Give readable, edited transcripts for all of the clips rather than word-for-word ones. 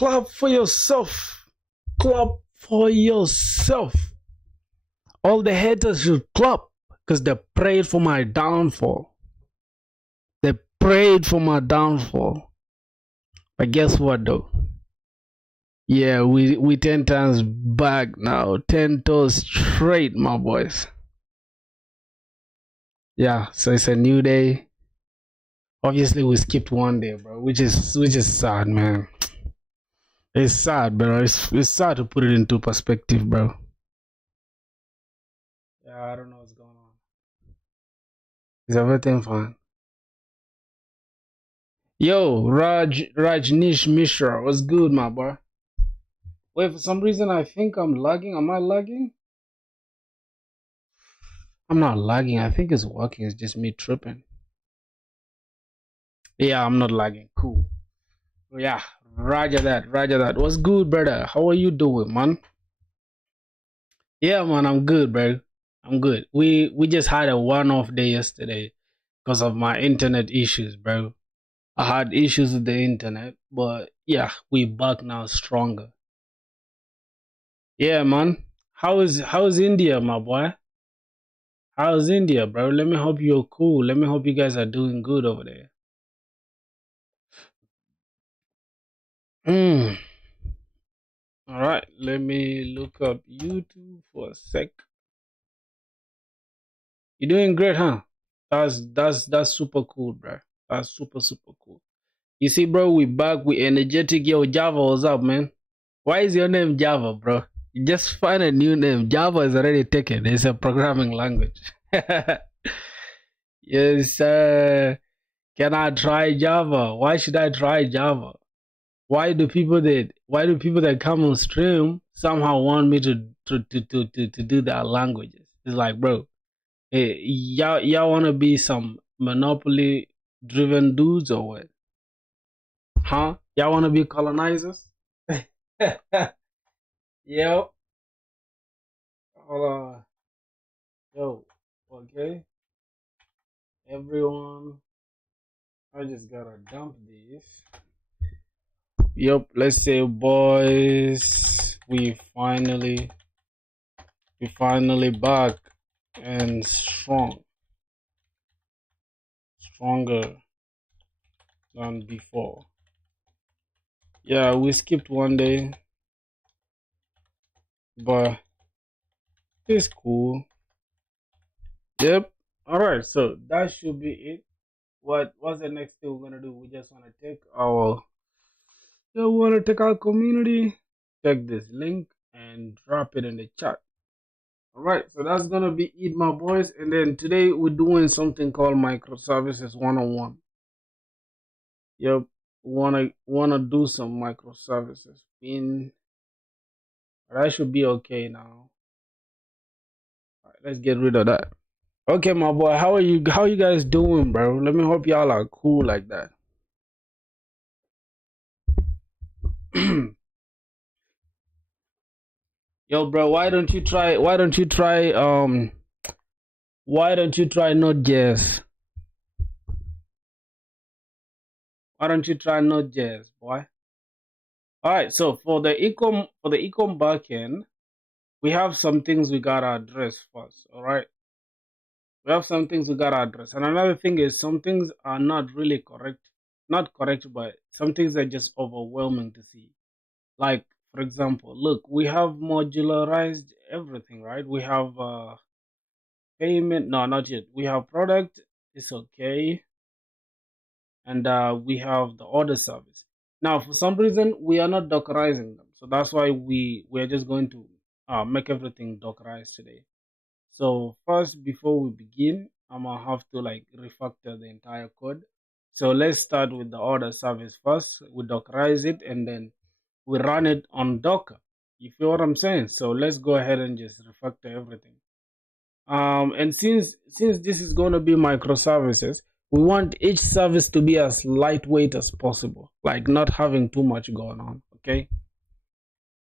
Clap for yourself. Clap for yourself. All the haters should clap because they prayed for my downfall. They prayed for my downfall. But guess what though? Yeah, we 10 times back now. 10 toes straight, my boys. Yeah, so it's a new day. Obviously we skipped one day, bro, which is sad, man. It's sad, bro. It's sad to put it into perspective, bro. Yeah, I don't know what's going on. Is everything fine? Yo, Rajnish Mishra, what's good, my boy? Wait, for some reason I think I'm lagging. Am I lagging? I'm not lagging. I think it's working. It's just me tripping. Yeah, I'm not lagging. Cool. Yeah, Roger that. What's good, brother? How are you doing, man? Yeah, man, I'm good, bro. I'm good. We just had a one-off day yesterday because of my internet issues, bro. I had issues with the internet, but yeah, we back now stronger. Yeah, man. How's India, my boy? How's India, bro? Let me hope you're cool. Let me hope you guys are doing good over there. All right, let me look up YouTube for a sec. You're doing great, huh? That's super cool, bro. That's super cool. You see, bro, we back. We energetic. Yo, Java, what's up, man? Why is your name Java, bro? You just find a new name. Java is already taken. It's a programming language. Yes, sir. Can I try Java? Why should I try Java? Why do people that come on stream somehow want me to do that languages? It's like, bro, hey, y'all wanna be some monopoly driven dudes or what? Huh? Y'all wanna be colonizers? Yo, hold on. Yo, okay. Everyone, I just gotta dump this. Yep, let's say boys, we finally back and stronger than before. Yeah, we skipped one day, but it's cool. Yep. All right, so that should be it. What's the next thing we're gonna do? We just wanna take our community, check this link and drop it in the chat. All right, so that's gonna be it, my boys. And then today we're doing something called microservices 101. Yep, wanna do some microservices. That should be okay now. All right, let's get rid of that. Okay, my boy, how are you? How you guys doing, bro? Let me hope y'all are cool like that. Yo, bro, why don't you try Node.js? Why don't you try Node.js, boy? All right, so for the ecom backend, we have some things we gotta address first. All right, we have some things we gotta address, and another thing is some things are not really correct, not correct, but some things are just overwhelming to see. Like, for example, look, we have modularized everything, right? We have payment, no, not yet. We have product, it's okay, and we have the order service. Now, for some reason, we are not dockerizing them, so that's why we are just going to make everything dockerized today. So first, before we begin, I'm gonna have to like refactor the entire code. So let's start with the order service first. We dockerize it and then we run it on Docker. You feel what I'm saying? So let's go ahead and just refactor everything. And since this is going to be microservices, we want each service to be as lightweight as possible, like not having too much going on. Okay.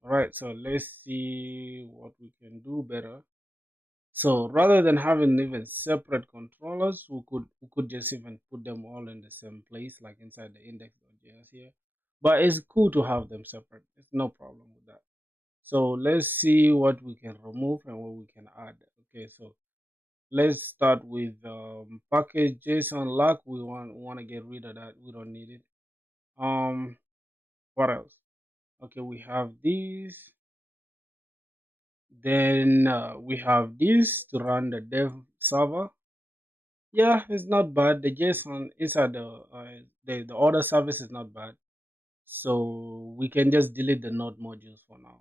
All right. So let's see what we can do better. So rather than having even separate controllers, we could just even put them all in the same place, like inside the index.js here. but it's cool to have them separate. It's no problem with that. So let's see what we can remove and what we can add. Okay, so let's start with package JSON lock. We want to get rid of that. We don't need it. What else? Okay, we have these. Then we have this to run the dev server. Yeah, it's not bad. The JSON inside the other service is not bad. So we can just delete the node modules for now.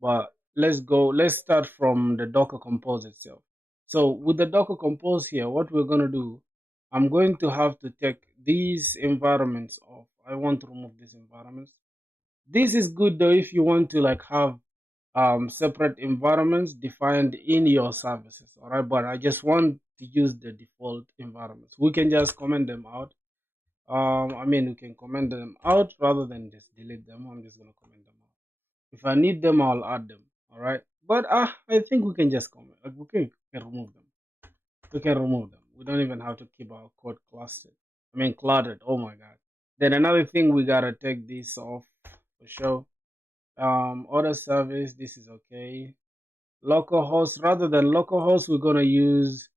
But let's start from the Docker Compose itself. So with the Docker Compose here, what we're going to do, I'm going to have to take these environments off. I want to remove these environments. This is good though if you want to like have separate environments defined in your services. All right, but I just want to use the default environments. We can just comment them out. I mean, we can comment them out rather than just delete them. I'm just gonna comment them out. If I need them, I'll add them. All right, but I think we can just comment. Like, we can remove them. We can remove them. We don't even have to keep our code clustered. I mean, cluttered. Oh my god. Then another thing, we gotta take this off for sure. Other service, this is okay. Localhost, rather than localhost, we're gonna use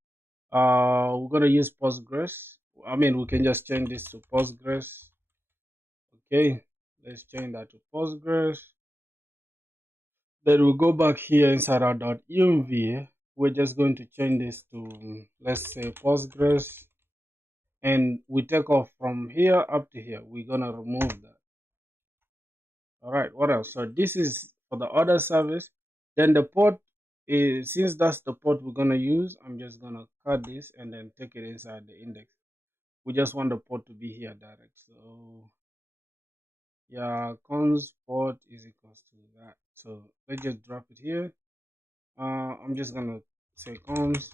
Postgres. I mean, we can just change this to Postgres. Okay, let's change that to Postgres. Then we'll go back here inside our .env. We're just going to change this to, let's say, Postgres, and we take off from here up to here. We're gonna remove that. All right, what else? So this is for the other service. Then the port is, since that's the port we're gonna use, I'm just gonna cut this and then take it inside the index. We just want the port to be here direct. So yeah, cons port is equals to that. So let's just drop it here. I'm just gonna say cons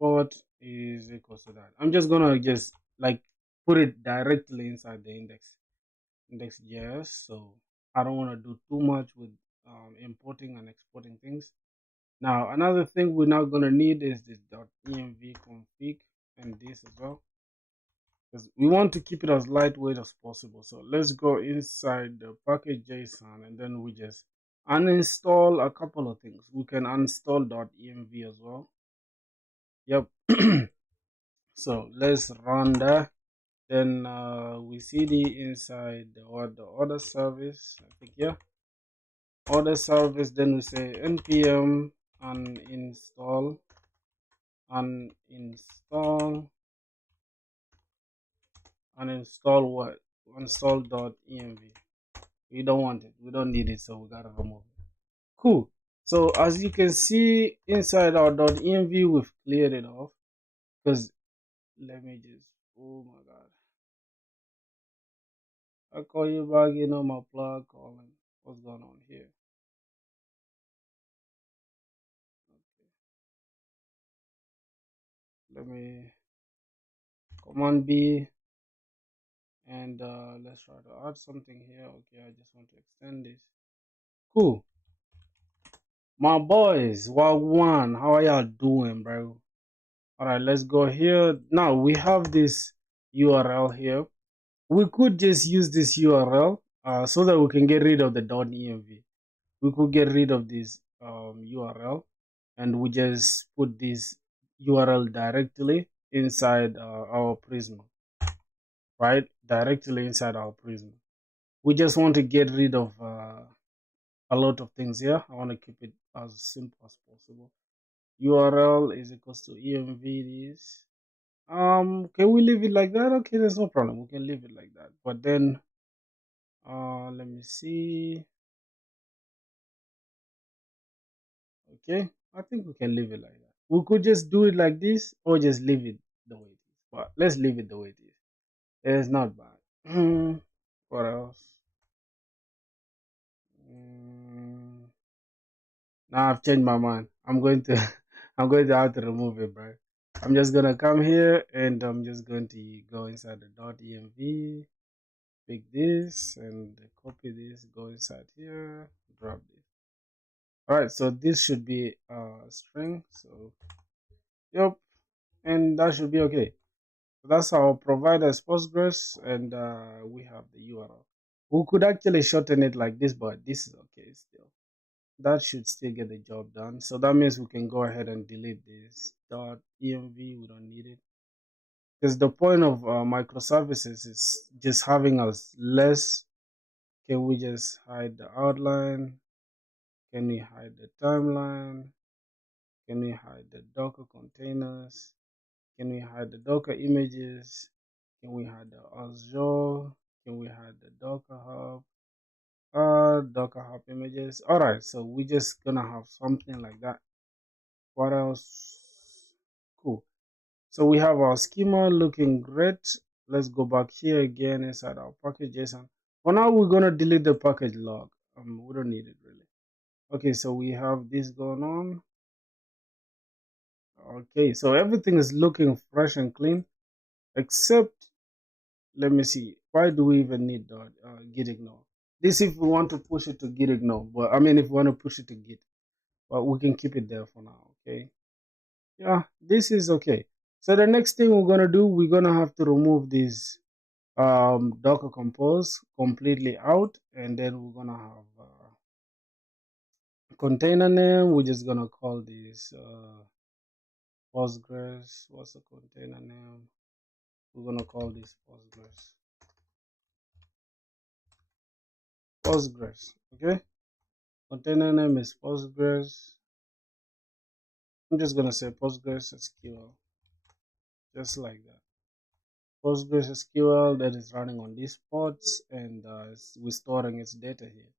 port is equals to that. I'm just gonna just like put it directly inside the index.js. So I don't want to do too much with importing and exporting things. Now another thing we're now gonna need is this .env config and this as well, because we want to keep it as lightweight as possible. So let's go inside the package JSON and then we just uninstall a couple of things. We can uninstall .env as well. Yep. So let's run that. Then we cd inside the other service. I think, yeah, other service. Then we say npm uninstall uninstall what? Uninstall.env. We don't want it. We don't need it, so we gotta remove it. Cool. So as you can see inside our .env, we've cleared it off. Because let me just, oh my god, I call you back, my plug calling. What's going on here? Let me command B, and let's try to add something here. Okay, I just want to extend this. Cool. My boys, Wagwan, how are y'all doing, bro? All right, let's go here. Now we have this URL here. We could just use this URL so that we can get rid of the .env. We could get rid of this URL, and we just put this URL directly inside our Prism, right? Directly inside our Prism. We just want to get rid of a lot of things here. I want to keep it as simple as possible. URL is equals to env this. Can we leave it like that? Okay, there's no problem. We can leave it like that. But then let me see. Okay, I think we can leave it like that. We could just do it like this or just leave it the way it is. But let's leave it the way it is. It's not bad. What else? Now I've changed my mind. I'm going to I'm going to have to remove it, bro. I'm just gonna come here and I'm just going to go inside the .env, pick this and copy this, go inside here, drop this. Alright, so this should be a string. So yep, and that should be okay. So that's our provider is Postgres, and we have the URL. We could actually shorten it like this, but this is okay still. That should still get the job done. So that means we can go ahead and delete this .env. We don't need it, because the point of microservices is just having us less. Can we just hide the outline? Can we hide the timeline? Can we hide the Docker containers? Can we hide the Docker images? Can we hide the Azure? Can we hide the Docker Hub? Docker Hub images. All right, so we're just gonna have something like that. What else? Cool. So we have our schema looking great. Let's go back here again inside our package JSON. For now, we're gonna delete the package log. We don't need it really. Okay, so we have this going on. Okay, so everything is looking fresh and clean, except, let me see, why do we even need that git ignore? This if we want to push it to git ignore, but I mean if we want to push it to git, but we can keep it there for now. Okay, yeah, this is okay. So the next thing we're gonna do, we're gonna have to remove this Docker compose completely out, and then we're gonna have container name. We're just gonna call this Postgres. What's the container name? We're gonna call this Postgres. Postgres. Okay. Container name is Postgres. I'm just gonna say Postgres SQL, just like that. Postgres SQL that is running on these ports, and we're storing its data here.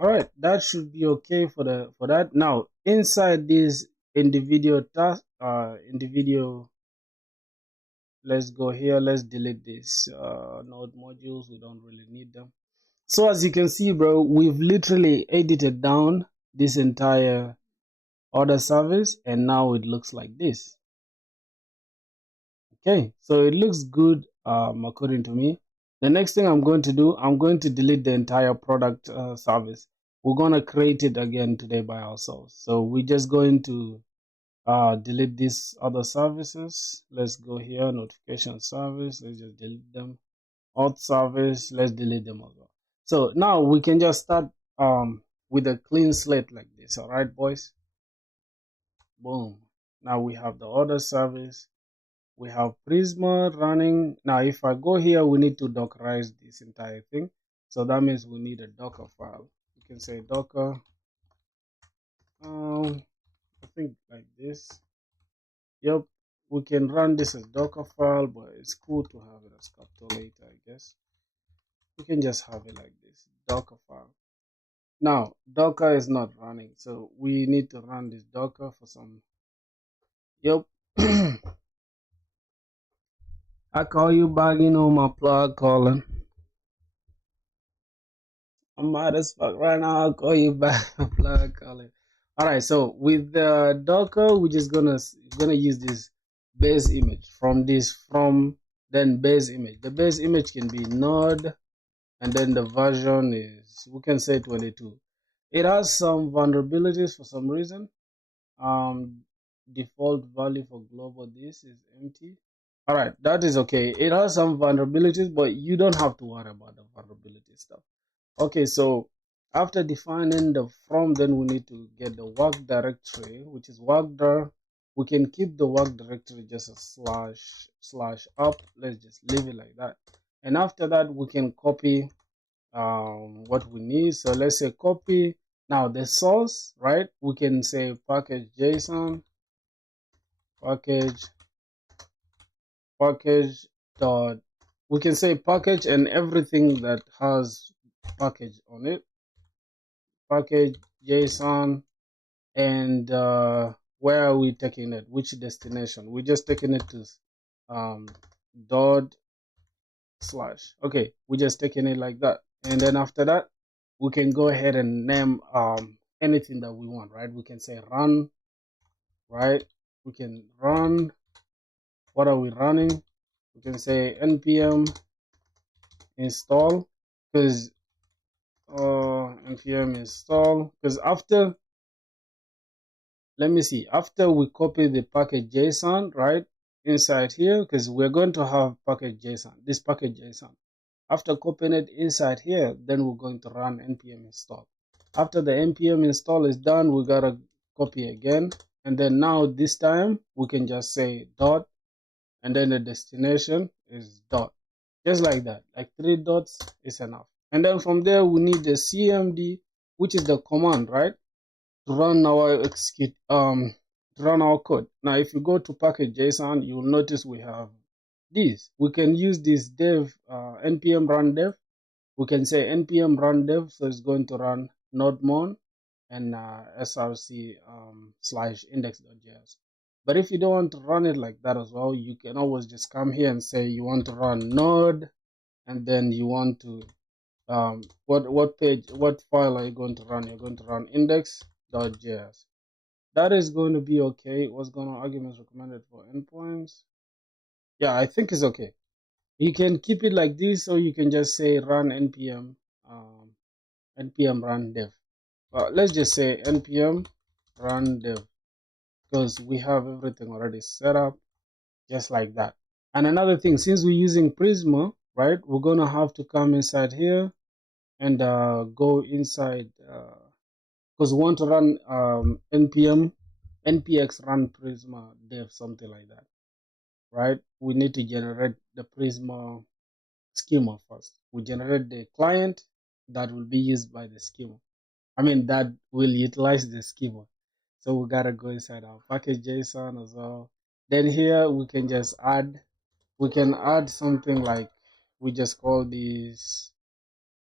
All right, that should be okay for that. Now inside this individual task, individual. Let's go here. Let's delete this node modules. We don't really need them. So as you can see, bro, we've literally edited down this entire order service, and now it looks like this. Okay, so it looks good according to me. The next thing I'm going to do, I'm going to delete the entire product service. We're going to create it again today by ourselves. So we're just going to delete these other services. Let's go here, notification service. Let's just delete them. Auth service, let's delete them as well. So now we can just start with a clean slate like this. All right, boys. Boom. Now we have the order service. We have Prisma running. Now, if I go here, we need to Dockerize this entire thing. So that means we need a Docker file. You can say Docker, I think like this. Yep, we can run this as Docker file, but it's cool to have it as capital later, I guess. We can just have it like this, Docker file. Now, Docker is not running, so we need to run this Docker for some. Yep. I call you back, you know, my plug calling. I'm mad as fuck right now. I'll call you back. Plug calling. All right. So with the Docker, we're just gonna use this base image from then base image. The base image can be node, and then the version is, we can say 22. It has some vulnerabilities for some reason. Default value for global this is empty. All right, that is okay. It has some vulnerabilities, but you don't have to worry about the vulnerability stuff. Okay, so after defining the from, then we need to get the work directory, which is workdir. We can keep the work directory just a slash up. Let's just leave it like that. And after that, we can copy what we need. So let's say copy. Now the source, right? We can say package JSON, package dot. We can say package and everything that has package on it. Package JSON, and where are we taking it? Which destination? We're just taking it to dot slash. Okay, we're just taking it like that, and then after that, we can go ahead and name anything that we want, right? We can say run, right? We can run. What are we running? We can say npm install, because npm install, because after, let me see, after we copy the package JSON, right? inside here, because we're going to have package JSON, this package JSON. After copying it inside here, then we're going to run npm install. After the npm install is done, we gotta copy again, and then now this time we can just say dot, and then the destination is dot, just like that. Like 3 dots is enough. And then from there we need the cmd, which is the command, right, to run our to run our code. Now if you go to package JSON, you'll notice we have this. We can use this dev npm run dev. We can say npm run dev, so it's going to run nodemon and src slash index.js. But if you don't want to run it like that as well, you can always just come here and say you want to run node, and then you want to what file are you going to run? You're going to run index.js. That is going to be okay. What's going on? Arguments recommended for endpoints. Yeah, I think it's okay. You can keep it like this, or you can just say run npm npm run dev. Let's just say npm run dev, because we have everything already set up just like that. And another thing, since we're using Prisma, right, we're gonna have to come inside here and go inside, because we want to run npx run Prisma dev, something like that, right? We need to generate the Prisma schema first. We generate the client that will be used by the schema. I mean, that will utilize the schema. So we gotta go inside our package JSON as well. Then here we can just add, we can add something like, we just call this,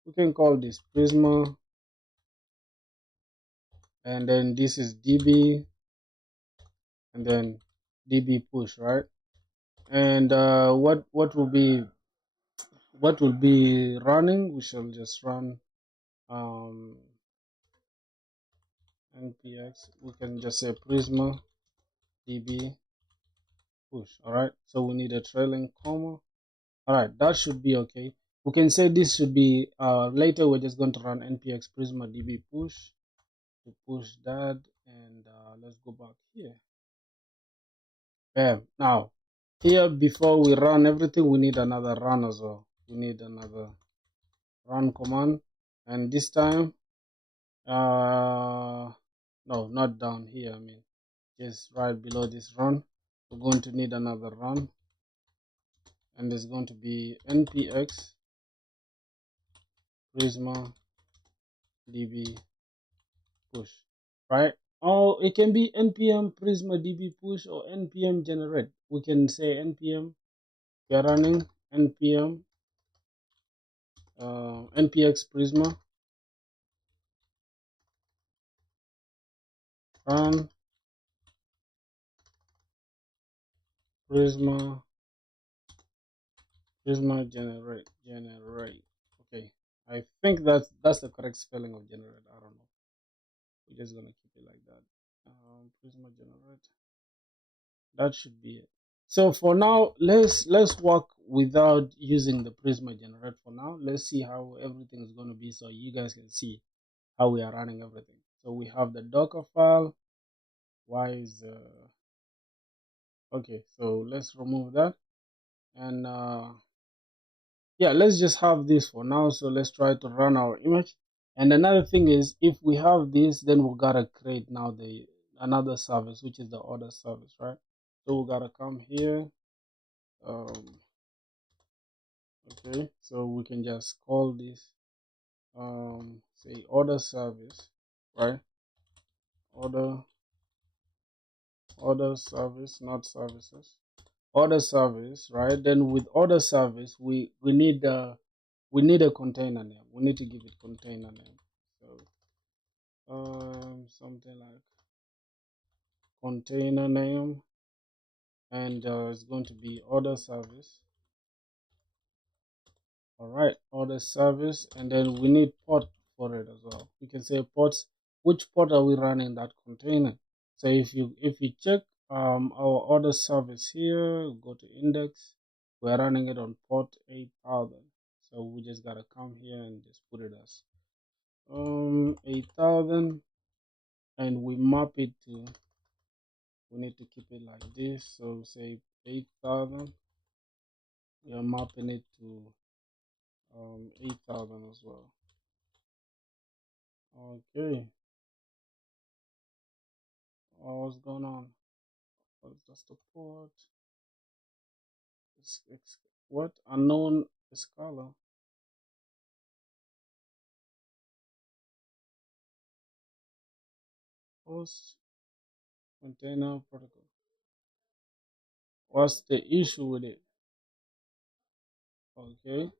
we can call this Prisma, and then this is DB, and then DB push, right? And what will be running? We shall just run npx. We can just say Prisma DB push. All right. So we need a trailing comma. All right, that should be okay. We can say this should be later. We're just going to run npx Prisma DB push to push that, and let's go back here. Bam. Now here, before we run everything, we need another run as well. We need another run command, and this time no, not down here, I mean just right below this run, we're going to need another run, and there's going to be npx Prisma DB push, right? Or it can be npm Prisma DB push or npm generate. We can say npm, we are running npm npx Prisma run Prisma generate. Okay, I think that's the correct spelling of generate. I don't know. We're just gonna keep it like that. Prisma generate. That should be it. So for now, let's work without using the Prisma generate for now. Let's see how everything is going to be, so you guys can see how we are running everything. So we have the Docker file. Why is okay? So let's remove that, and yeah, let's just have this for now. So let's try to run our image. And another thing is, if we have this, then we gotta create now the another service, which is the order service, right? So we gotta come here. Okay, so we can just call this say order service, right? Order service, not services. Order service, right? Then with order service, we need a container name. We need to give it container name. So something like container name, and it's going to be order service. All right, order service, and then we need port for it as well. We can say ports. Which port are we running that container? So if you check our order service here, go to index, we're running it on port 8000. So we just gotta come here and just put it as 8000, and we map it to, we need to keep it like this. So say 8,000. We are mapping it to 8,000 as well. Okay. What's going on? What's the support? What unknown scholar? Host container protocol. What's the issue with it? Okay.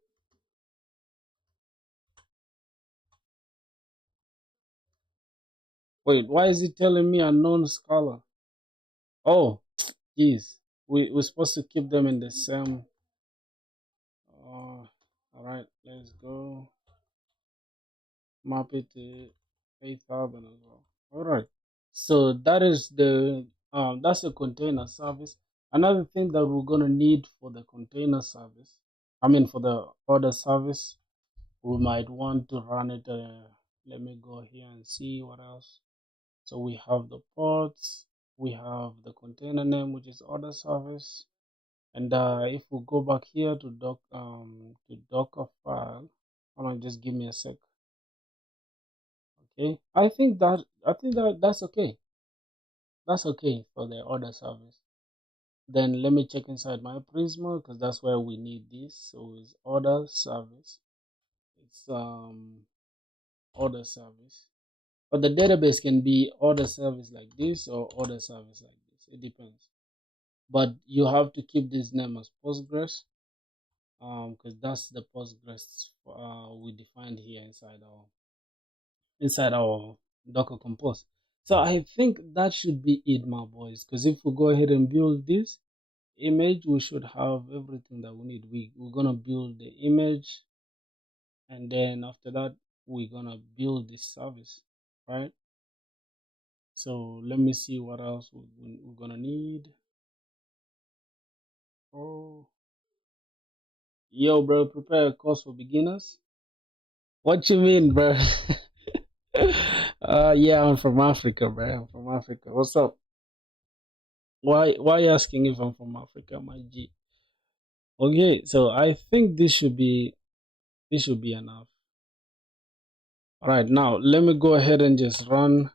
Wait, why is it telling me unknown scholar? Oh, geez. We're supposed to keep them in the same. All right, let's go. Map it to 8,000 as well. All right. So that is that's the container service. Another thing that we're gonna need for the container service, I mean for the order service, we might want to run it. Let me go here and see what else. So we have the ports, we have the container name, which is order service, and if we go back here to Docker file, hold on, just give me a sec. Okay, I think that that's okay. That's okay for the order service. Then let me check inside my Prisma because that's where we need this. So it's order service. It's order service. But the database can be order service like this or order service like this. It depends. But you have to keep this name as Postgres because that's the Postgres we defined here inside our Docker Compose. So I think that should be it, my boys. Because if we go ahead and build this image, we should have everything that we need. We're gonna build the image, and then after that, we're gonna build this service, right? So let me see what else we're gonna need. Oh, yo, bro, prepare a course for beginners. What you mean, bro? Yeah, I'm from Africa, bro. I'm from Africa. What's up? Why you asking if I'm from Africa, my G? Okay, so I think this should be enough. All right, now let me go ahead and just run.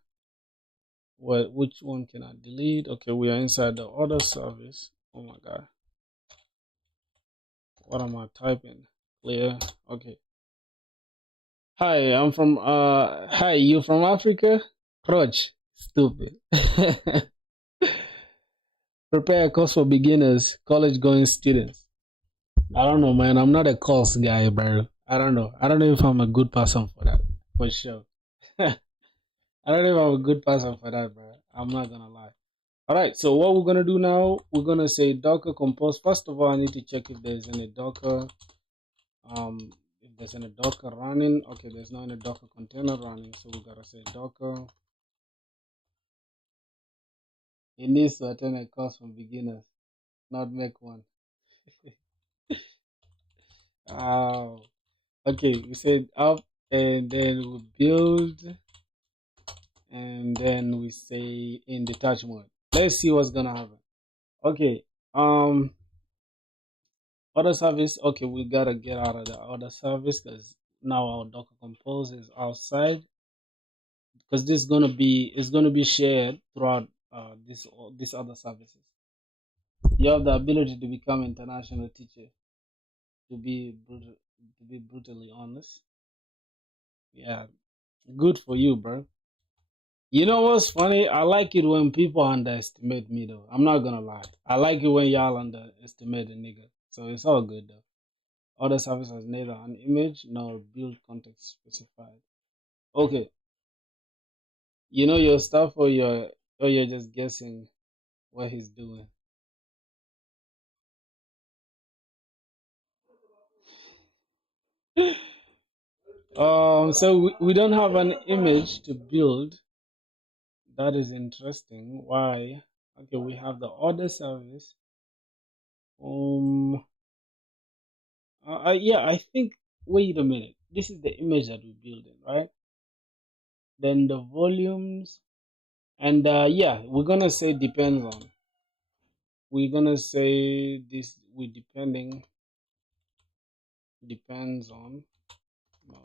Which one can I delete? Okay, we are inside the order service. Oh my god, what am I typing? Clear. Okay. Hi, I'm from Hi, you from Africa? Roach. Stupid. Prepare a course for beginners, college going students. I don't know, man. I'm not a course guy, bro. I don't know. I don't know if I'm a good person for that, for sure. I don't know if I'm a good person for that, bro. I'm not gonna lie. All right. So what we're gonna do now? We're gonna say Docker compose. First of all, I need to check if there's any Docker. If there's any Docker running. Okay, there's not any Docker container running, so we gotta say Docker. It needs to attend a course for beginners, not make one. Oh, okay. We said up, and then we build, and then we say in detach mode. Let's see what's gonna happen. Okay. Other service. Okay, we gotta get out of the other service because now our Docker Compose is outside. Because this is gonna be shared throughout these other services. You have the ability to become international teacher. To be brutally honest, yeah, good for you, bro. You know what's funny? I like it when people underestimate me, though. I'm not gonna lie. I like it when y'all underestimate a nigga. So it's all good, though. Other service has neither an image nor build context specified. Okay, you know your stuff, or you're just guessing what he's doing. So we don't have an image to build. That is interesting. Why? Okay, we have the order service. Um, yeah, I think. Wait a minute. This is the image that we're building, right? Then the volumes, and yeah, we're gonna say depends on. we're gonna say this we depends on no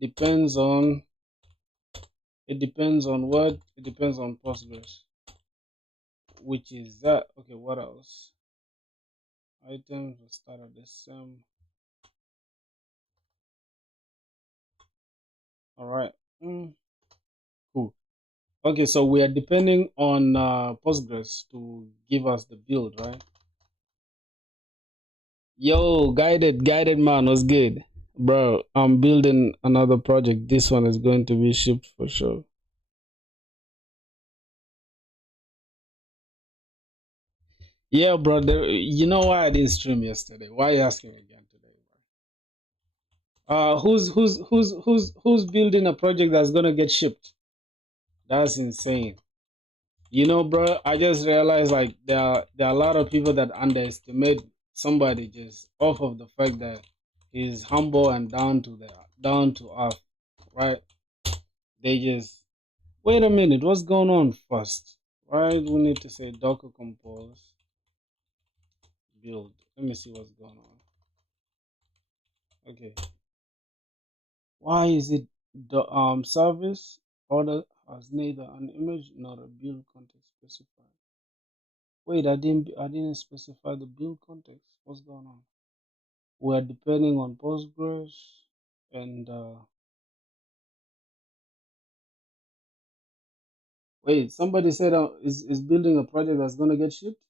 depends on it depends on what it depends on Postgres, which is that. Okay, what else? Items will start at the same. All right. Cool. Okay, so we are depending on Postgres to give us the build, right? Yo, guided man was good, bro. I'm building another project. This one is going to be shipped for sure. Yeah, brother. You know why I didn't stream yesterday? Why are you asking me again today? Who's building a project that's gonna get shipped? That's insane. You know, bro, I just realized like there are a lot of people that underestimate somebody just off of the fact that he's humble and down to earth, right? They just wait a minute, what's going on first? Right? We need to say Docker compose build. Let me see what's going on. Okay. Why is it the service order has neither an image nor a build context specified? Wait, I didn't specify the build context. What's going on? We're depending on Postgres and wait, somebody said is building a project that's gonna get shipped?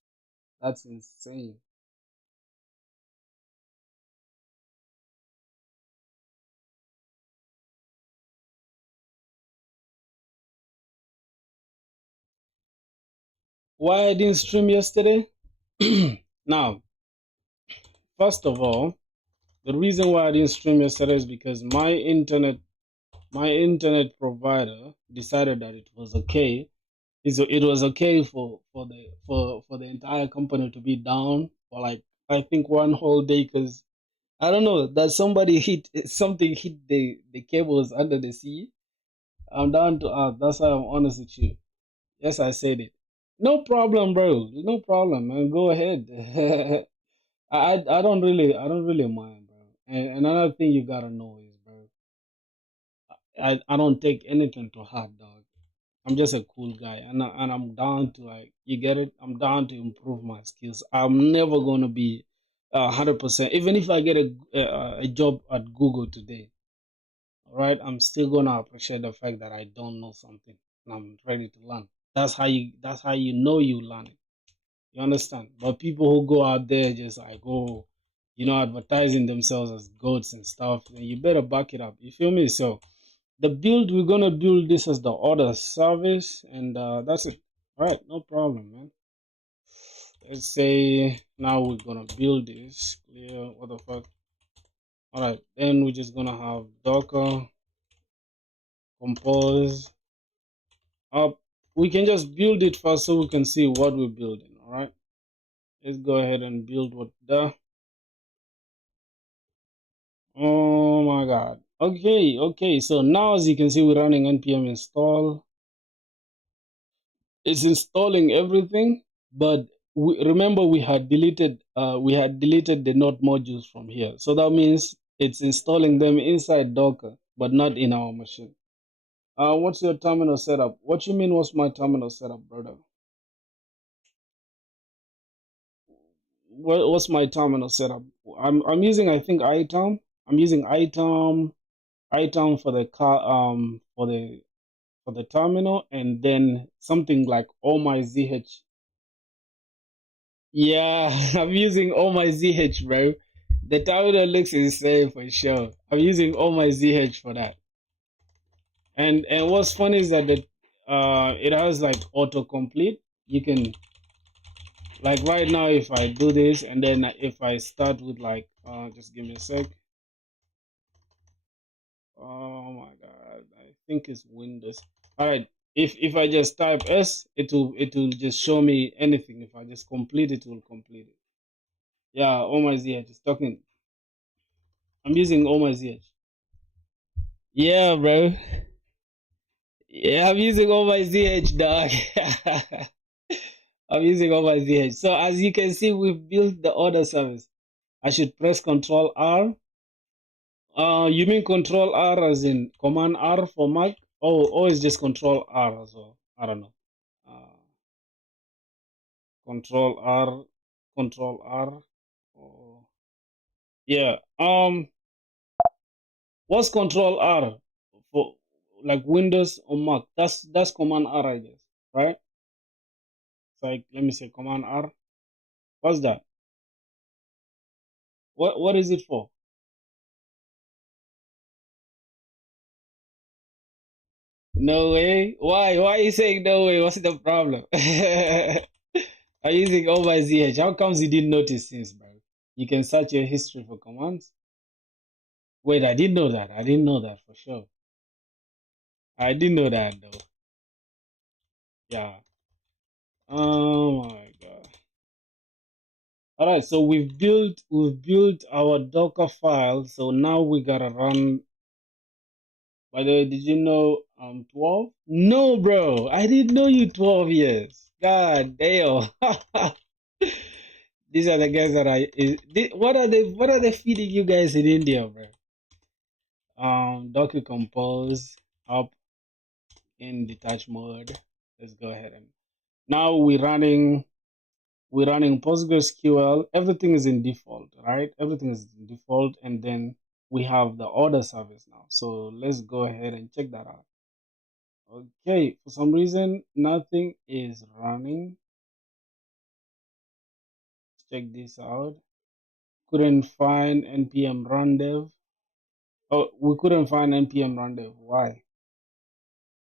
That's insane. Why I didn't stream yesterday? Now, first of all, the reason why I didn't stream yesterday is because my internet provider decided that it was okay. It was okay for the entire company to be down for like I think one whole day because I don't know that something hit the cables under the sea. I'm down to earth. That's why I'm honest with you. Yes, I said it. No problem, bro. No problem, man. Go ahead. I don't really mind, bro. And another thing you gotta know is, bro, I don't take anything to heart, dog. I'm just a cool guy, and I'm down to like you get it. I'm down to improve my skills. I'm never gonna be 100%. Even if I get a job at Google today, all right, I'm still gonna appreciate the fact that I don't know something and I'm ready to learn. That's how you know you learn it. You understand? But people who go out there just like advertising themselves as goats and stuff, then you better back it up. You feel me? So the build we're gonna build this as the order service, and that's it. All right, no problem, man. Let's say now we're gonna build this. Clear. What the fuck? All right, then we're just gonna have Docker compose up. We can just build it first so we can see what we're building. All right, let's go ahead and build what the. Oh my god. Okay. So now as you can see, we're running npm install. It's installing everything, but remember we had deleted the node modules from here. So that means it's installing them inside Docker, but not in our machine. What's your terminal setup? What you mean? What's my terminal setup, brother? What's my terminal setup? I'm using I think item. I'm using item for the car for the terminal, and then something like all my zh. Yeah, I'm using all my zh, bro. The terminal looks insane for sure. I'm using all my zh for that. And what's funny is that it has like autocomplete. You can like right now if I do this and then if I start with like just give me a sec. Oh my god, I think it's Windows. All right, if I just type S, it will just show me anything. If I just complete it, will complete it. Yeah, oh my zh is talking. I'm using all my zh. Yeah, bro. Yeah, I'm using all my zh, dog. I'm using all my VH. So as you can see, we've built the order service. I should press Control R. You mean Control R as in Command R for Mac? Oh, or is just Control R as well? I don't know. Uh, Control R, Control R. Oh, yeah. What's Control R for like Windows or Mac? That's Command R, I guess, right? It's like let me say Command R. What's that? What is it for? No way. Why? Why are you saying no way? What's the problem? I'm using all my ZH. How comes you didn't notice since, bro? You can search your history for commands. Wait, I didn't know that. I didn't know that for sure. I didn't know that though. Yeah. Oh my god. All right, so we've built our Docker file. So now we gotta run. By the way, did you know I'm 12? No, bro. I didn't know you 12 years. God damn. These are the guys that what are they feeding you guys in India, bro? Docker compose up in detach mode. Let's go ahead and now we're running PostgreSQL. Everything is in default, right? Everything is in default, and then we have the order service now. So let's go ahead and check that out. Okay, for some reason nothing is running. Check this out. Couldn't find npm run dev. Oh, we couldn't find npm run dev. Why?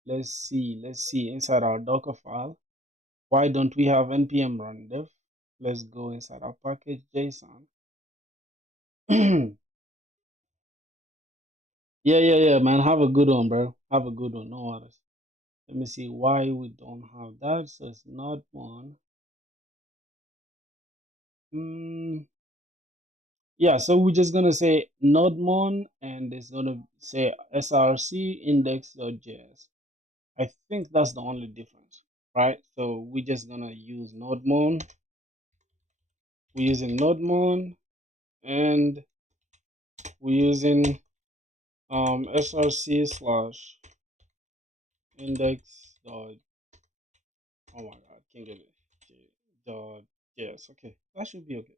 Let's see. Let's see inside our Docker file. Why don't we have npm run dev? Let's go inside our package JSON. Yeah, man. Have a good one, bro. Have a good one. No worries. Let me see why we don't have that. So it's not one. Yeah, so we're just gonna say nodemon and it's gonna say src index.js. I think that's the only difference, right? So we're just gonna use nodemon. We're using nodemon and we're using src slash index dot, oh my god, can't get it, dot js. Okay, that should be okay.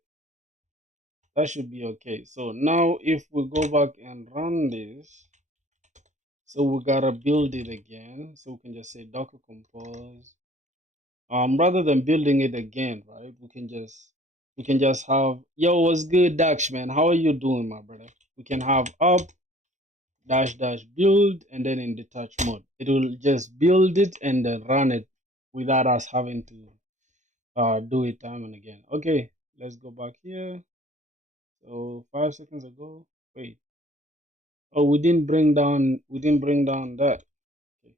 That should be okay. So now if we go back and run this, so we gotta build it again. So we can just say docker compose. Rather than building it again, right? We can just have, yo, what's good, Dax, man? How are you doing, my brother? We can have up dash dash build and then in detach mode. It will just build it and then run it without us having to do it time and again. Okay, let's go back here. So 5 seconds ago, wait. Oh, we didn't bring down that. Okay.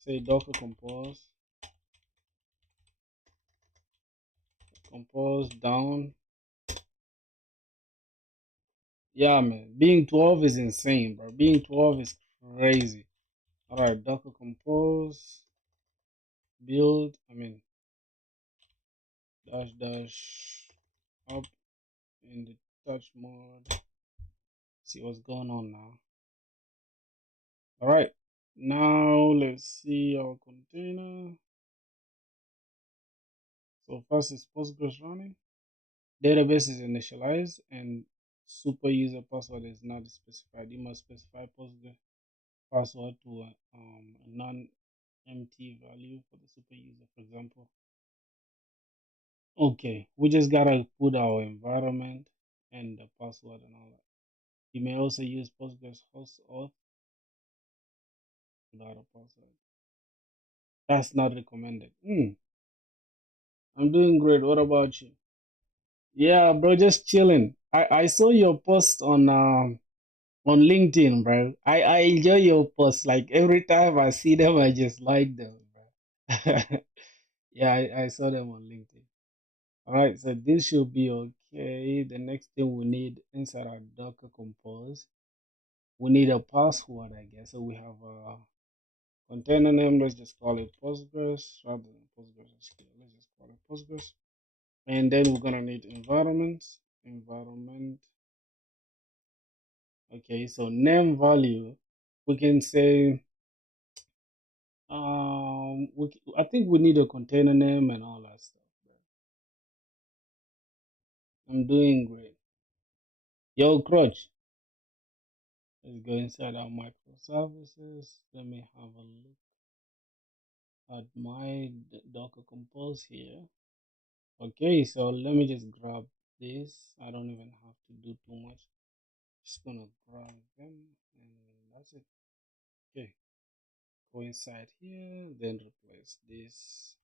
Say docker compose down. Yeah, man. Being 12 is insane, bro. Being 12 is crazy. All right, docker compose build. I mean dash dash up in the touch mode. See what's going on now. All right, now let's see our container. So first is Postgres running. Database is initialized and super user password is not specified. You must specify Postgres password to a non-empty value for the super user, for example. Okay, we just gotta put our environment and the password and all that. You may also use Postgres host auth without a password. That's not recommended. I'm doing great. What about you? Yeah, bro, just chilling. I saw your post on LinkedIn, bro. I enjoy your posts. Like every time I see them, I just like them, bro. Yeah, I saw them on LinkedIn. All right, so this should be okay. The next thing we need inside our Docker Compose, we need a password, I guess. So we have a container name. Let's just call it Postgres rather than Postgres SQL. Let's just product Postgres. And then we're gonna need environment. Okay, so name value, we can say I think we need a container name and all that stuff. I'm doing great. Yo, Crutch, let's go inside our microservices. Let me have a look at my Docker Compose here. Okay, so let me just grab this. I don't even have to do too much. Just gonna grab them and that's it. Okay, go inside here, then replace this.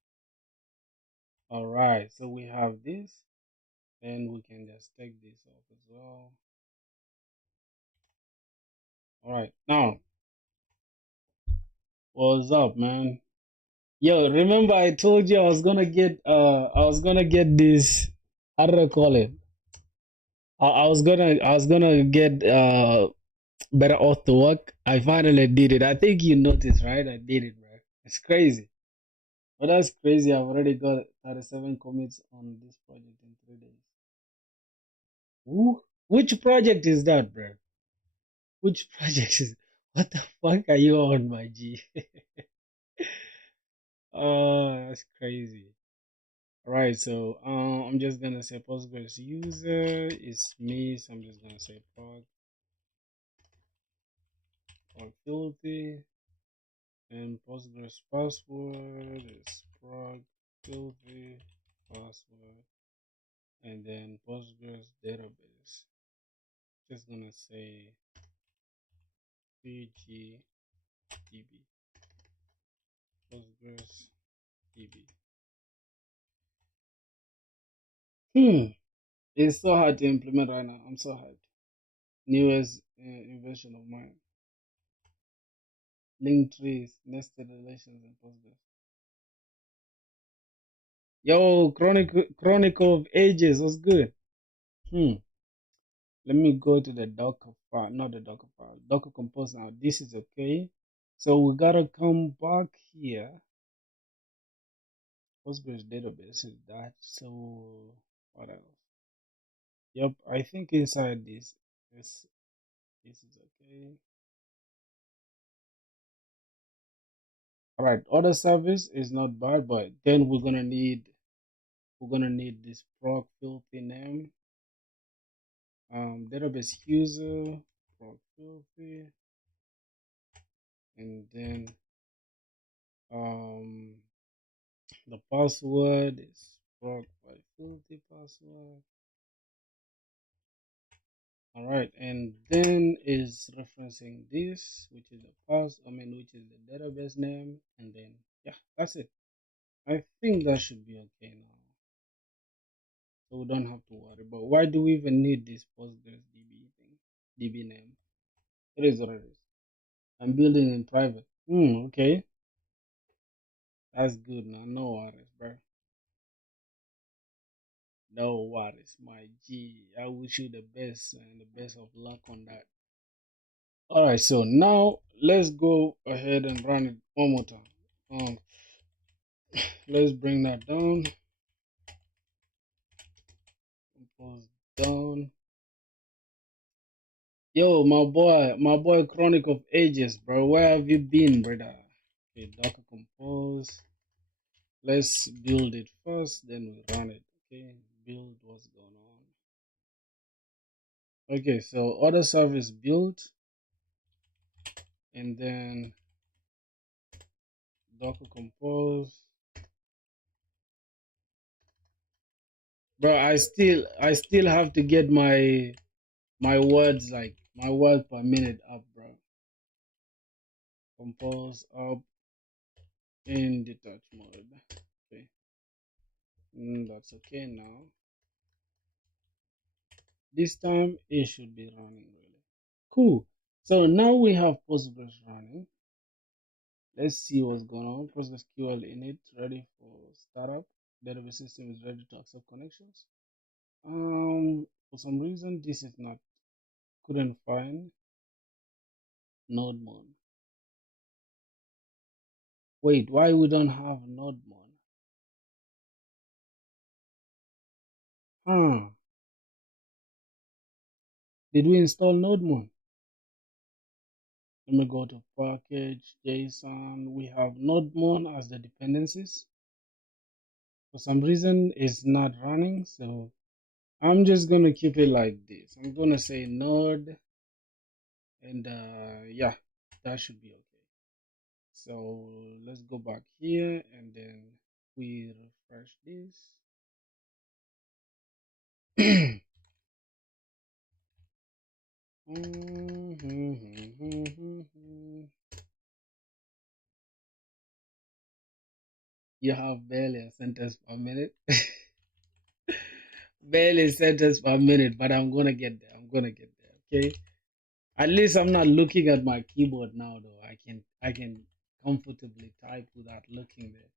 All right, so we have this, and we can just take this off as well. All right, now what's up, man? Yo, remember I told you I was gonna get this, how do I call it? I was gonna get better Auth to work. I finally did it. I think you noticed, right? I did it, bro. It's crazy. But that's crazy. I've already got 37 commits on this project in 3 days. Ooh, which project is that, bro? Which project is? What the fuck are you on, my G? Oh, that's crazy. All right, so I'm just gonna say Postgres user is me, so I'm just gonna say prog filthy, and Postgres password is prog filthy password, and then Postgres database. Just gonna say pgdb Postgres db. It's so hard to implement right now. I'm so hyped. Newest invention of mine. Link trees, nested relations, and Postgres. Yo, Chronicle of Ages, what's good? Hmm. Let me go to the Docker file, not the Docker file, Docker Compose now. This is okay. So we gotta come back here. Postgres database is that. So what else? Yep, I think inside this is okay. All right, other service is not bad, but then we're gonna need this proc filthy name, database user proc filthy, and then um the password is proc by filthy password. All right, and then is referencing this, which is the which is the database name, and then yeah, that's it. I think that should be okay now. So we don't have to worry. But why do we even need this Postgres DB thing? DB name. It is what it is. I'm building in private. Okay. That's good now. No worries, bro. No worries, my G. I wish you the best and the best of luck on that. Alright, so now let's go ahead and run it one more time. Let's bring that down. Compose down. Yo, my boy Chronic of Ages, bro. Where have you been, brother? Okay, Docker Compose. Let's build it first, then we run it. Okay, build what's going on. Okay, so other service built, and then Docker Compose. Bro, I still have to get my words, like my word per minute up, bro. Compose up in detach mode. Okay, that's okay now. This time it should be running really cool. So now we have Postgres running. Let's see what's going on. PostgreSQL init ready for startup. Database system is ready to accept connections. For some reason this is not, couldn't find node mode. Wait, why we don't have node mode? Did we install NodeMoon? Let me go to package JSON. We have NodeMoon as the dependencies. For some reason, it's not running, so I'm just gonna keep it like this. I'm gonna say node, and yeah, that should be okay. So let's go back here, and then we refresh this. You have barely a sentence per minute. Barely a sentence per minute, but I'm gonna get there. I'm gonna get there. Okay. At least I'm not looking at my keyboard now, though. I can comfortably type without looking there.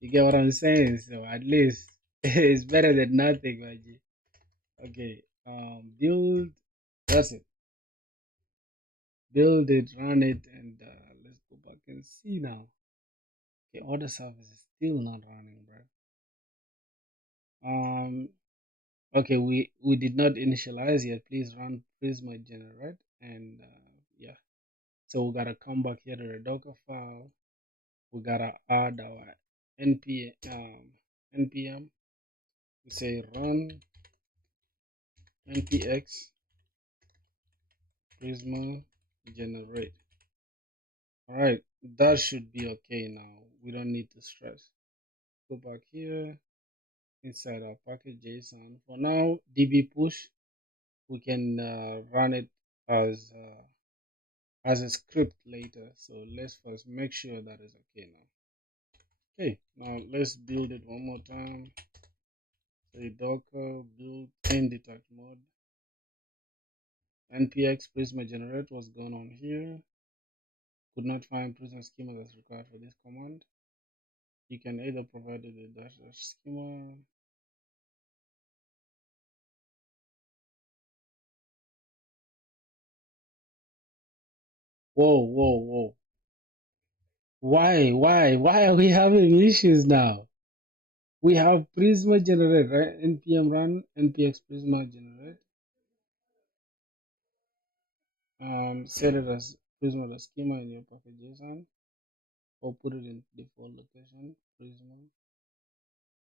You get what I'm saying? So at least it's better than nothing, my G. Okay. Build. That's it. Build it, run it, and let's go back and see now. Okay, order service is still not running, bro. Okay, we did not initialize yet. Please run Prisma generate, and yeah. So we gotta come back here to the Docker file. We gotta add our npm. We say run npx Prisma generate. All right, that should be okay now. We don't need to stress. Go back here inside our package JSON. For now, db push, we can run it as a script later. So let's first make sure that is okay now. Okay, now let's build it one more time. Say docker build in detect mode npx Prisma generate. What's going on here? Could not find Prisma schema that's required for this command. You can either provide the dash schema. Whoa. Why are we having issues now? We have Prisma generate, right? npm run npx Prisma generate. Set it as Prisma schema in your package JSON, or put it in default location Prisma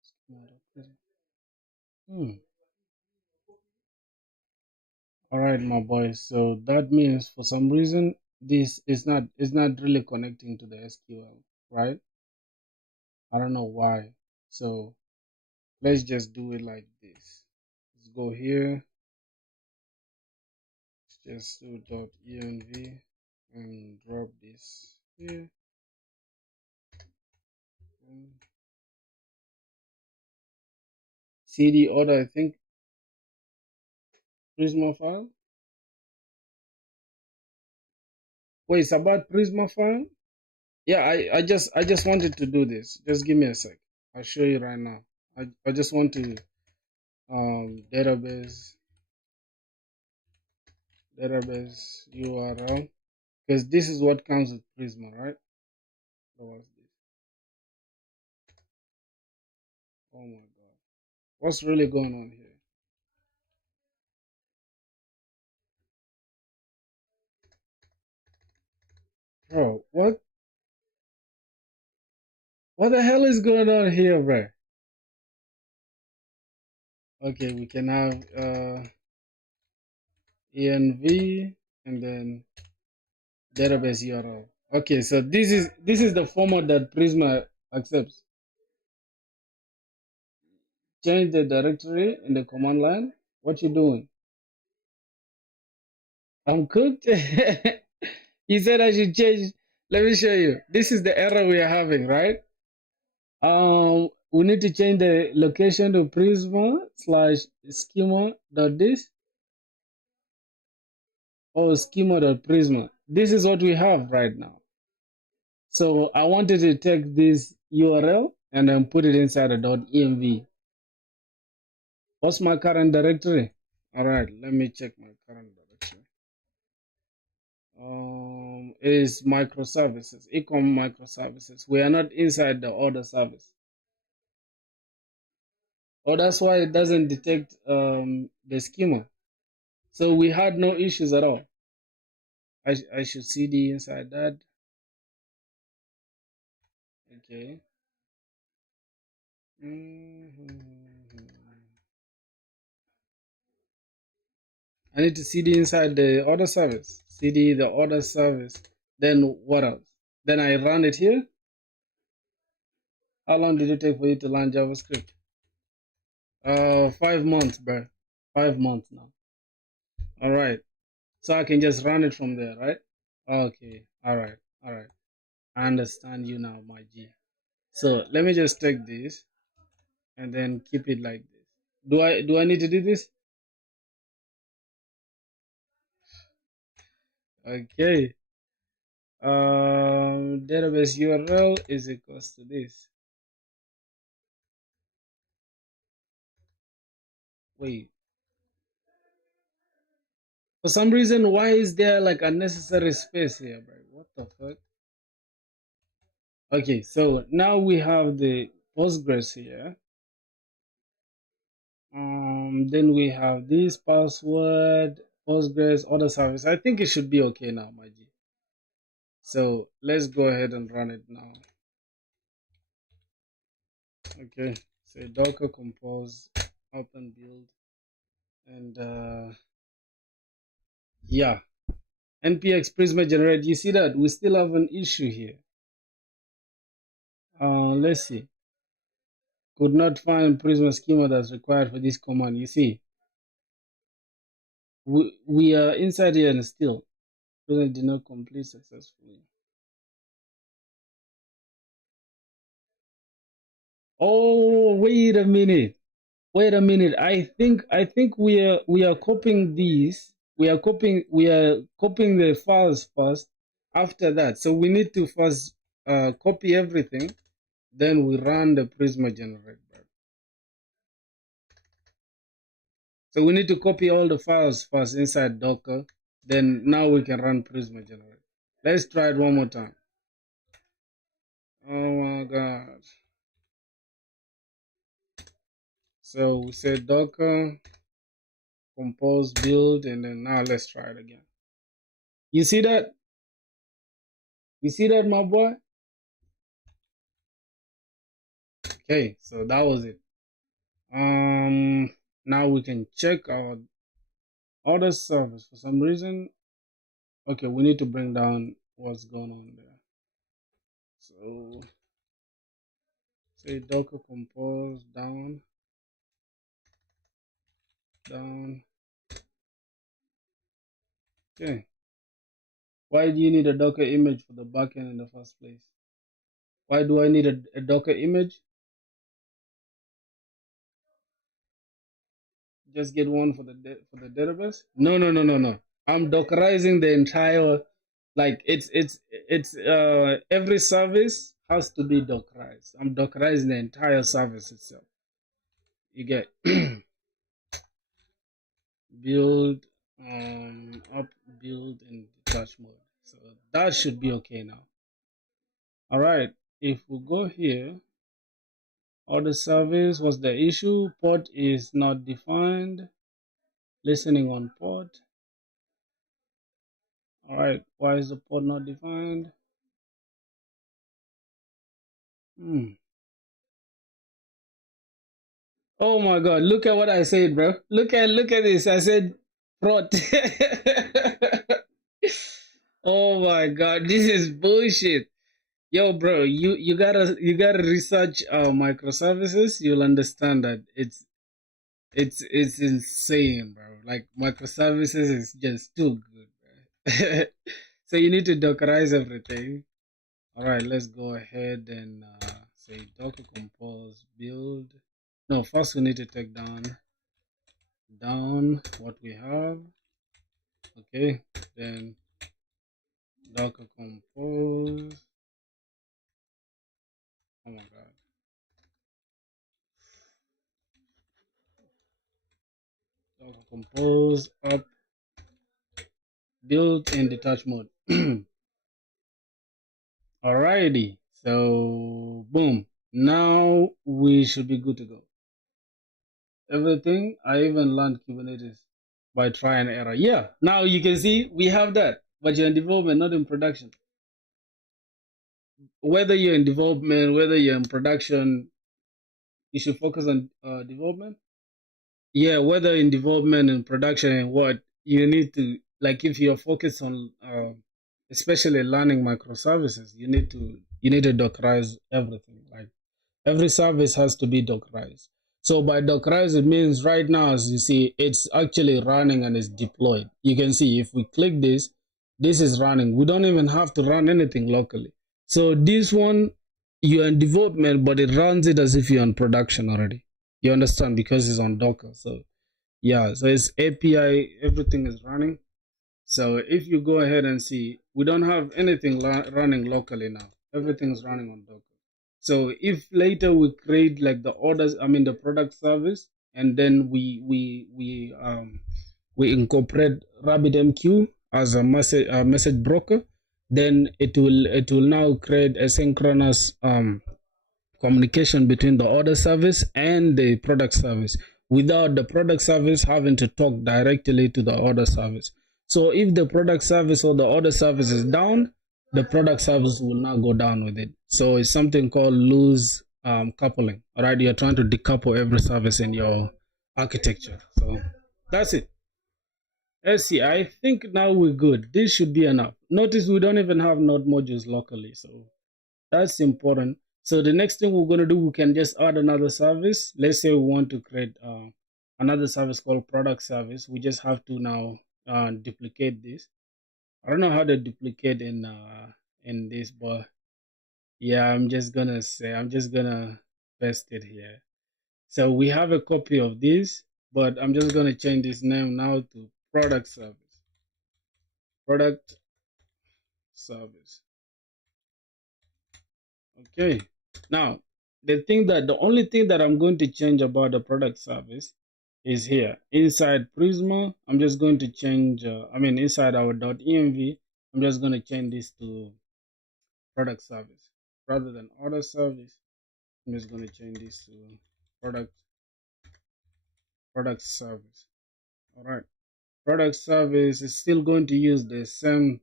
schema Prisma. All right, my boys. So that means for some reason this is not really connecting to the SQL, right? I don't know why. So let's just do it like this. Let's go here. Let's just do .env and drop this here. And cd order, I think Prisma file. Wait, it's about Prisma file? Yeah, I just wanted to do this. Just give me a sec. I'll show you right now. I just want to database URL, because this is what comes with Prisma, right? So what's this? Oh my god, what's really going on here? Bro, what the hell is going on here, bro? Okay, we can have env and then database URL. Okay, so this is the format that Prisma accepts. Change the directory in the command line. What you doing? I'm cooked. He said I should change. Let me show you. This is the error we are having, right? We need to change the location to Prisma slash schema dot this or schema dot Prisma. This is what we have right now. So I wanted to take this URL and then put it inside a .env. What's my current directory? All right, let me check my current directory. Is MicroServices, ecom MicroServices. We are not inside the order service. Oh, that's why it doesn't detect the schema. So we had no issues at all. I should cd inside that. Okay. I need to cd inside the order service. Cd the order service. Then what else? Then I run it here. How long did it take for you to learn JavaScript? 5 months, bro. 5 months now. All right. So I can just run it from there, right? Okay. All right. All right. I understand you now, my G. So let me just take this and then keep it like this. Do I need to do this? Okay. Database URL is equals to this. Wait. For some reason, why is there like unnecessary space here, bro? What the fuck? Okay, so now we have the Postgres here. Then we have this password, Postgres, order service. I think it should be okay now, my G. So let's go ahead and run it now. Okay, so Docker compose, open build, and yeah, npx Prisma generate. You see that we still have an issue here. Let's see. Could not find Prisma schema that's required for this command. You see, we are inside here and still Prisma did not complete successfully. Oh, wait a minute. Wait a minute. I think we are copying these. We are copying the files first. After that, so we need to first copy everything. Then we run the Prisma generate. So we need to copy all the files first inside Docker. Then now we can run Prisma generate. Let's try it one more time. Oh my god. So we said Docker compose build, and then now let's try it again. You see that? You see that, my boy? Okay, so that was it. Now we can check our order service. For some reason, okay, we need to bring down what's going on there. So say Docker compose down, down. Okay. Why do you need a Docker image for the backend in the first place? Why do I need a Docker image? Just get one for the database? No, no, no, no, no. I'm Dockerizing the entire, like it's every service has to be Dockerized. I'm Dockerizing the entire service itself. You get build, up, build, and detach mode. So that should be okay now. All right. If we go here, order service was the issue. Port is not defined. Listening on port. All right. Why is the port not defined? Oh my god, look at what I said, bro. Look at this. I said prot. Oh my god, this is bullshit. Yo, bro, you gotta research microservices. You'll understand that it's insane, bro. Like microservices is just too good, bro. So you need to dockerize everything. All right, let's go ahead and say docker compose build. No, first we need to take down what we have. Okay, then docker compose. Oh my god. Docker compose up build in detach mode. Alrighty. So boom. Now we should be good to go. everything. I even learned Kubernetes by try and error. Yeah, now you can see we have that, but you're in development, not in production. Whether you're in development, whether you're in production, you should focus on development. Yeah, whether in development and production and what you need to, like if you're focused on especially learning microservices, you need to dockerize everything. Like every service has to be Dockerized. So by Dockerize, it means right now, as you see, it's actually running and it's deployed. You can see if we click this, this is running. We don't even have to run anything locally. So this one, you're in development, but it runs it as if you're in production already. You understand? Because it's on Docker. So yeah, so it's API, everything is running. So if you go ahead and see, we don't have anything running locally now. Everything's running on Docker. So if later we create like the orders, I mean the product service, and then we incorporate RabbitMQ as a message broker, then it will now create asynchronous communication between the order service and the product service without the product service having to talk directly to the order service. So if the product service or the order service is down, the product service will not go down with it. So it's something called loose coupling. All right, you're trying to decouple every service in your architecture. So that's it. Let's see. I think now we're good. This should be enough. Notice we don't even have node modules locally. So that's important. So the next thing we're going to do, we can just add another service. Let's say we want to create another service called product service. We just have to now duplicate this. I don't know how to duplicate in this, but yeah, I'm just gonna paste it here. So we have a copy of this, but I'm just gonna change this name now to product service. Product service. Okay. Now, the only thing that I'm going to change about the product service is here. Inside Prisma, I'm just going to change, inside our .env, I'm just going to change this to product service. Rather than order service, I'm just going to change this to product service. All right. Product service is still going to use the same.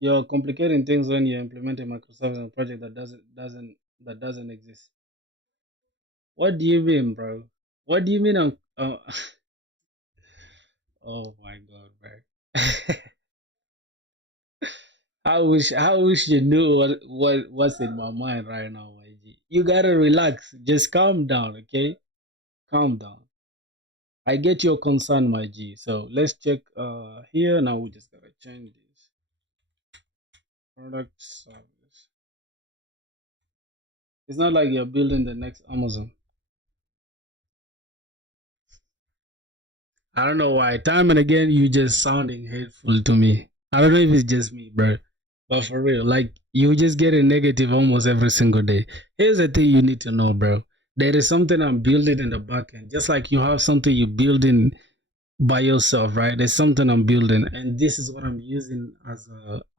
You're complicating things when you implement a microservice in a project that doesn't exist. What do you mean, bro? What do you mean? Oh my god, bro. I wish you knew what's in my mind right now, my G. You gotta relax. Just calm down, okay? Calm down. I get your concern, my G. So let's check here. Now we just gotta change this. Product service. It's not like you're building the next Amazon. I don't know why. Time and again, you just sounding hateful to me. I don't know if it's just me, bro. But for real, like you just get a negative almost every single day. Here's the thing you need to know, bro. There is something I'm building in the back end. Just like you have something you building by yourself, right? There's something I'm building, and this is what I'm using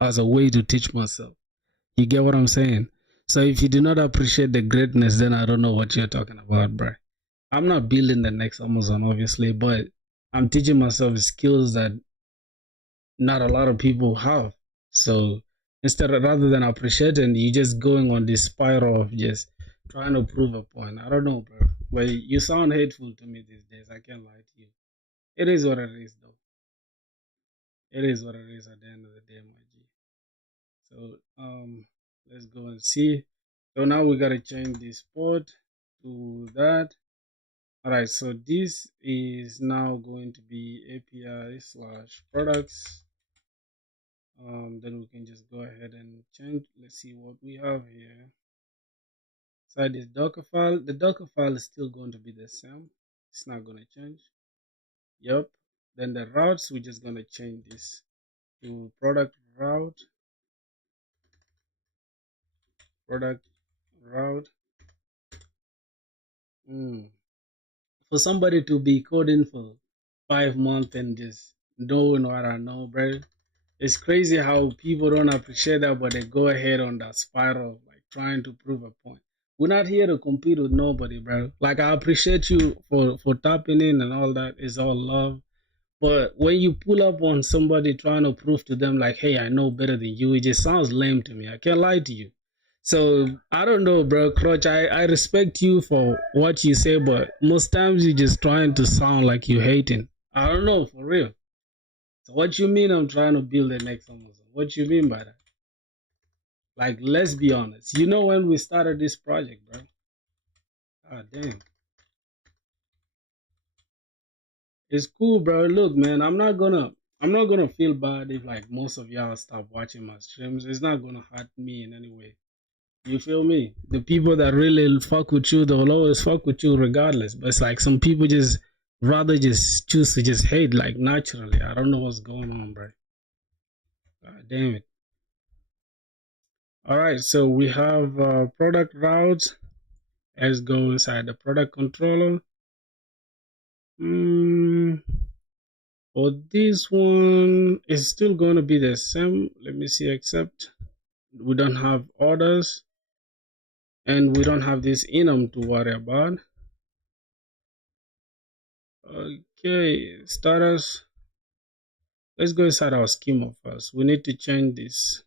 as a way to teach myself. You get what I'm saying? So if you do not appreciate the greatness, then I don't know what you're talking about, bro. I'm not building the next Amazon, obviously, but I'm teaching myself skills that not a lot of people have. So rather than appreciating, you just going on this spiral of just trying to prove a point. I don't know, bro. But you sound hateful to me these days. I can't lie to you. It is what it is, though. It is what it is at the end of the day, my G. So let's go and see. So now we gotta change this port to that. Alright, so this is now going to be API/products. Then we can just go ahead and change. Let's see what we have here. Inside this Docker file, the Docker file is still going to be the same. It's not going to change. Yep. Then the routes, we're just going to change this to product route. Product route. For somebody to be coding for 5 months and just knowing what I know, bro. It's crazy how people don't appreciate that, but they go ahead on that spiral, like trying to prove a point. we're not here to compete with nobody, bro. Like I appreciate you for tapping in and all that. Is all love. But when you pull up on somebody trying to prove to them like, hey, I know better than you, it just sounds lame to me. I can't lie to you. So I don't know, bro. Crutch, I respect you for what you say, but most times you're just trying to sound like you hating. I don't know, for real. So what you mean I'm trying to build the next Amazon? What you mean by that? Like, let's be honest. You know when we started this project, bro? Ah, damn. It's cool, bro. Look, man, I'm not gonna feel bad if like most of y'all stop watching my streams. It's not gonna hurt me in any way. You feel me? The people that really fuck with you, they'll always fuck with you regardless. But it's like some people just rather just choose to just hate like naturally. I don't know what's going on, bro. God damn it. All right, so we have product routes. Let's go inside the product controller. For this one, it's still going to be the same. Let me see, except we don't have orders and we don't have this enum to worry about. Okay, status. Let's go inside our schema first. We need to change this.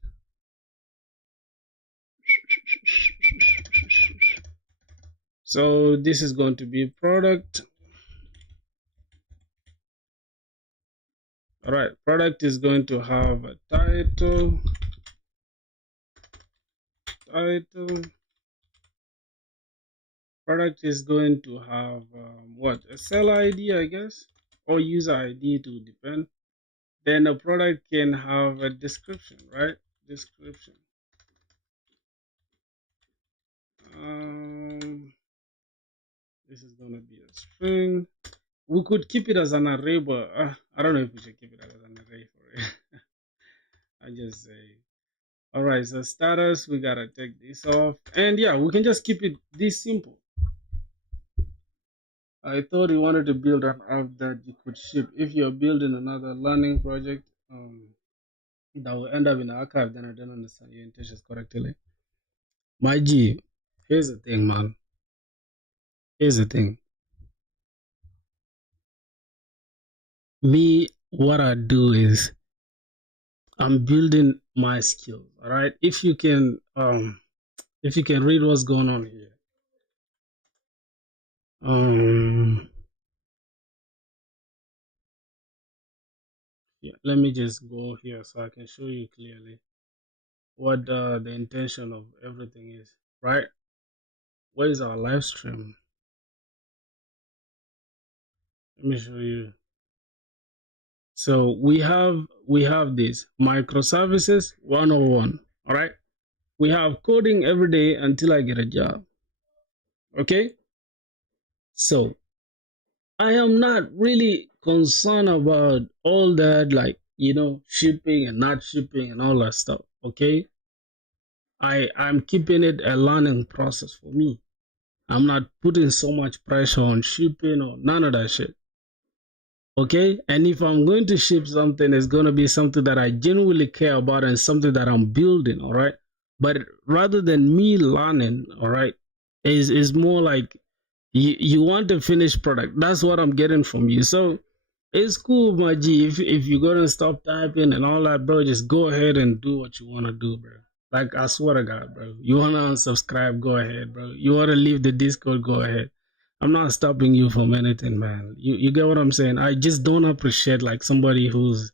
So this is going to be product. All right, product is going to have a title. Product is going to have what, a seller ID, I guess, or user ID to depend. Then a product can have a description, right? Description. This is going to be a string. We could keep it as an array, but I don't know if we should keep it as an array for it. I just say, all right, so status, we gotta take this off, and yeah, we can just keep it this simple. I thought you wanted to build an app that you could ship. If you're building another learning project that will end up in the archive, then I don't understand your intentions correctly. My G, here's the thing, man. Here's the thing. Me, what I do is I'm building my skills. All right. If you can read what's going on here. Yeah, let me just go here so I can show you clearly what the intention of everything is, right? Where is our live stream? Let me show you. So we have this microservices 101. All right. We have coding every day until I get a job. Okay. So I am not really concerned about all that, like, shipping and not shipping and all that stuff. Okay. I'm keeping it a learning process for me. I'm not putting so much pressure on shipping or none of that shit. Okay. And if I'm going to ship something, it's going to be something that I genuinely care about and something that I'm building. All right. But rather than me learning, all right, is more like you want a finished product. That's what I'm getting from you. So it's cool, my G. If you're gonna stop typing and all that, bro, just go ahead and do what you wanna do, bro. Like I swear to God, bro. You wanna unsubscribe, go ahead, bro. You wanna leave the Discord, go ahead. I'm not stopping you from anything, man. You get what I'm saying? I just don't appreciate like somebody who's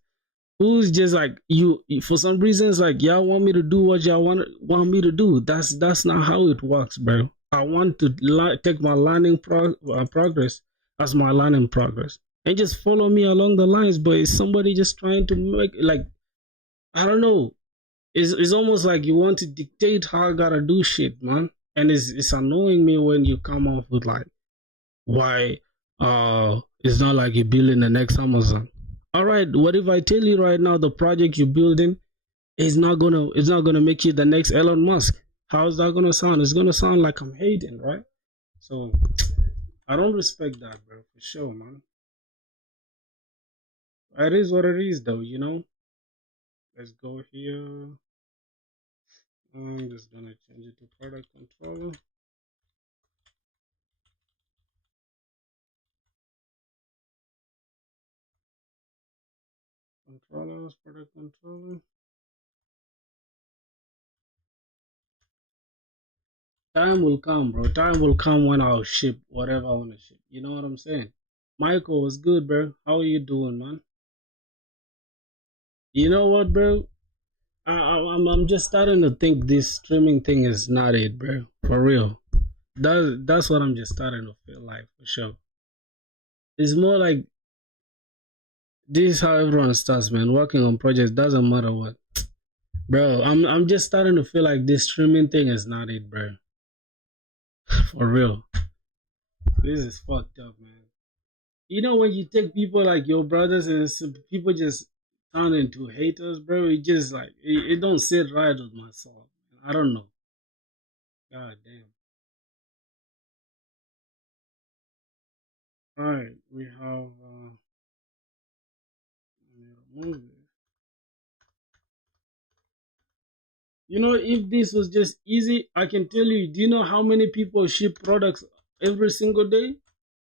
just like you for some reasons like y'all want me to do what y'all want me to do. That's not how it works, bro. I want to take my learning progress as my learning progress and just follow me along the lines. But it's somebody just trying to make like, I don't know, it's almost like you want to dictate how I gotta do shit, man. And it's annoying me when you come off with like, why it's not like you're building the next Amazon. All right, what if I tell you right now the project you're building is not gonna make you the next Elon Musk? How's that gonna sound? It's gonna sound like I'm hating, right? So I don't respect that, bro, for sure, man. It is what it is, though, Let's go here. I'm just gonna change it to product controller. controllers, product controller. Time will come, bro. Time will come when I'll ship whatever I want to ship. You know what I'm saying? Michael, was good, bro? How are you doing, man? You know what, bro? I'm just starting to think this streaming thing is not it, bro. For real. That's what I'm just starting to feel like, for sure. It's more like this is how everyone starts, man. Working on projects doesn't matter what, bro. I'm just starting to feel like this streaming thing is not it, bro. For real. This is fucked up, man. You know when you take people like your brothers and people just turn into haters, bro. It just like it don't sit right with my soul. I don't know. God damn. All right, we have. Let me remove this. You know, if this was just easy, I can tell you. Do you know how many people ship products every single day?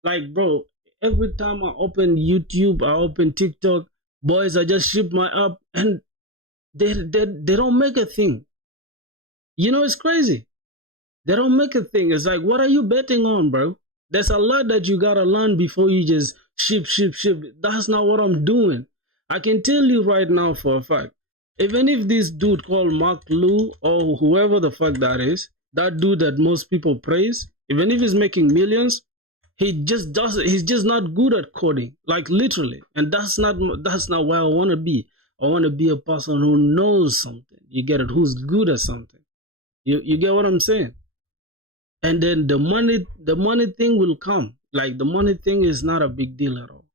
Like, bro, every time I open YouTube, I open TikTok, boys, I just ship my app, and they don't make a thing. You know, it's crazy. They don't make a thing. It's like, what are you betting on, bro? There's a lot that you gotta learn before you just ship. That's not what I'm doing. I can tell you right now for a fact. Even if this dude called Mark Lou or whoever the fuck that is, that dude that most people praise, even if he's making millions, he just does it. He's just not good at coding, like literally. And that's not where I want to be. I want to be a person who knows something. You get it? Who's good at something. You get what I'm saying? And then the money thing will come. Like the money thing is not a big deal at all.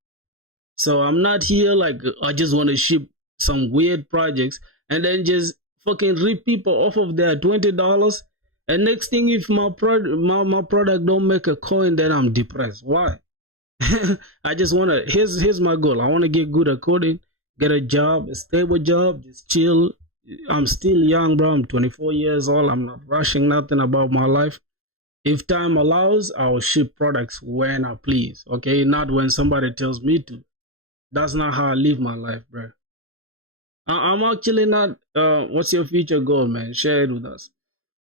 So I'm not here like I just want to ship some weird projects and then just fucking rip people off of their $20. And next thing, if my product don't make a coin, then I'm depressed. Why? I just wanna here's my goal. I wanna get good at coding, get a job, a stable job, just chill. I'm still young, bro. I'm 24 years old. I'm not rushing nothing about my life. If time allows, I'll ship products when I please. Okay, not when somebody tells me to. That's not how I live my life, bro. I'm actually not. What's your future goal, man? Share it with us.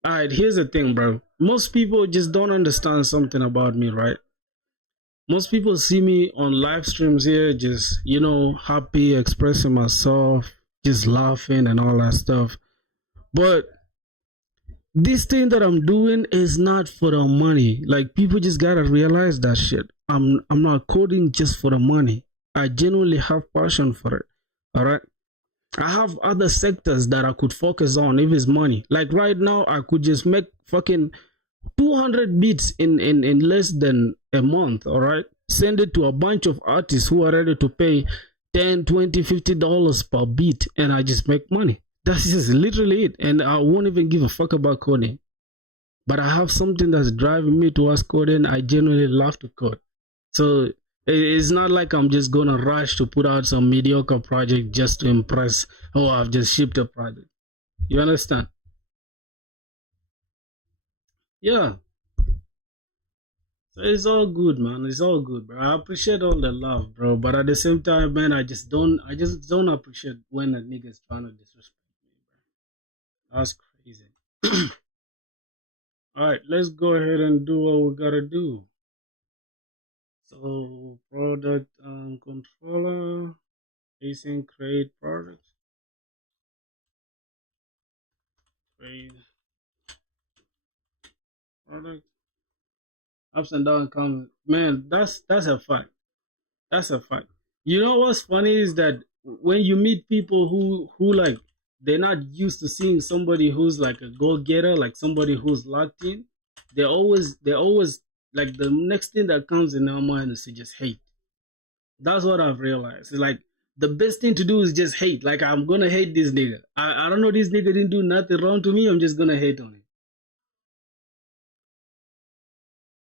All right, here's the thing, bro. Most people just don't understand something about me, right? Most people see me on live streams here, just happy, expressing myself, just laughing and all that stuff. But this thing that I'm doing is not for the money. Like people just gotta realize that shit. I'm not coding just for the money. I genuinely have passion for it. All right. I have other sectors that I could focus on if it's money. Like right now, I could just make fucking 200 beats in less than a month. All right. Send it to a bunch of artists who are ready to pay 10, 20, $50 per beat, and I just make money. That's just literally it. And I won't even give a fuck about coding. But I have something that's driving me towards coding. I genuinely love to code. So it's not like I'm just gonna rush to put out some mediocre project just to impress. Oh, I've just shipped a project. You understand? Yeah. So it's all good, man. It's all good, bro. I appreciate all the love, bro. But at the same time, man, I just don't appreciate when a nigga's trying to disrespect me, bro. That's crazy. All right, let's go ahead and do what we gotta do. So product controller, async create product, create product. Ups and downs come, man. That's a fact. That's a fact. You know what's funny is that when you meet people who like they're not used to seeing somebody who's like a go getter, like somebody who's locked in. They always like the next thing that comes in their mind is to just hate. That's what I've realized. It's like the best thing to do is just hate. Like I'm gonna hate this nigga. I don't know, this nigga didn't do nothing wrong to me. I'm just gonna hate on him.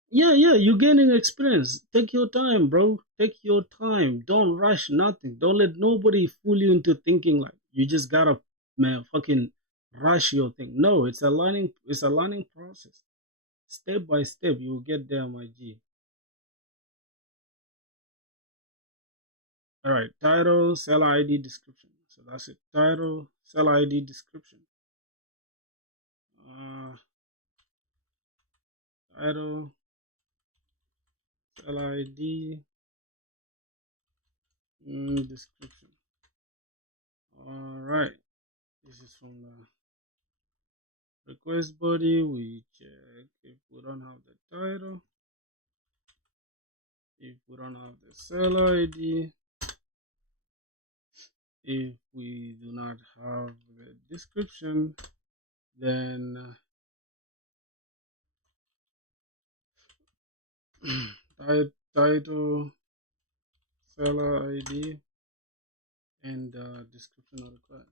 Yeah, you're gaining experience. Take your time, bro. Take your time. Don't rush nothing. Don't let nobody fool you into thinking like you just gotta man fucking rush your thing. No, it's a learning process. Step by step, you will get there, my G. All right, title, seller ID, description. So that's it. Title, seller ID, description. Uh, Title, seller ID, description. All right, this is from the request body. We check if we don't have the title, if we don't have the seller ID, if we do not have the description, then title, seller ID, and description are required.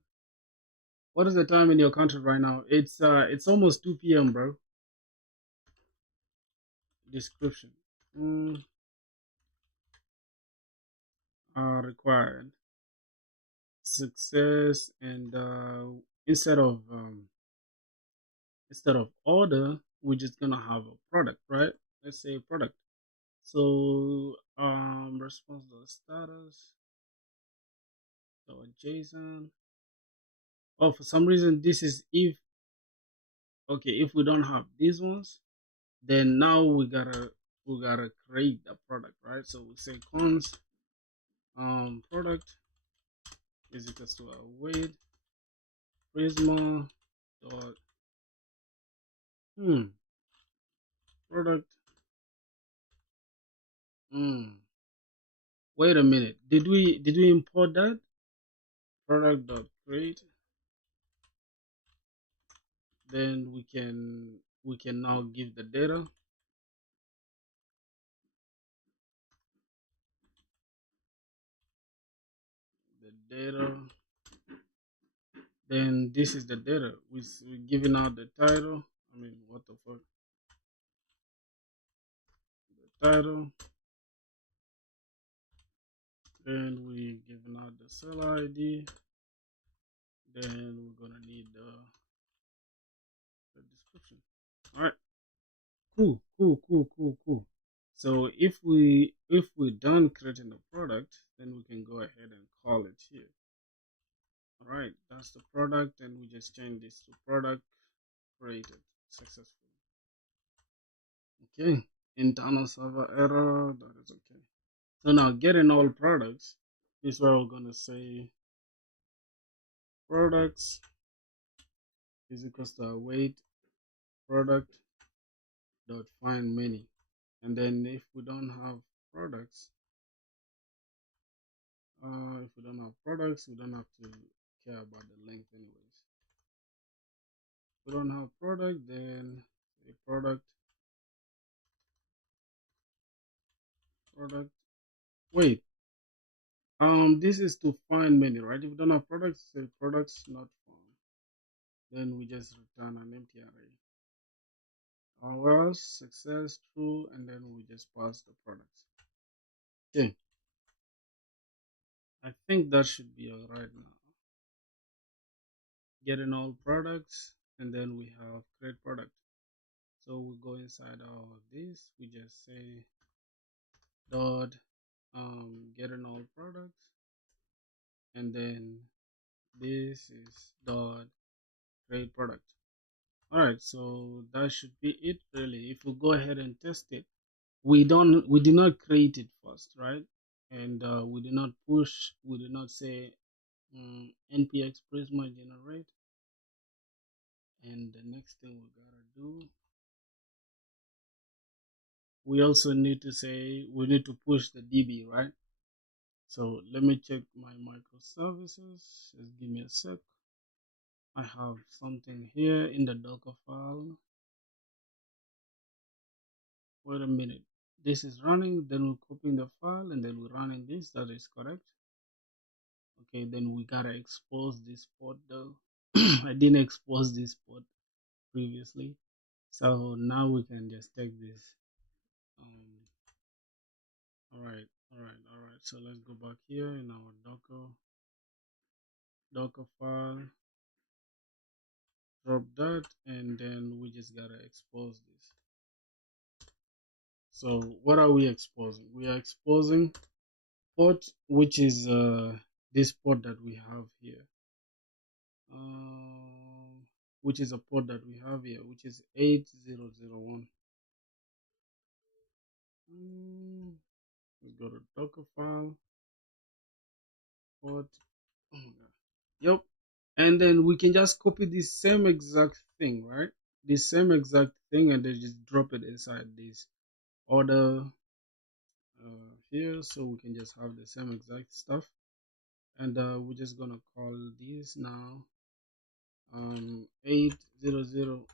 What is the time in your country right now? It's almost 2 p.m., bro. Description are required. Success, and instead of order, we're just gonna have a product, right? Let's say product. So response status JSON. Oh, for some reason this is if okay, if we don't have these ones, then now we gotta create the product, right? So we say const product is equals to await prisma dot product. Wait a minute, did we import that product dot create? Then we can now give the data. Then this is the data. We're giving out the title. I mean, what the fuck? The title. Then we giving out the seller ID. Then we're gonna need the description. All right. Cool. Cool. So if we're done creating the product, then we can go ahead and call it here. All right. That's the product, and we just change this to product created successfully. Okay. Internal server error. That is okay. So now getting all products is where we're gonna say products is equals to await product dot find many. And then if we don't have products, we don't have to care about the length anyways. If we don't have product, then a product wait, this is to find many, right? If we don't have products, say products not found, then we just return an empty array. Or else success true, and then we just pass the products. Okay, I think that should be all right now. Getting all products, and then we have create product. So we go inside of this, we just say dot getting all products, and then this is dot create product. All right, so that should be it really. If we go ahead and test it, we did not create it first, right? And we did not push, we did not say npx prisma generate. And the next thing we gotta do, we also need to say we need to push the db, right? So let me check my microservices. Just give me a sec. I have something here in the Docker file. Wait a minute. This is running, then we're copying the file, and then we're running this. That is correct. Okay, then we gotta expose this port though. I didn't expose this port previously. So now we can just take this. All right. So let's go back here in our Docker file, drop that, and then we just gotta expose this. So what are we exposing? We are exposing port, which is this port that we have here, which is a port that we have here, which is 8001. Let's go to Docker file, port. Oh my god. Yep. And then we can just copy this same exact thing, right? This same exact thing, and then just drop it inside this order here, so we can just have the same exact stuff. And we're just gonna call this now 80000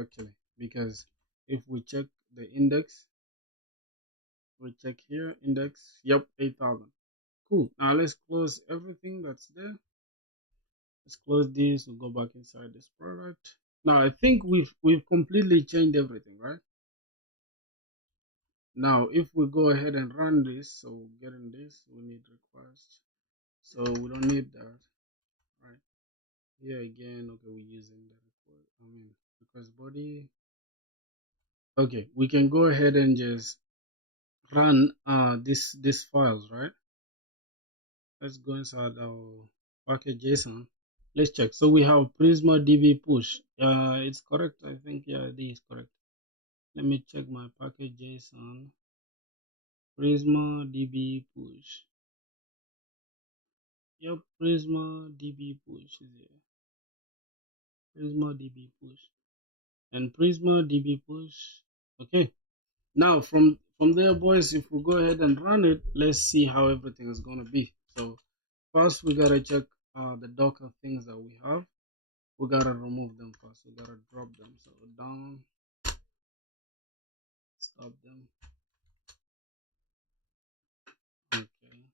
actually, because if we check the index, we check here index, yep, 8000. Cool. Now let's close everything that's there. Let's close this. We'll go back inside this product. Now I think we've completely changed everything, right? Now if we go ahead and run this, so getting this, we need request, so we don't need that, right? Here again, okay, we're using the request body. Okay, we can go ahead and just run this files, right? Let's go inside our package JSON. Let's check. So we have Prisma DB push. It's correct, I think. Yeah, it is correct. Let me check my package JSON. Prisma DB push. Yep, Prisma DB push is here. Prisma DB push. And Prisma DB push. Okay. Now from there, boys, if we go ahead and run it, let's see how everything is gonna be. So first we gotta check the Docker things that we have. We gotta remove them first. We gotta drop them. So down, stop them. Okay.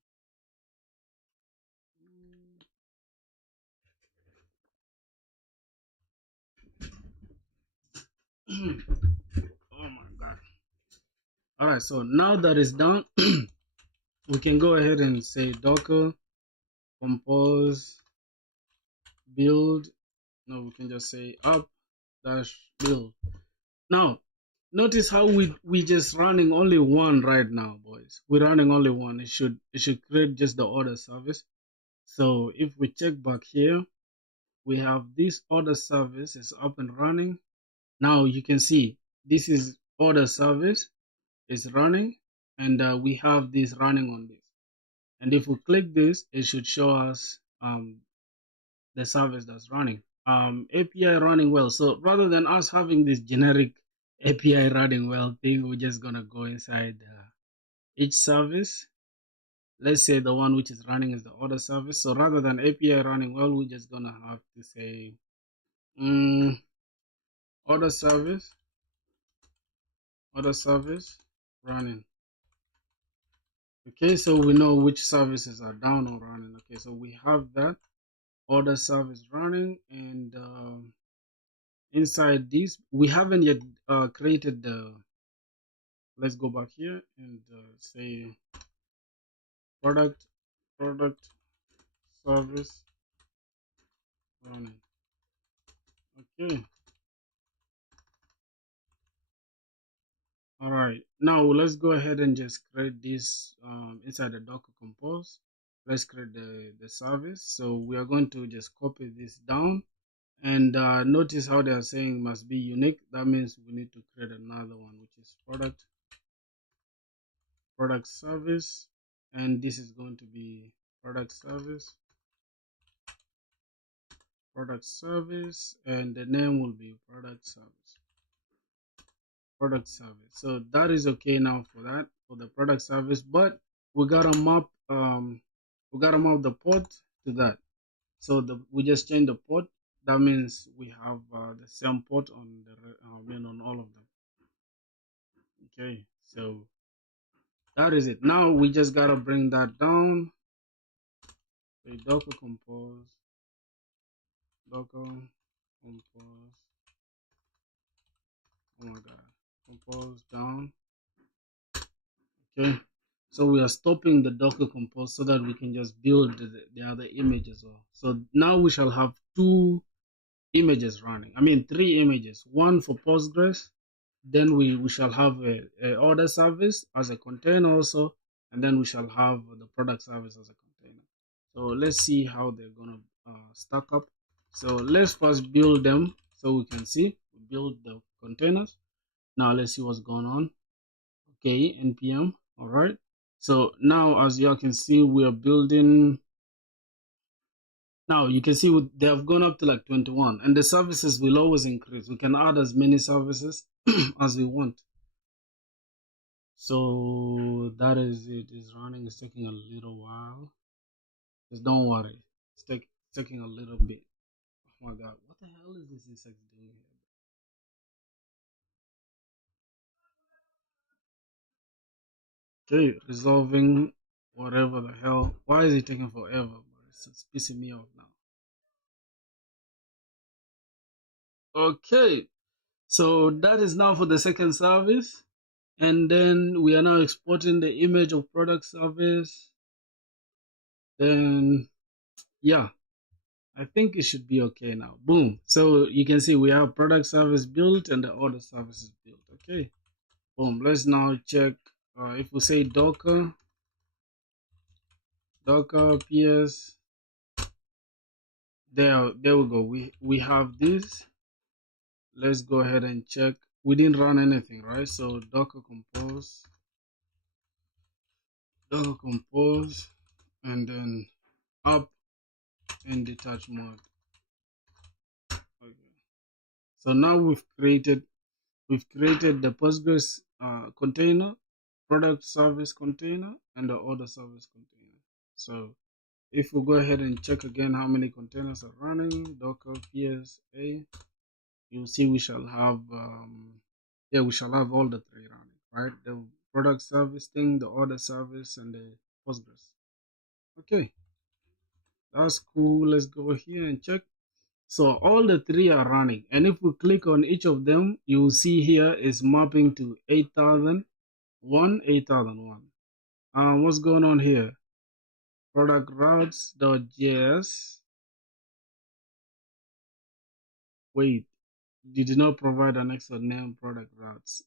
Oh my god. Alright, so now that is done, we can go ahead and say docker compose build. No, we can just say up dash build. Now notice how we just running only one right now, boys. We're running only one. It should create just the order service. So if we check back here, we have this order service is up and running. Now you can see this is order service is running, and we have this running on this. And if we click this, it should show us the service that's running. API running well. So rather than us having this generic API running well thing, we're just gonna go inside each service. Let's say the one which is running is the order service. So rather than API running well, we're just gonna have to say order service running. Okay, so we know which services are down or running. Okay, so we have that order service running, and inside this we haven't yet created the, let's go back here and say product service running. Okay, all right, now let's go ahead and just create this inside the Docker compose. Let's create the service. So we are going to just copy this down, and notice how they are saying must be unique. That means we need to create another one, which is product service, and this is going to be product service, and the name will be product service. So that is okay now for that, for the product service, but we gotta map the port to that. So we just change the port. That means we have the same port on the on all of them. Okay, so that is it. Now we just gotta bring that down. Okay, docker compose. Oh my god, compose down. Okay, so we are stopping the docker compose so that we can just build the other image as well. So now we shall have two images running. I mean, three images. One for Postgres, then we shall have a order service as a container also, and then we shall have the product service as a container. So let's see how they're gonna stack up. So let's first build them so we can see. We build the containers. Now let's see what's going on. Okay, npm. All right. So now, as you can see, we are building. Now you can see they have gone up to like 21, and the services will always increase. We can add as many services as we want. So that is it. Is running. It's taking a little while. Just don't worry. It's taking a little bit. Oh my god, what the hell is this insect doing here? Okay, resolving whatever the hell. Why is it taking forever? It's pissing me off now. Okay, so that is now for the second service. And then we are now exporting the image of product service. Then, yeah, I think it should be okay now. Boom. So you can see we have product service built and the other services built. Okay. Boom. Let's now check. If we say Docker ps, there we go. We have this. Let's go ahead and check. We didn't run anything, right? So Docker compose, and then up and detach mode. Okay. So now we've created the Postgres container, product service container, and the other service container. So if we go ahead and check again how many containers are running, Docker PSA, you'll see we shall have we shall have all the three running, right? The product service thing, the order service, and the Postgres. Okay, that's cool. Let's go here and check. So all the three are running, and if we click on each of them, you will see here is mapping to 8001, 8001. What's going on here? Product routes.js. Wait, did not provide an extra name product routes.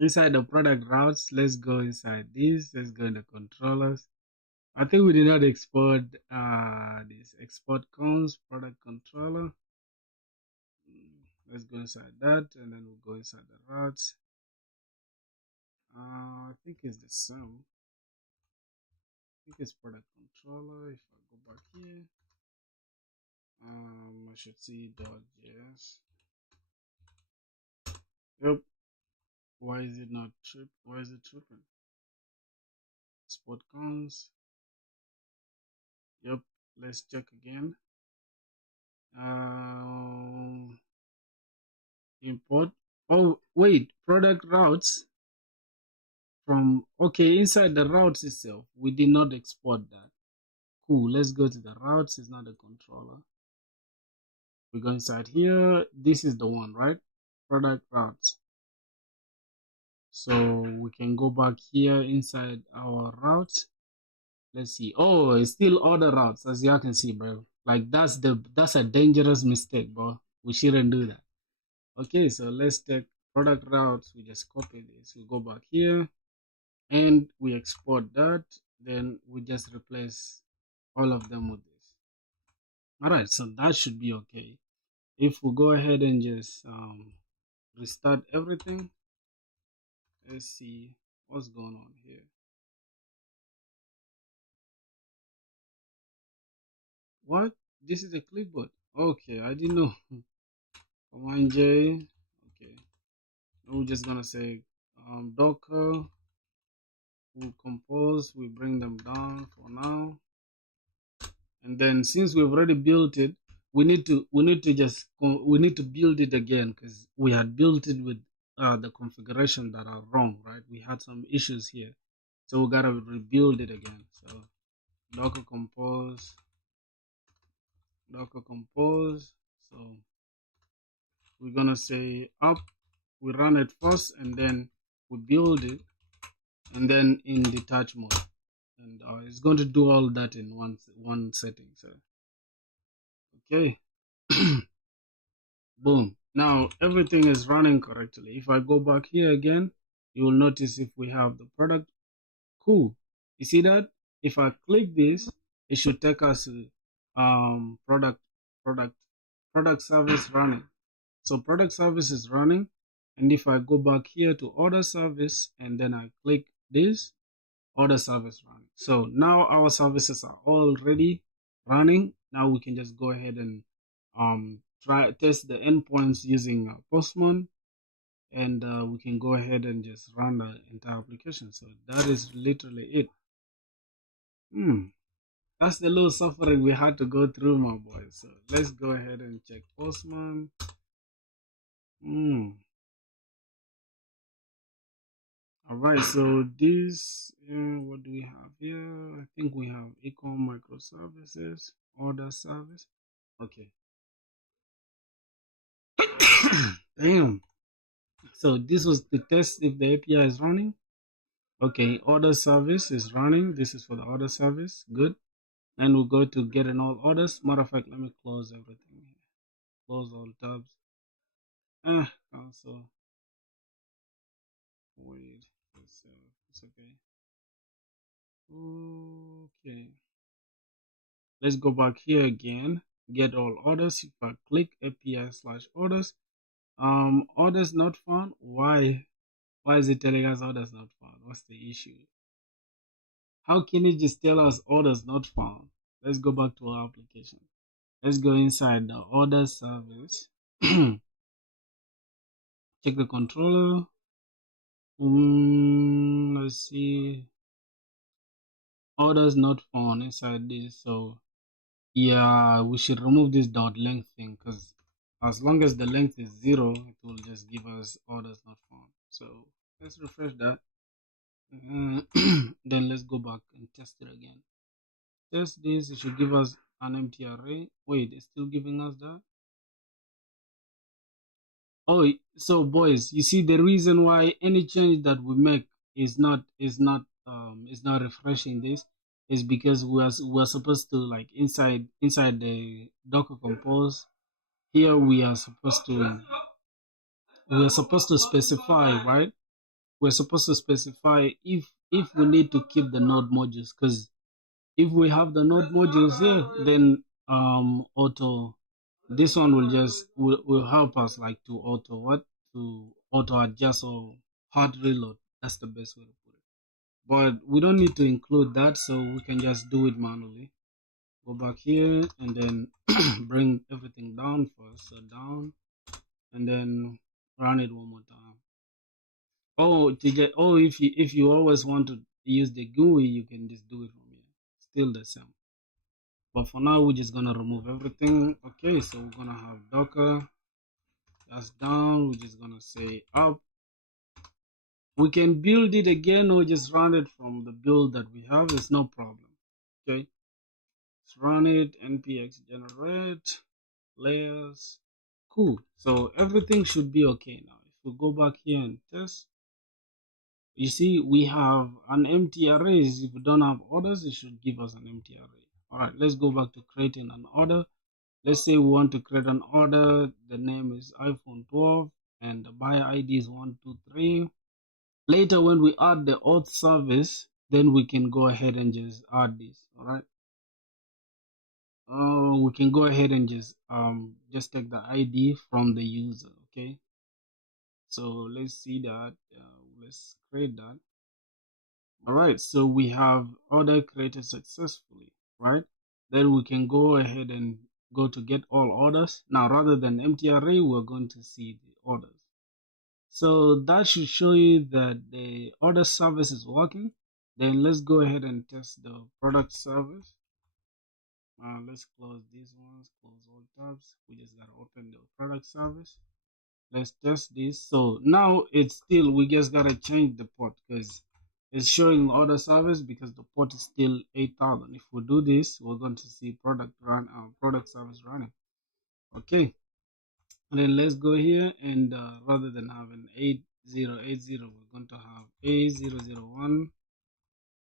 Inside the product routes, let's go inside this. Let's go in the controllers. I think we did not export this export cons product controller. Let's go inside that, and then we'll go inside the routes. I think it's the same. I think it's product controller. If I go back here, I should see .js. Yep. Why is it not trip? Why is it tripping? Export cons. Yep. Let's check again. Import. Oh wait, product routes from inside the routes itself. We did not export that. Cool. Let's go to the routes. It's not the controller. We go inside here. This is the one, right? Product routes. So we can go back here inside our routes. Let's see. Oh, it's still other routes, as you can see, bro. Like that's a dangerous mistake, bro. We shouldn't do that. Okay, so let's take product routes. We just copy this. We go back here and we export that. Then we just replace all of them with this. All right, so that should be okay. If we go ahead and just restart everything, let's see what's going on here. What? This is a clipboard. Okay, I didn't know. Command J. Okay, we're just gonna say Docker. We'll compose. We bring them down for now, and then since we've already built it, we need to build it again because we had built it with the configuration that are wrong, right? We had some issues here, so we gotta rebuild it again. So Docker compose. So we're gonna say up, we run it first, and then we build it, and then in detach mode, and it's going to do all that in one setting. So okay. Boom, now everything is running correctly. If I go back here again, you will notice if we have the product Cool. You see that? If I click this, it should take us to product product product service running. So product service is running, and if I go back here to order service and then I click this, order service running. So now our services are already running. Now we can just go ahead and try test the endpoints using Postman, and we can go ahead and just run the entire application. So that is literally it. That's the little suffering we had to go through, my boy. So let's go ahead and check Postman. All right, so this, what do we have here? I think we have ecom microservices, order service. Okay. Damn. So this was the test if the API is running. Okay, order service is running. This is for the order service. Good. And we'll go to get in all orders. Matter of fact, let me close everything here. Close all tabs. Cancel. Wait. It's okay. Okay. Let's go back here again. Get all orders. If I click API/orders, orders not found. Why? Why is it telling us orders not found? What's the issue? How can it just tell us orders not found? Let's go back to our application. Let's go inside the order service. Check the controller. Let's see. Orders not found inside this. So yeah, we should remove this dot length thing, because as long as the length is 0, it will just give us orders not found. So let's refresh that. Then let's go back and test it again. Test this, it should give us an empty array. Wait, it's still giving us that? Oh, so boys, you see the reason why any change that we make is not refreshing this is because we're supposed to, like, inside the Docker Compose. Here we are supposed to specify, right? We're supposed to specify if we need to keep the node modules, because if we have the node modules here, then auto this one will help us, like, to auto adjust or hard reload. That's the best way to put it. But we don't need to include that, so we can just do it manually. Go back here and then bring everything down first. So down, and then run it one more time. If you always want to use the GUI, you can just do it from here. Still the same. But for now, we're just gonna remove everything. Okay, so we're gonna have Docker. That's down. We're just gonna say up. We can build it again or just run it from the build that we have. It's no problem. Okay, let's run it. Npx generate layers. Cool. So everything should be okay now. If we go back here and test, you see we have an empty array. If we don't have orders, it should give us an empty array. All right, let's go back to creating an order. Let's say we want to create an order. The name is iPhone 12 and the buyer ID is 123. Later, when we add the auth service, then we can go ahead and just add this. All right. We can go ahead and just take the ID from the user. Okay. So let's see that. Let's create that. All right. So we have order created successfully. Right. Then we can go ahead and go to get all orders. Now, rather than empty array, we're going to see the orders. So that should show you that the order service is working. Then let's go ahead and test the product service. Let's close these ones, close all tabs. We just gotta open the product service. Let's test this. So now we just gotta change the port, because it's showing order service because the port is still 8000. If we do this, we're going to see product service running. Okay. And then let's go here and rather than having 8080, we're going to have A001.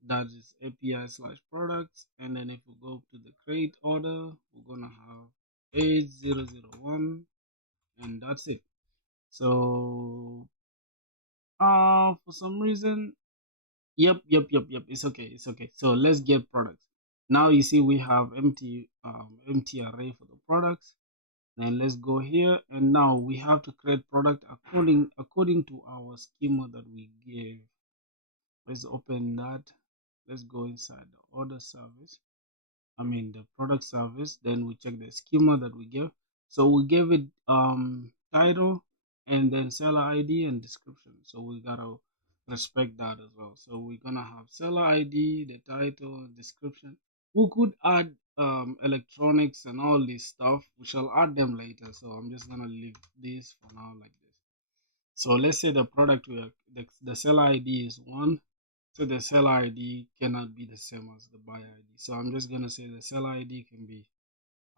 That is API/products. And then if we go to the create order, we're gonna have 8001, and that's it. So for some reason Yep. It's okay. It's okay. So let's get products. Now you see we have empty array for the products. Then let's go here, and now we have to create product according to our schema that we gave. Let's open that. Let's go inside the order service. I mean the product service. Then we check the schema that we gave. So we gave it title and then seller ID and description. So we gotta respect that as well. So we're gonna have seller ID, the title, description. We could add electronics and all this stuff. We shall add them later. So I'm just gonna leave this for now like this. So let's say the product the seller ID is one. So the seller ID cannot be the same as the buyer ID. So I'm just gonna say the seller ID can be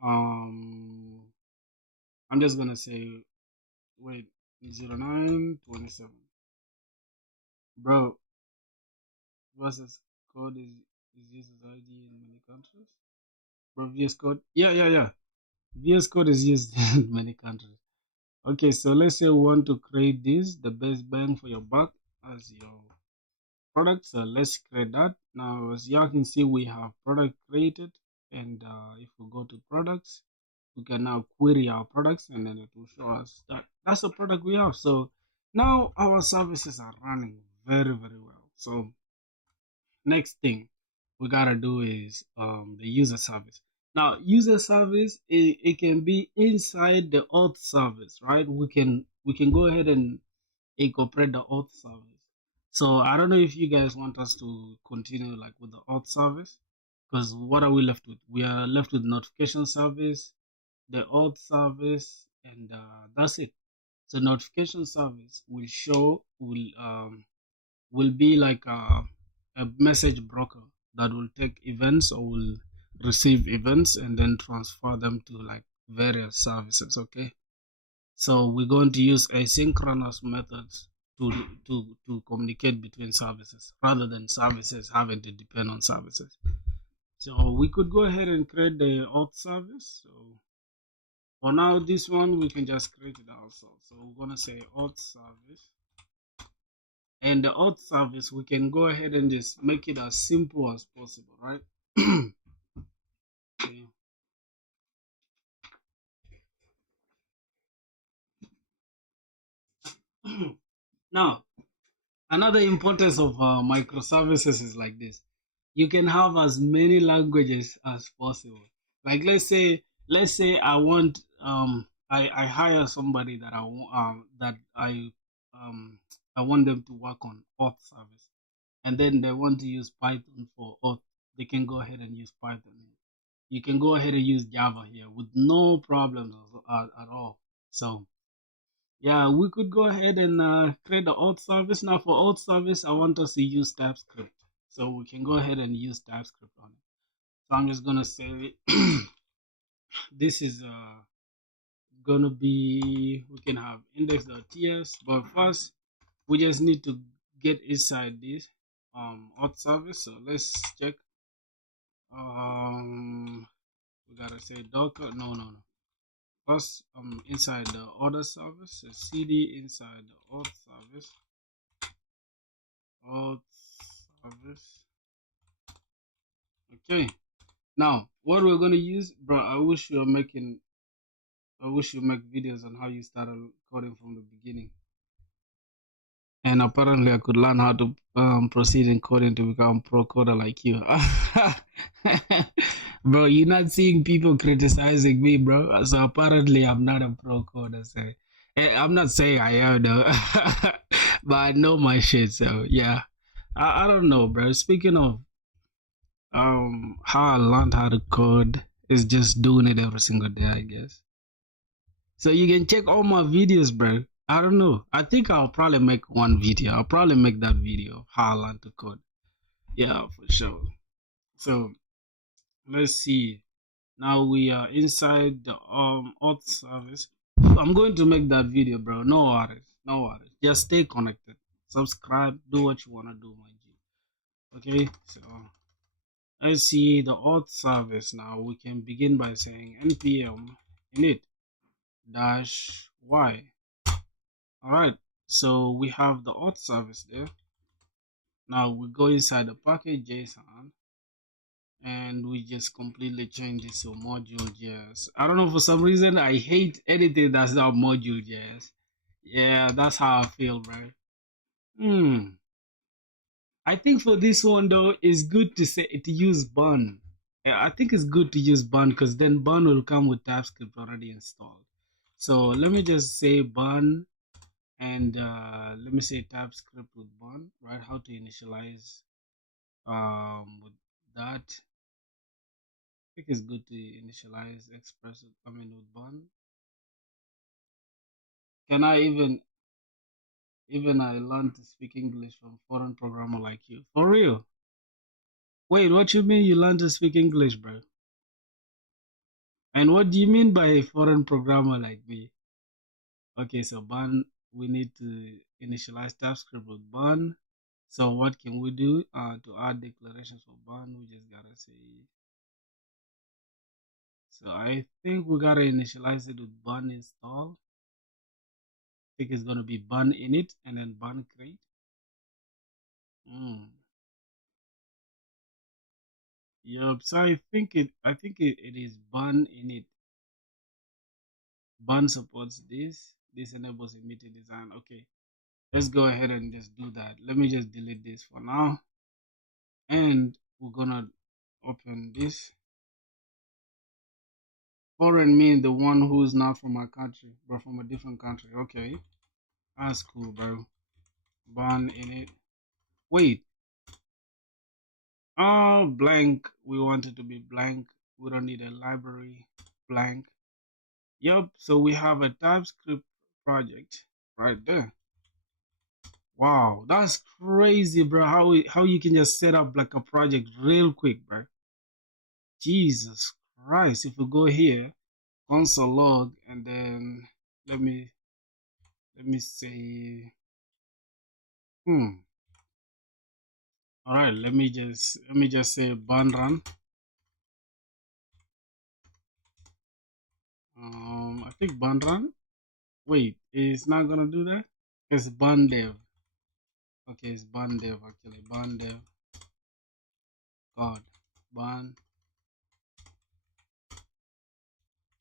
um I'm just gonna say wait 0927. Bro, versus code is used as ID in many countries. Bro, VS Code. Yeah. VS Code is used in many countries. Okay, so let's say we want to create this, the best bang for your buck as your product. So let's create that. Now, as you can see, we have product created. And if we go to products, we can now query our products and then it will show us that that's the product we have. So now our services are running very well. So next thing we gotta do is the user service. Now user service, it can be inside the auth service, right? We can go ahead and incorporate the auth service. So I don't know if you guys want us to continue like with the auth service, because what are we left with? We are left with notification service, the auth service, and that's it. So notification service will be like a message broker that will take events or will receive events and then transfer them to like various services. Okay, so we're going to use asynchronous methods to communicate between services rather than services having to depend on services. So we could go ahead and create the auth service. So for now, this one we can just create it ourselves. So we're gonna say auth service, and the auth service we can go ahead and just make it as simple as possible, right? Okay. Now, another importance of microservices is like this: you can have as many languages as possible. Like let's say I hire somebody that I want them to work on auth service, and then they want to use Python for auth. They can go ahead and use Python. You can go ahead and use Java here with no problems at all. So yeah, we could go ahead and create the auth service. Now for auth service, I want us to use TypeScript. So we can go ahead and use TypeScript on it. So I'm just gonna say this is gonna be, we can have index.ts, but first we just need to get inside this auth service. So let's check. We gotta say Docker. No. First, inside the order service, so cd inside the auth service. Auth service. Okay. Now, what we're gonna use, bro. I wish you make videos on how you started coding from the beginning. And apparently, I could learn how to proceed in coding to become pro coder like you. Bro, you're not seeing people criticizing me, bro. So apparently, I'm not a pro coder. So I'm not saying I am though, but I know my shit. So yeah, I don't know, bro. Speaking of how I learned how to code is just doing it every single day, I guess. So you can check all my videos, bro. I don't know. I think I'll probably make one video. I'll probably make that video of how I learned to code. Yeah, for sure. So let's see. Now we are inside the auth service. I'm going to make that video, bro. No worries. No worries. Just stay connected. Subscribe. Do what you wanna do, my G. Okay, so let's see the auth service. Now we can begin by saying npm init dash y. All right, so we have the auth service there. Now we go inside the package JSON and we just completely change this to module.js. I don't know, for some reason I hate anything that's not module.js. Yeah, that's how I feel, bro. I think for this one though, it's good to use bun. Yeah, I think it's good to use bun because then bun will come with TypeScript already installed. So let me just say bun and let me say TypeScript with bun, right? How to initialize with that. I think it's good to initialize express coming with bun. Can I even I learned to speak English from foreign programmer like you? For real? Wait, what you mean you learned to speak English, bro? And what do you mean by a foreign programmer like me? Okay, so bun, we need to initialize TypeScript with bun. So what can we do to add declarations for bun? We just gotta say. So I think we gotta initialize it with bun install. I think it's gonna be bun init and then bun create. Yep. So I think it is bun init. Bun supports this. This enables immediate design. Okay. Let's go ahead and just do that. Let me just delete this for now. And we're gonna open this. Foreign means the one who's not from our country, but from a different country. Okay. That's cool, bro. Bun init. Wait. Oh, blank. We want it to be blank. We don't need a library. Blank. Yep. So we have a TypeScript project right there. Wow, that's crazy, bro. How you can just set up like a project real quick, bro. Jesus Christ. If we go here, console log, and then let me say all right, let me just say bun run. I think bun run. Wait, it's not gonna do that. It's bun dev. Okay, it's bun dev actually. Bun dev. God, bun.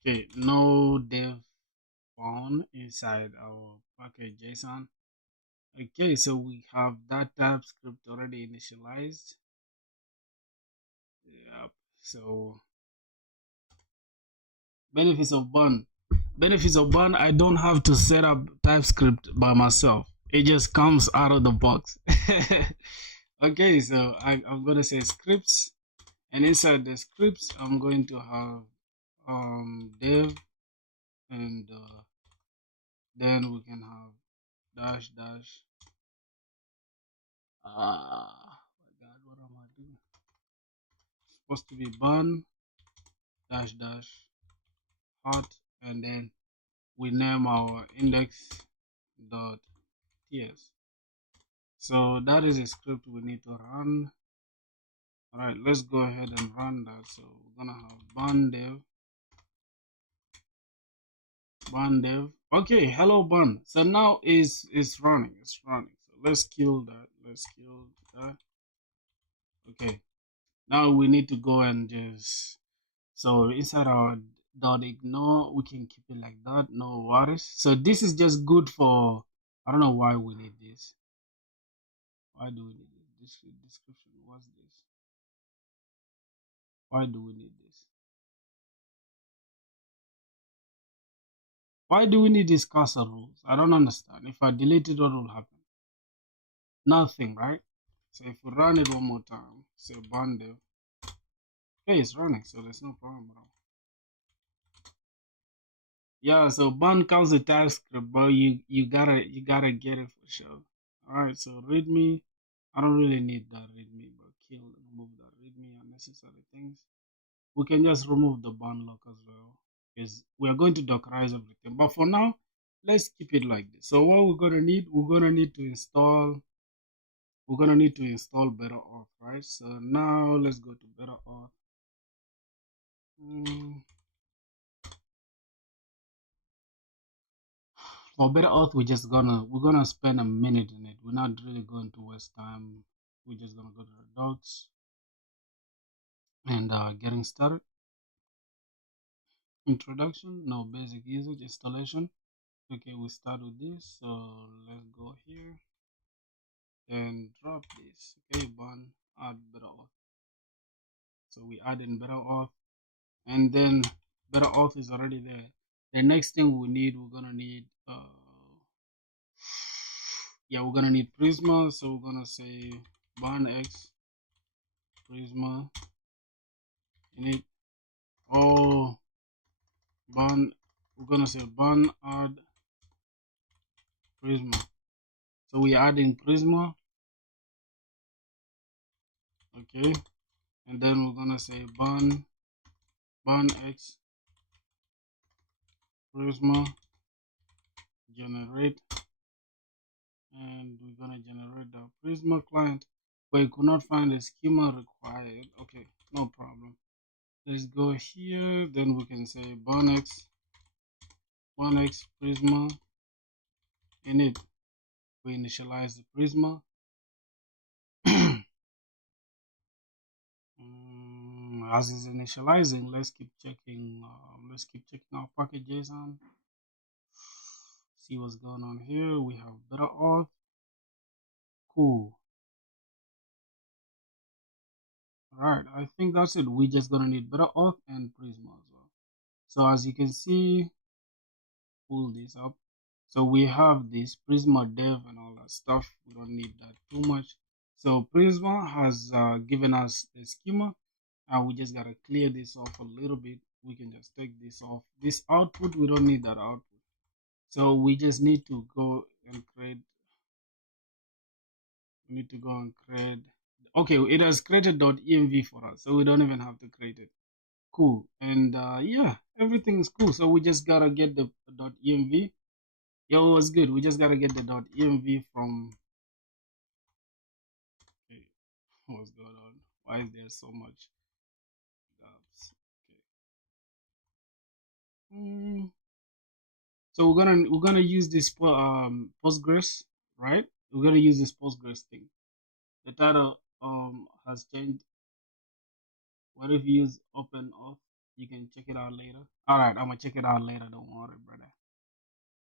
Okay, no dev found inside our package JSON. Okay, so we have that TypeScript already initialized. Yep. So benefits of bun. Benefits of bun. I don't have to set up TypeScript by myself. It just comes out of the box. Okay, so I'm gonna say scripts, and inside the scripts, I'm going to have dev, and then we can have dash dash. My God, what am I doing? Supposed to be bun dash dash hot, and then we name our index.ts. So that is a script we need to run. All right, let's go ahead and run that. So we're gonna have bun dev. Okay, hello bun. So now it's running. It's running. So let's kill that. Let's kill that. Okay. Now we need to go and just, so inside our dot ignore, we can keep it like that, no worries. So this is just good for, I don't know why we need this. Why do we need this? Description, what's this? Why do we need this? Why do we need these cursor rules? I don't understand. If I delete it, what will happen? Nothing, right? So if we run it one more time, say bun dev, okay, it's running, so there's no problem at all. Yeah, so bun comes with TypeScript, but you gotta get it for sure. All right, so readme, I don't really need that readme, but remove that readme unnecessary things. We can just remove the bun lock as well, because we are going to Dockerize everything. But for now, let's keep it like this. So what we're gonna need to install Better Auth, right? So now let's go to Better Auth. For Better Auth, we're gonna spend a minute in it. We're not really going to waste time we're just gonna go to the docs and getting started. Introduction, no, basic usage, installation. Okay, we start with this, so let's go here and drop this. Okay, bun add better auth. So we add in better auth, and then better auth is already there. The next thing we need, we're gonna need yeah, we're gonna need Prisma. So we're gonna say bun x Prisma init. Oh, bun, we're gonna say bun add Prisma. So we're adding Prisma. Okay, and then we're gonna say bun x Prisma generate, and we're gonna generate the Prisma client, but you could not find the schema required. Okay, no problem. Let's go here, then we can say bun x Prisma init. We initialize the Prisma. As it's initializing, let's keep checking our package JSON, see what's going on here. We have better auth. Cool. Right, I think that's it. We're just gonna need better auth and Prisma as well. So as you can see, pull this up. So we have this Prisma dev and all that stuff. We don't need that too much. So Prisma has given us the schema, and we just gotta clear this off a little bit. We can just take this off. This output, we don't need that output. So we just need to go and create. We need to go and create. Okay, it has created .env for us, so we don't even have to create it. Cool. And yeah, everything is cool. So we just gotta get the .env. Yo, it was good. We just gotta get the .env from. Okay, what's going on? Why is there so much gaps? Okay. So we're gonna use this Postgres, right? We're gonna use this Postgres thing. The title has changed. What if you use open auth? You can check it out later. All right, I'm gonna check it out later. Don't worry, brother.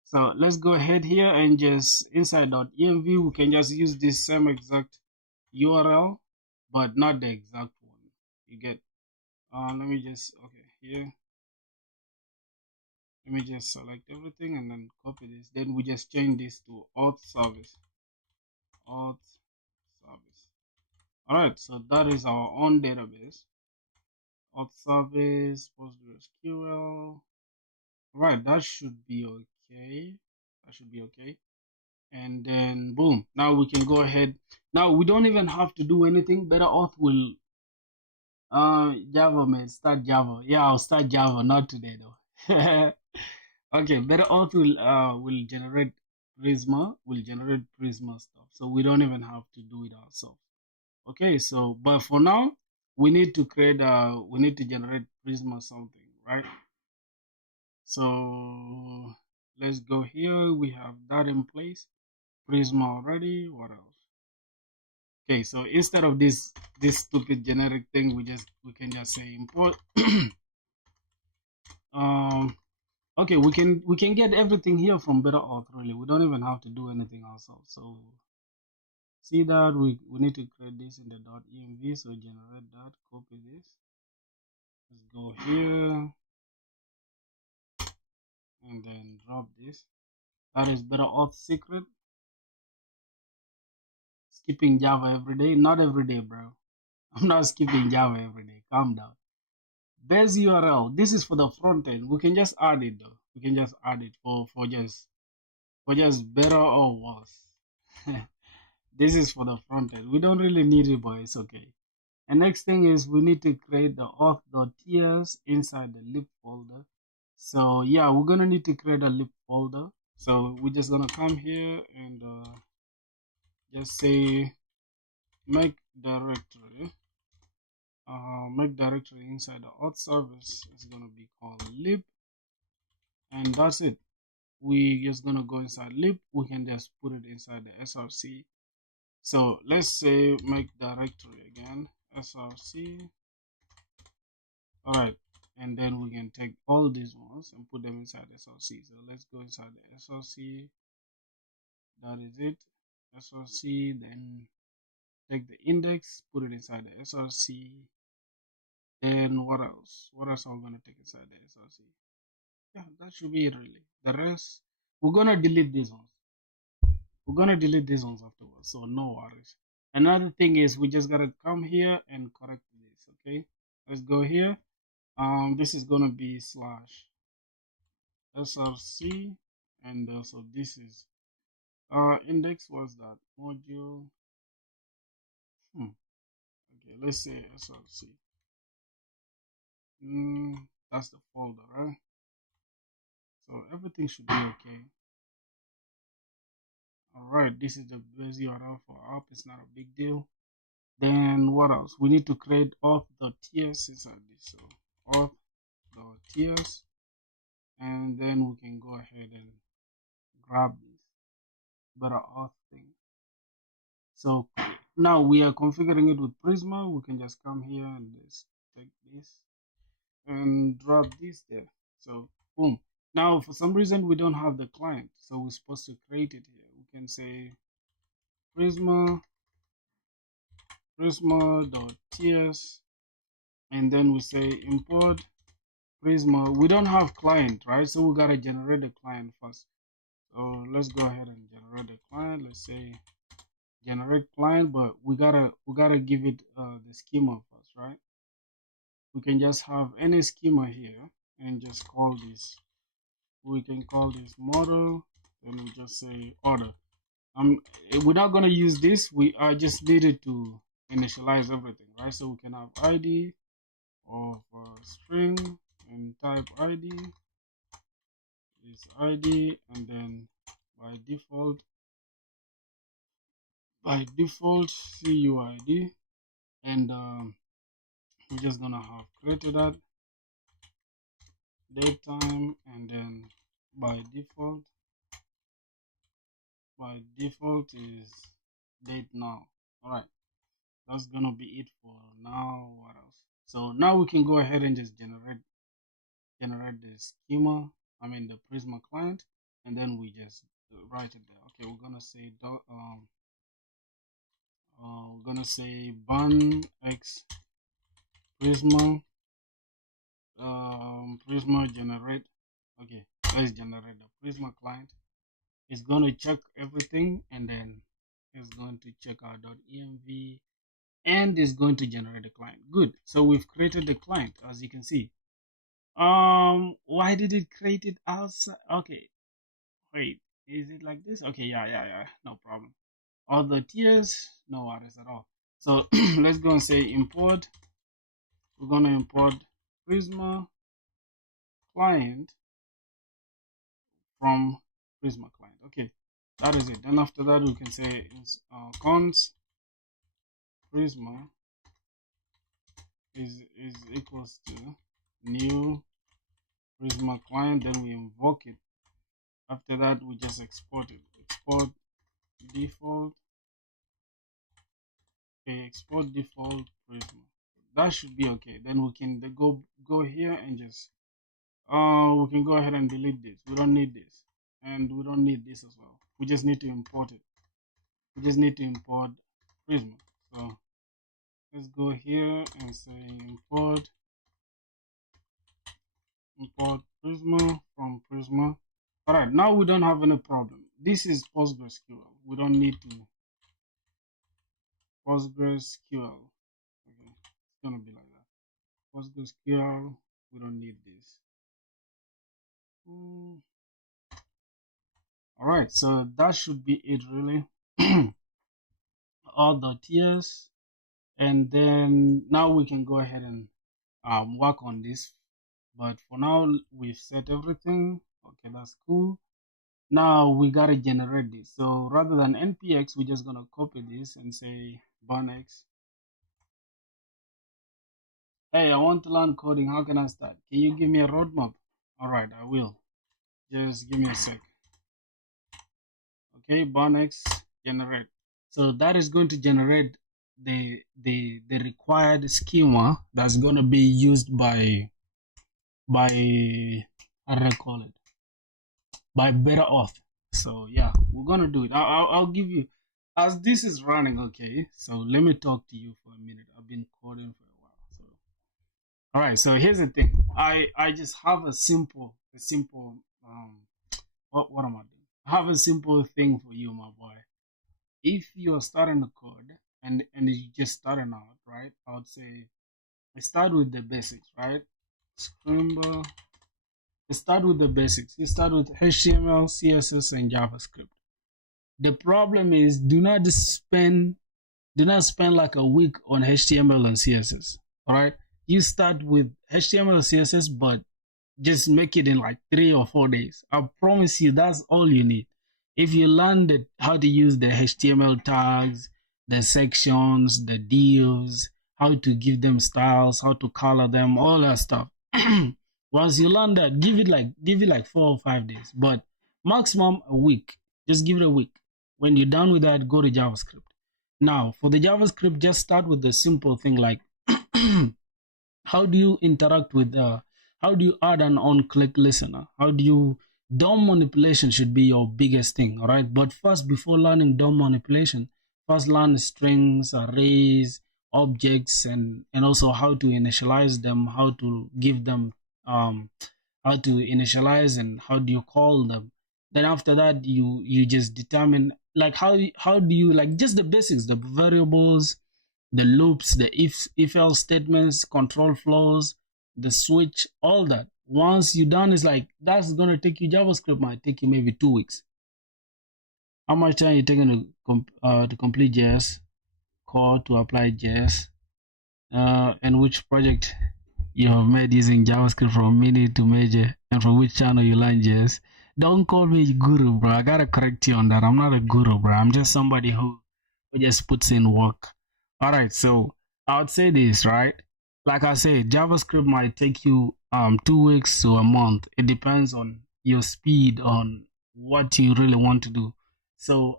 So let's go ahead here and just inside .env, we can just use this same exact URL, but not the exact one. You get? Let me just here. Let me just select everything and then copy this. Then we just change this to auth service. Auth service. All right, so that is our own database. Auth service, PostgreSQL. Right, that should be okay. That should be okay. And then boom, now we can go ahead. Now we don't even have to do anything. Better auth will Java, man, start Java. Yeah, I'll start Java, not today though. Okay, better auth will generate Prisma stuff, so we don't even have to do it ourselves. Okay, so but for now we need to generate Prisma something, right? So let's go here. We have that in place. Prisma already. What else? Okay, so instead of this stupid generic thing, we can just say import. Okay, we can get everything here from better auth. Really, we don't even have to do anything ourselves. So see that we need to create this in the .env. So generate that. Copy this. Let's go here and then drop this. That is better auth secret. Skipping Java every day? Not every day, bro. I'm not skipping Java every day. Calm down. Base URL. This is for the front end. We can just add it though. We can just add it for just better or worse. This is for the front end. We don't really need it, but it's okay. And next thing is we need to create the auth.ts inside the lib folder. So yeah, we're gonna need to create a lib folder. So we're just gonna come here and just say make directory. Make directory inside the auth service is gonna be called lib, and that's it. We just gonna go inside lib. We can just put it inside the src So let's say make directory again, src. All right, and then we can take all these ones and put them inside src. So let's go inside the src. That is it, src. Then take the index, put it inside the src. Then what else? What else are we gonna take inside the src? Yeah, that should be it really. The rest, we're gonna delete these ones. We're gonna delete these ones afterwards, so no worries. Another thing is we just gotta come here and correct this. Okay, let's go here. This is gonna be slash src, and so this is index was that module. Okay, let's say src. That's the folder, right? So everything should be okay. All right, this is the base URL for app. It's not a big deal. Then what else? We need to create auth.ts inside this. So auth.ts, and then we can go ahead and grab this better auth thing. So now we are configuring it with Prisma. We can just come here and just take this and drop this there. So boom. Now for some reason we don't have the client, so we're supposed to create it here. We can say prisma.ts, and then we say import Prisma. We don't have client, right? So we gotta generate the client first. So let's go ahead and generate the client. Let's say generate client, but we gotta give it the schema first, right? We can just have any schema here and just call this. We can call this model, and we just say order. We're not gonna use this. We are just needed to initialize everything, right? So we can have ID of string and type ID is ID, and then by default CUID, and we're just gonna have created that date time, and then by default is date now. All right, that's gonna be it for now. What else? So now we can go ahead and just generate the schema, I mean the Prisma client, and then we just write it there. Okay, we're gonna say bun x Prisma Prisma generate. Okay, let's generate the Prisma client. It's going to check everything, and then it's going to check our .env, and it's going to generate the client. Good. So we've created the client, as you can see. Why did it create it outside? Okay, wait, is it like this? Okay, yeah, no problem. All the tiers, no worries at all. So let's go and say import. We're going to import Prisma client from Prisma client. Okay, that is it. Then after that, we can say const Prisma is equals to new Prisma client. Then we invoke it. After that, we just export it. Export default. Okay, export default Prisma. That should be okay. Then we can go here and just we can go ahead and delete this. We don't need this, and we don't need this as well. We just need to import it. We just need to import Prisma. So let's go here and say import Prisma from Prisma. All right, now we don't have any problem. This is PostgreSQL. We don't need to PostgreSQL. Okay, it's gonna be like that. PostgreSQL. We don't need this. All right, so that should be it really. All the tiers, and then now we can go ahead and work on this. But for now, we've set everything. Okay, that's cool. Now we gotta generate this. So rather than npx, we're just gonna copy this and say bunx. Hey, I want to learn coding. How can I start? Can you give me a roadmap? All right, I will. Just give me a sec. Okay, bunx generate. So that is going to generate the required schema that's going to be used by how do I call it, by better auth. So yeah, we're gonna do it. I'll give you, as this is running. Okay, so let me talk to you for a minute. I've been coding for a while. So all right, so here's the thing. I just have a simple what am I doing? I have a simple thing for you, my boy. If you're starting a code and you just starting out, right? I would say start with the basics, right? Scramble. Start with the basics. You start with HTML, CSS, and JavaScript. The problem is do not spend like a week on HTML and CSS. All right. You start with HTML and CSS, but just make it in like 3 or 4 days. I promise you that's all you need. If you learn how to use the HTML tags, the sections, the divs, how to give them styles, how to color them, all that stuff. Once you learn that, give it like 4 or 5 days, but maximum a week. Just give it a week. When you're done with that, go to JavaScript. Now, for the JavaScript, just start with the simple thing like how do you interact with how do you add an on-click listener? How do you DOM manipulation should be your biggest thing, all right? But first, before learning DOM manipulation, first learn strings, arrays, objects, and also how to initialize them, how to give them how to initialize and how do you call them. Then after that, you just determine like how do you like just the basics, the variables, the loops, the if else statements, control flows, the switch, all that. Once you're done, it's like that's gonna take you. JavaScript might take you maybe 2 weeks. How much time you taking to complete JS, code to apply JS, and which project you have made using JavaScript from mini to major, and from which channel you learn JS. Don't call me guru, bro. I gotta correct you on that. I'm not a guru, bro. I'm just somebody who just puts in work. All right, so I would say this, right? Like I said, JavaScript might take you 2 weeks to a month. It depends on your speed, on what you really want to do. So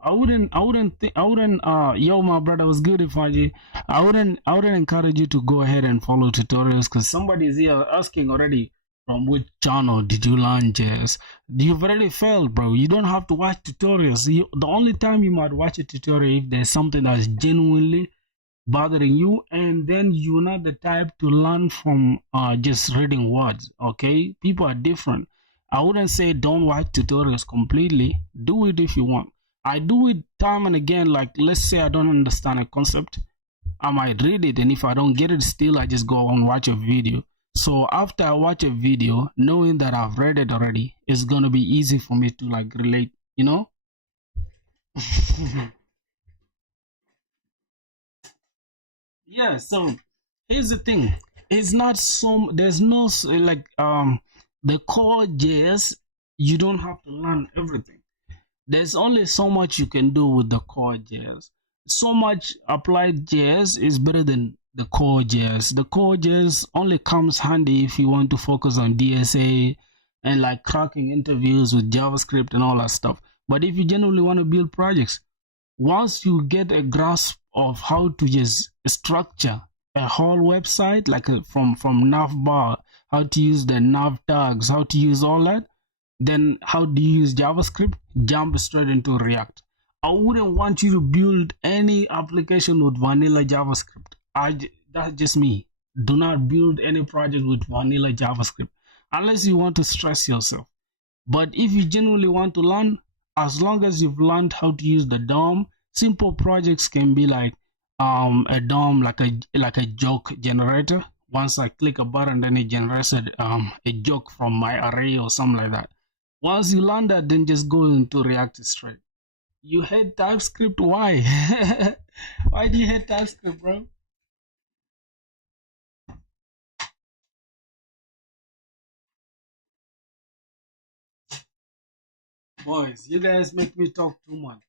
yo, my brother was good if I wouldn't encourage you to go ahead and follow tutorials because somebody's here asking already from which channel did you learn JS. You've already failed, bro. You don't have to watch tutorials. The only time you might watch a tutorial if there's something that's genuinely bothering you, and then you're not the type to learn from just reading words. Okay, people are different. I wouldn't say don't watch tutorials completely. Do it if you want. I do it time and again. Like, let's say I don't understand a concept, I might read it, and if I don't get it still, I just go and watch a video. So after I watch a video, knowing that I've read it already, it's gonna be easy for me to like relate, you know. Yeah, so here's the thing. It's not so there's no like the core JS, you don't have to learn everything. There's only so much you can do with the core JS. So much applied JS is better than the core JS. The core JS only comes handy if you want to focus on DSA and like cracking interviews with JavaScript and all that stuff. But if you genuinely want to build projects, once you get a grasp of how to just structure a whole website, like from navbar, how to use the nav tags, how to use all that, then how do you use JavaScript? Jump straight into React. I wouldn't want you to build any application with vanilla JavaScript. That's just me. Do not build any project with vanilla JavaScript unless you want to stress yourself. But if you genuinely want to learn, as long as you've learned how to use the DOM, simple projects can be like a DOM, like a joke generator. Once I click a button, then it generates a joke from my array or something like that. Once you learn that, then just go into React straight. You hate TypeScript? Why? Why do you hate TypeScript, bro? Boys, you guys make me talk too much,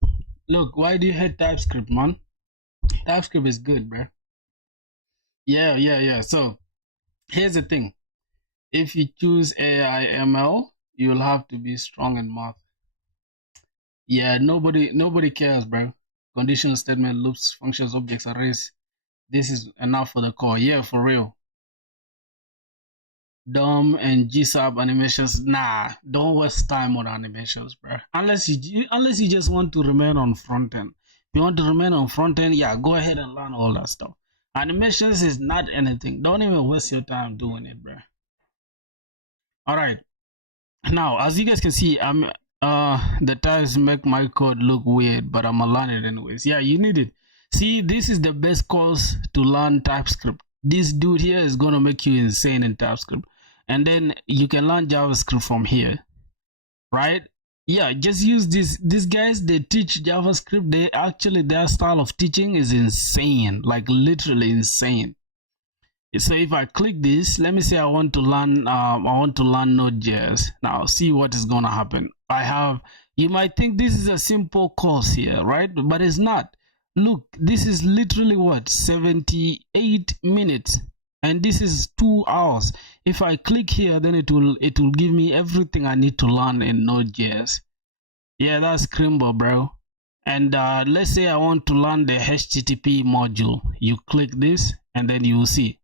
bro. Look, why do you hate TypeScript, man? TypeScript is good, bro. Yeah. So here's the thing. If you choose AI ML, You'll have to be strong in math. Yeah, nobody cares, bro. Conditional statement, loops, functions, objects, arrays. This is enough for the core. Yeah, for real. DOM and GSAP animations. Nah, don't waste time on animations, bro. Unless you just want to remain on front end. If you want to remain on front end, yeah, go ahead and learn all that stuff. Animations is not anything. Don't even waste your time doing it, bro. All right. Now, as you guys can see, the tiles make my code look weird, but I'm gonna learn it anyways. Yeah, you need it. See, this is the best course to learn TypeScript. This dude here is gonna make you insane in TypeScript, and then you can learn JavaScript from here, right? Yeah, just use this. These guys, they teach JavaScript. Their style of teaching is insane, like literally insane. So if I click this, let me say I want to learn Node.js. Now see what is gonna happen. You might think this is a simple course here, right? But it's not. Look, this is literally what, 78 minutes, and this is 2 hours. If I click here, then it will give me everything I need to learn in Node.js. Yeah, that's Crimbo, bro. And let's say I want to learn the HTTP module. You click this, and then you will see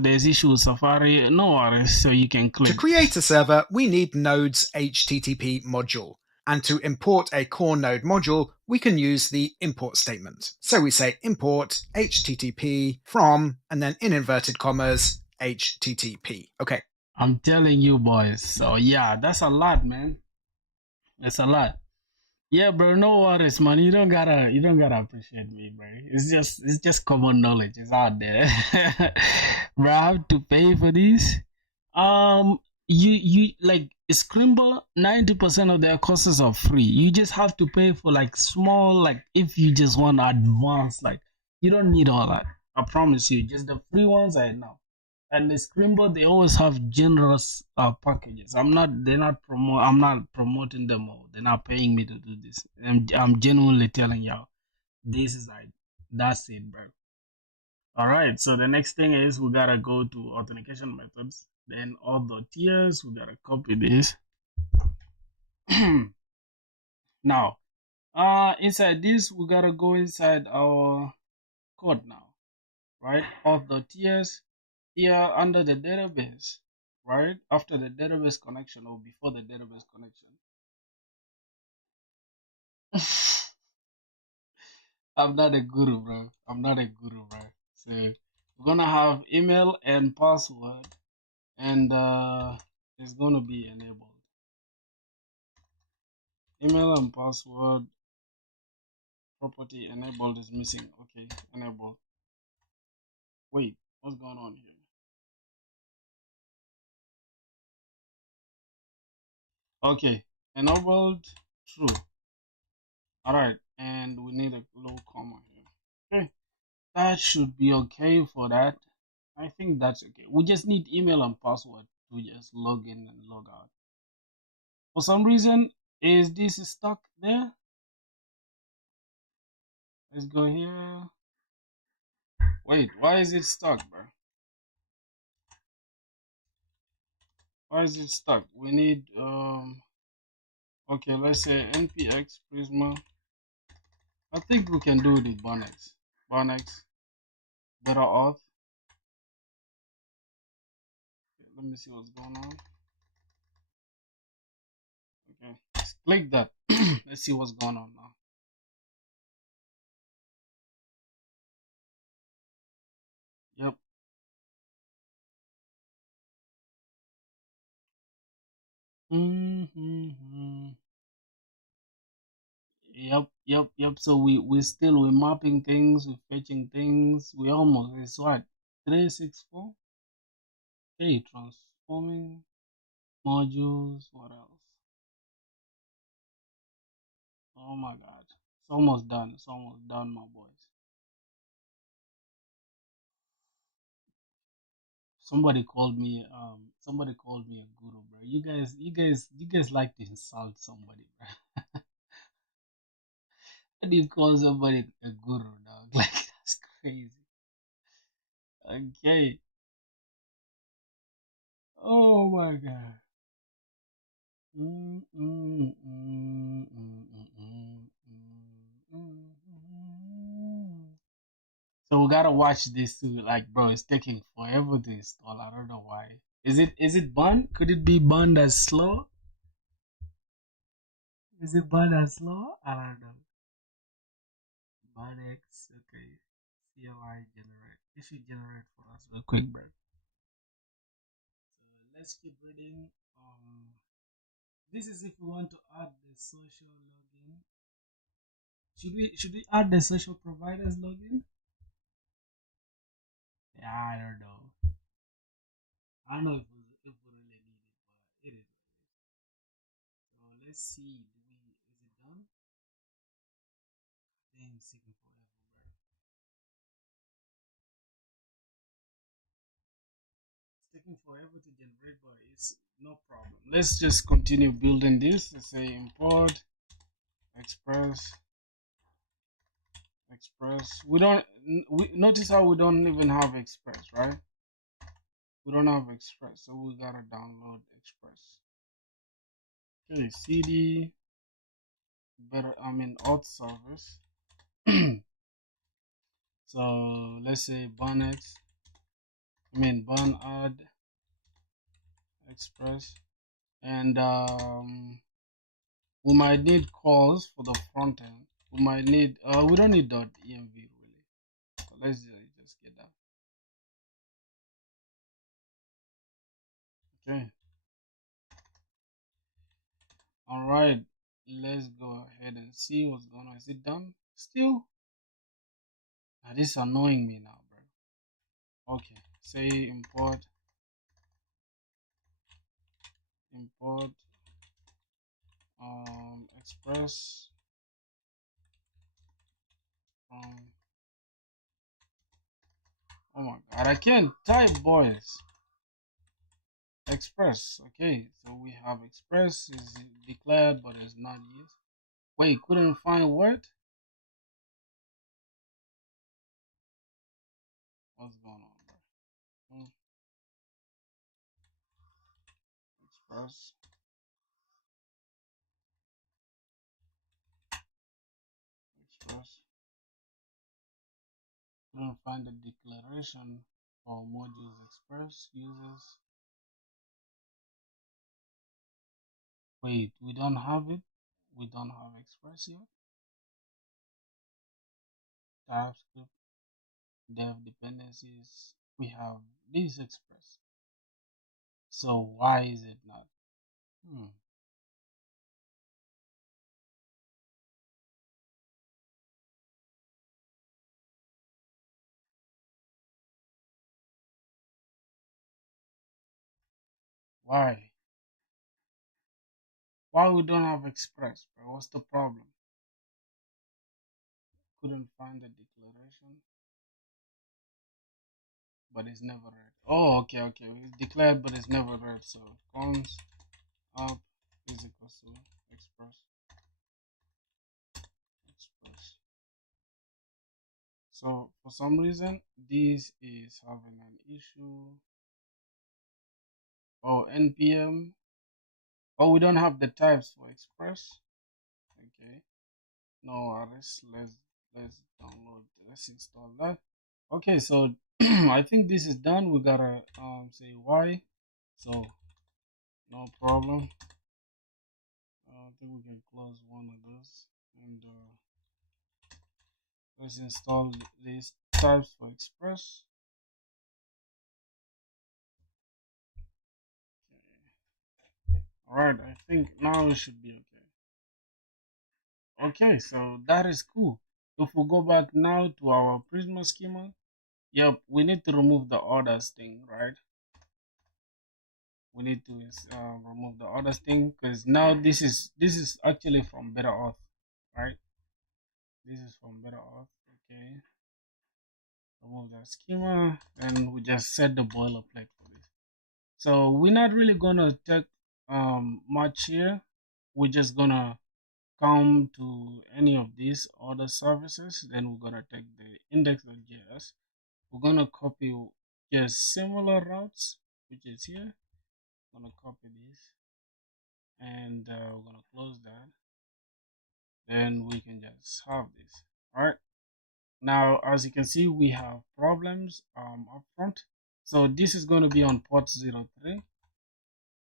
there's issue with Safari. No worries, so you can click. To create a server, we need Node's HTTP module. And to import a core Node module, we can use the import statement. So we say import HTTP from, and then in inverted commas, HTTP. Okay. I'm telling you, boys. So yeah, that's a lot, man. It's a lot. Yeah, bro. No worries, man. You don't gotta appreciate me, bro. It's just common knowledge. It's out there, bro. I have to pay for this. You like Scrimba. 90% of their courses are free. You just have to pay for like small, like if you just want advanced, like you don't need all that. I promise you. Just the free ones are enough. And the Scrimba, they always have generous packages. I'm not promoting them all. They're not paying me to do this. I'm genuinely telling y'all, this is like, that's it, bro. All right. So the next thing is we gotta go to authentication methods. Then all the tiers, we gotta copy this. Now, inside this, we gotta go inside our code now, right? All the tiers here under the database, right? After the database connection or before the database connection. I'm not a guru, bro. So we're gonna have email and password, and it's gonna be enabled. Email and password property enabled is missing. Okay, enabled. Wait, what's going on here? Okay, enabled true. All right, and we need a low comma here. Okay, that should be okay for that. I think that's okay. We just need email and password to just log in and log out. For some reason, is this stuck there? Let's go here. Wait, why is it stuck, bro? Why is it stuck? We need okay, let's say npx prisma. I think we can do it with Barnex. Barnex better auth. Okay, let me see what's going on. Okay, let's click that. Let's see what's going on now. Yep. Yep. So we're mapping things, we're fetching things. We almost, it's what, 364. Okay, transforming modules. What else? Oh my God, it's almost done. It's almost done, my boys. Somebody called me a guru, bro. You guys like to insult somebody, bro. How do you call somebody a guru, dog? Like that's crazy. Okay. Oh my God. Mm, mm, mm, mm, mm, mm, mm, mm. So we gotta watch this too. Like, bro, it's taking forever to install. I don't know why. Is it burned? Could it be burned as slow? Is it burned as slow? I don't know. Barnex, okay. CLI generate. It should generate for us real quick, bro. So let's keep reading. This is if we want to add the social login. Should we add the social providers login? Yeah, I don't know. I don't know if we really need it, but it is. So let's see. Is it done? Damn, it's taking forever, bro. It's taking forever to generate, but it's no problem. Let's just continue building this. Let's say import express express. We don't we notice how we don't even have express, right? We don't have express, so we gotta download express. Okay, cd better. I mean auth service. So let's say bonnet. I mean bun add express, and we might need calls for the front end. We might need. We don't need .env really. So let's just get that. Okay. All right. Let's go ahead and see what's going on. Is it done? Still? Now, this is annoying me now, bro. Okay. Say import express from. Oh my god, I can't type, boys. Express. Okay, so we have express is declared but is not used. Wait, couldn't find what? What's going on, bro? Express. Express. Couldn't find the declaration for modules express users. Wait, we don't have it. We don't have express yet. TypeScript dev dependencies. We have this express. So why is it not? Hmm. Why? Why we don't have express, bro? What's the problem? Couldn't find the declaration, but it's never read. Oh, okay, okay. It's declared, but it's never read. So cons up is equals to express express. So for some reason, this is having an issue. Oh, npm. Oh, we don't have the types for express. Okay. No worries. Let's download. Let's install that. Okay, so I think this is done. We gotta say why. So no problem. I think we can close one of those, and let's install these types for express. Okay. All right, I think now it should be okay. Okay, so that is cool. If we go back now to our Prisma schema, yep, we need to remove the orders thing, right? We need to remove the orders thing because now this is actually from better auth, right? This is from better auth. Okay, remove that schema, and we just set the boilerplate for this. So we're not really gonna take much here. We're just gonna come to any of these other services. Then we're gonna take the index.js. We're gonna copy just similar routes, which is here. I'm gonna copy this, and we're gonna close that. Then we can just have this. All right. Now, as you can see, we have problems up front. So this is going to be on port 03.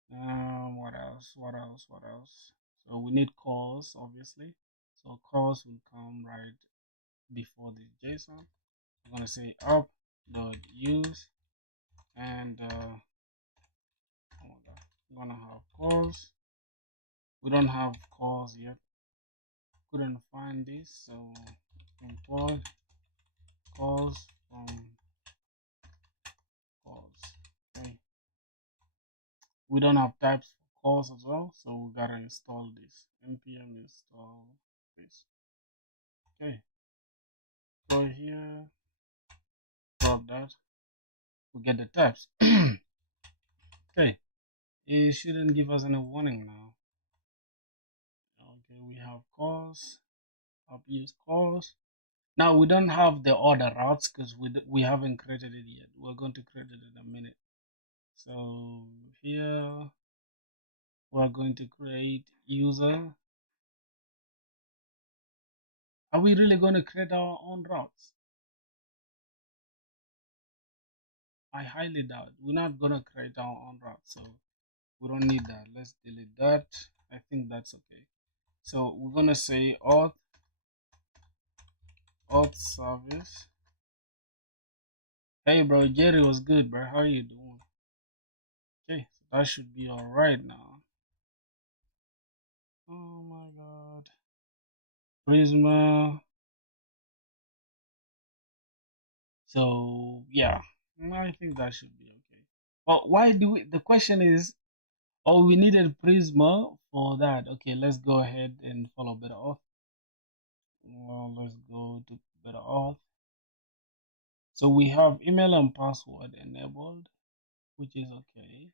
What else? What else? What else? So we need calls, obviously. So calls will come right before the JSON. We're going to say up.use and oh my god, we're going to have calls. We don't have calls yet. Couldn't find this, so import calls from calls. Okay. We don't have types for calls as well, so we gotta install this. npm install this. Okay. Go here, drop that. We get the types. Okay. It shouldn't give us any warning now. Okay, we have calls, abuse calls. Now we don't have the order routes because we haven't created it yet. We're going to create it in a minute. So here we're going to create user. Are we really going to create our own routes? I highly doubt. We're not going to create our own route, so we don't need that. Let's delete that. I think that's okay. So we're going to say auth service. Hey bro, Jerry was good, bro. How are you doing? Okay, so that should be all right now. Oh my god. Prisma. So yeah, I think that should be okay. But why do we, the question is, oh, we needed Prisma for that. Okay, let's go ahead and follow better auth. Well, let's go to better auth. So we have email and password enabled, which is okay.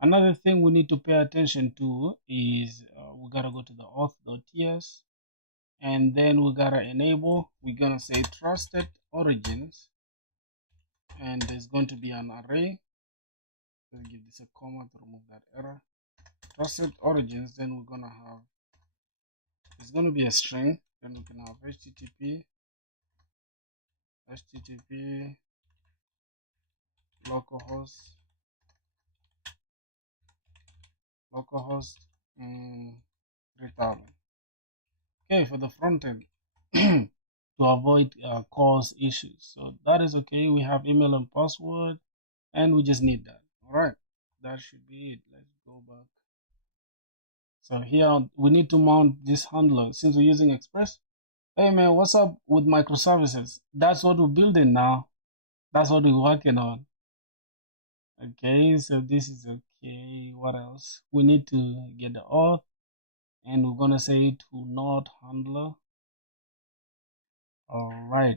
Another thing we need to pay attention to is we gotta go to the auth.ts, and then we gotta enable. We're gonna say trusted origins, and there's going to be an array. Let's give this a comma to remove that error. Trusted origins. Then we're gonna have, it's gonna be a string. Then we can have http localhost localhost 3000. Okay, for the front end to avoid cause issues. So that is okay. We have email and password, and we just need that. All right, that should be it. Let's go back. So here we need to mount this handler since we're using Express. Hey man, what's up with microservices? That's what we're building now. That's what we're working on. Okay, so this is okay. What else? We need to get the auth, and we're gonna say to node handler. All right.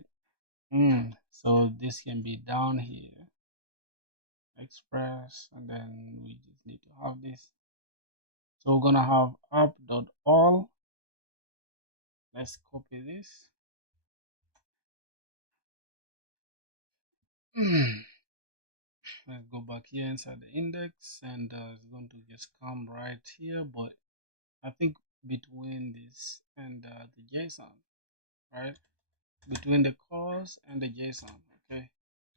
So this can be down here, express, and then we just need to have this. So we're gonna have app.all. Let's copy this. Let's go back here inside the index, and it's going to just come right here, but I think between this and the JSON, right? Between the calls and the JSON. Okay,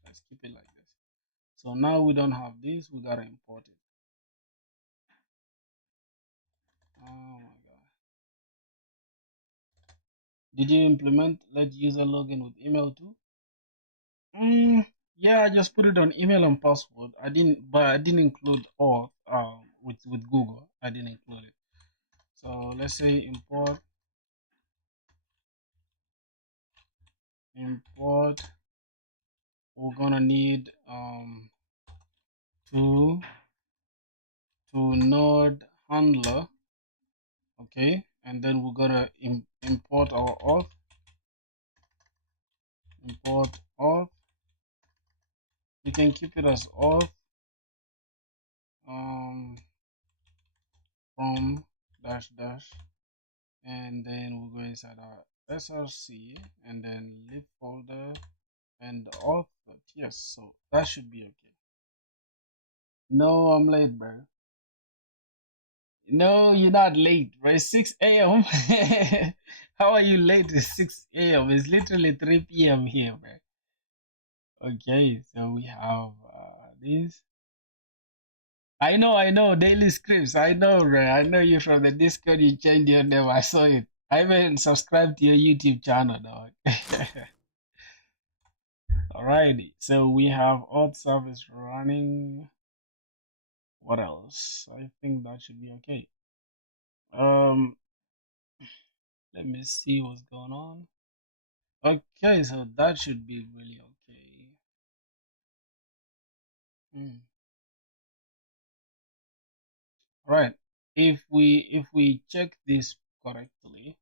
let's keep it like this. So now we don't have this, we gotta import it. Oh my god. Did you implement let user login with email too? Yeah, I just put it on email and password. I didn't include auth with Google. I didn't include it. So let's say import. We're gonna need to node handler, okay, and then we're gonna import our auth. Import auth. You can keep it as auth from dash dash, and then we'll go inside our src and then lib folder and auth. Yes, so that should be okay. No, I'm late, bro. No, you're not late, bro. It's 6 a.m. How are you late? It's 6 a.m. It's literally 3 p.m. here, bro. Okay, so we have this. I know, daily scripts. I know, bro. I know you from the Discord. You changed your name. I saw it. I even subscribed to your YouTube channel, dog. Alrighty, so we have Auth service running. What else? I think that should be okay. Um, let me see what's going on. Okay, so that should be really okay. Hmm. Right. If we check this correctly,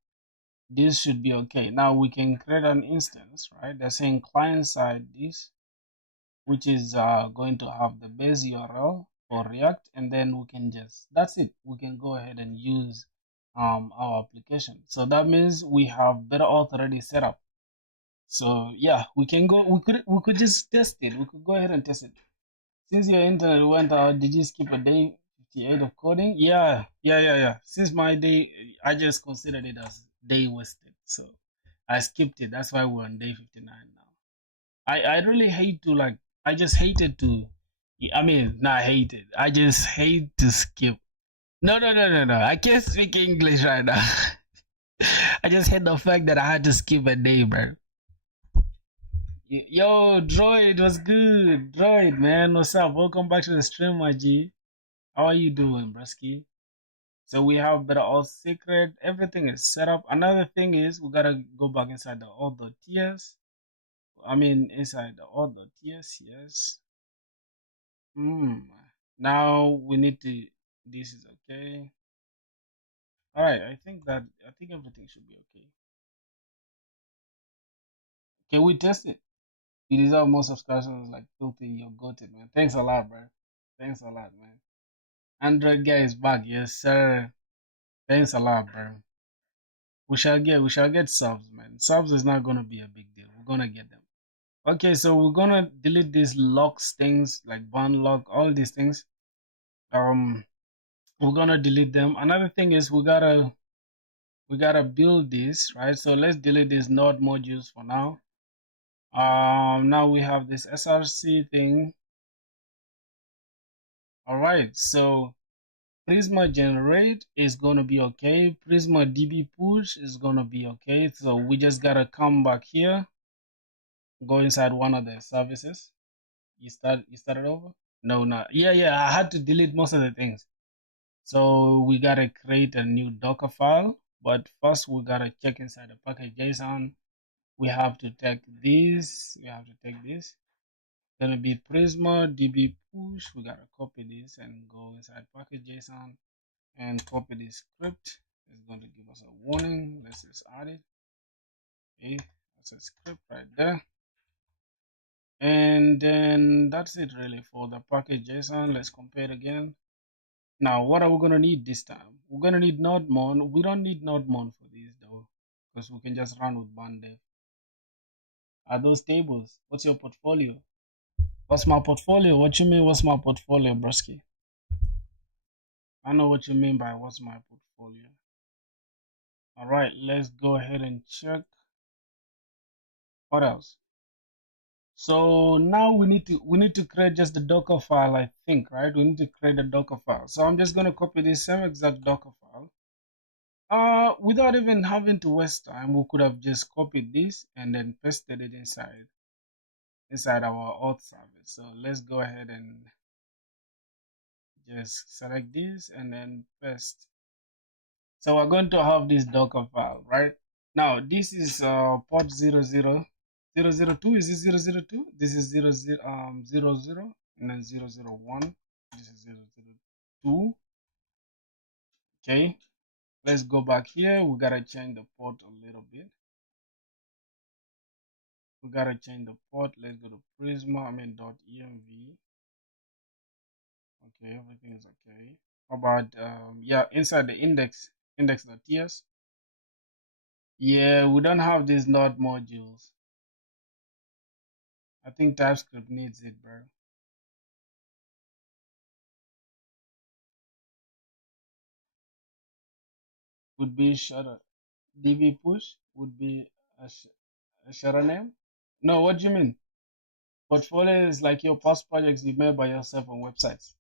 this should be okay. Now we can create an instance, right? They're saying client side this, which is going to have the base URL for React, and then we can just, that's it. We can go ahead and use our application. So that means we have better auth already set up. So yeah, we can go. We could just test it. We could go ahead and test it. Since your internet went out, did you skip a day 58 of coding? Yeah. Since my day, I just considered it as day wasted. So I skipped it. That's why we're on day 59 now. I really hate to like, I just hated to, I mean, not hate it. I just hate to skip. No. I can't speak English right now. I just hate the fact that I had to skip a day, bro. Yo, Droid, was good? Droid, man, what's up? Welcome back to the stream, my G. How are you doing, Brusky? So we have better all secret. Everything is set up. Another thing is we gotta go back inside the all.ts. I mean, inside the all.ts, yes. Hmm. Now we need to. This is okay. All right. I think everything should be okay. Can we test it? You deserve more subscriptions like filthy. You got it, man. Thanks a lot, bro. Thanks a lot, man. Android guy is back. Yes, sir. Thanks a lot, bro. We shall get subs, man. Subs is not gonna be a big deal. We're gonna get them. Okay, so we're gonna delete these locks things like ban lock, all these things. Um, we're gonna delete them. Another thing is we gotta build this, right? So let's delete these node modules for now. Now we have this src thing. All right, so Prisma generate is gonna be okay. Prisma db push is gonna be okay. So we just gotta come back here, go inside one of the services. You started over? No, not yeah. I had to delete most of the things. So we gotta create a new Docker file, but first we gotta check inside the package JSON. We have to take this. We have to take this. Gonna be Prisma db push. We gotta copy this and go inside package JSON and copy this script. It's going to give us a warning. Let's just add it. Okay, that's a script right there. And then that's it really for the package JSON. Let's compare again. Now, what are we going to need this time? We're going to need nodemon. We don't need nodemon for this though, because we can just run with bandev. Are those tables? What's your portfolio? What's my portfolio? What you mean, what's my portfolio, Brusky? I know what you mean by what's my portfolio. All right, let's go ahead and check. What else? So now we need to create just the Docker file, I think, right? We need to create a Docker file. So I'm just gonna copy this same exact Docker file. Without even having to waste time, we could have just copied this and then pasted it inside our auth service. So let's go ahead and just select this and then paste. So we're going to have this Docker file, right? Now this is port 002. Is this 002? This is 00 and then 001. This is 002. Okay, let's go back here. We gotta change the port a little bit. We gotta change the port. Let's go to Prisma, .env. Okay, everything is okay. How about yeah, inside the index.ts. Yeah, we don't have these node modules. I think TypeScript needs it, bro. would be Shutter. DB push would be a Shutter name. No, what do you mean? Portfolio is like your past projects you made by yourself on websites.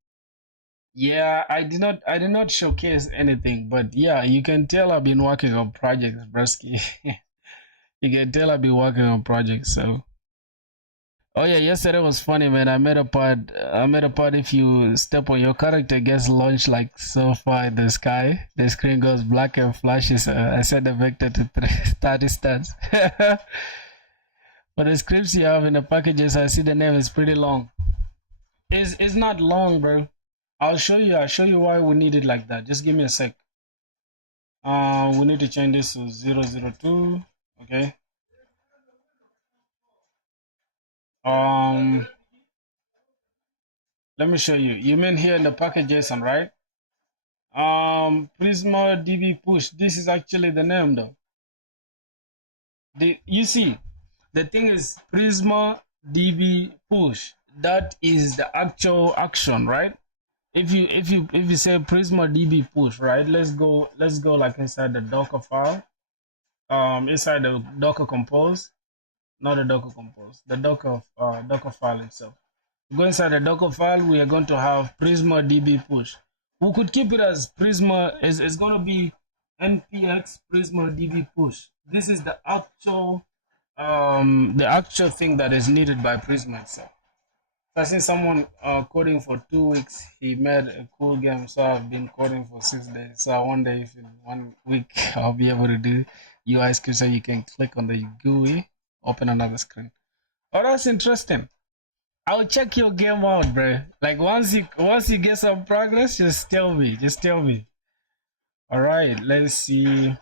Yeah, I did not showcase anything, but yeah, you can tell I've been working on projects, Bresky. You can tell I've been working on projects, so oh yeah, yesterday was funny, man. I made a part if you step on your character gets launched like so far in the sky, the screen goes black and flashes. I set the vector to 30 stats. But the scripts you have in the packages, I see the name is pretty long. It's not long, bro. I'll show you why we need it like that. Just give me a sec. We need to change this to 002. Okay. Um, let me show you. You mean here in the package JSON, right? Prisma DB push. This is actually the name though. You see, the thing is Prisma DB push. That is the actual action, right? If you say Prisma DB push, right? Let's go like inside the Docker file. Inside the Docker compose, not the Docker compose, the Docker file itself. Go inside the Docker file, we are going to have Prisma DB push. We could keep it as Prisma, it's going to be npx Prisma DB push. This is the actual thing that is needed by Prisma itself. I seen someone coding for 2 weeks. He made a cool game, so I've been coding for 6 days. So I wonder if in 1 week I'll be able to do UI script so you can click on the GUI, open another screen. Oh, that's interesting. I'll check your game out, bro. Like once you get some progress, just tell me. Just tell me. All right, let's see.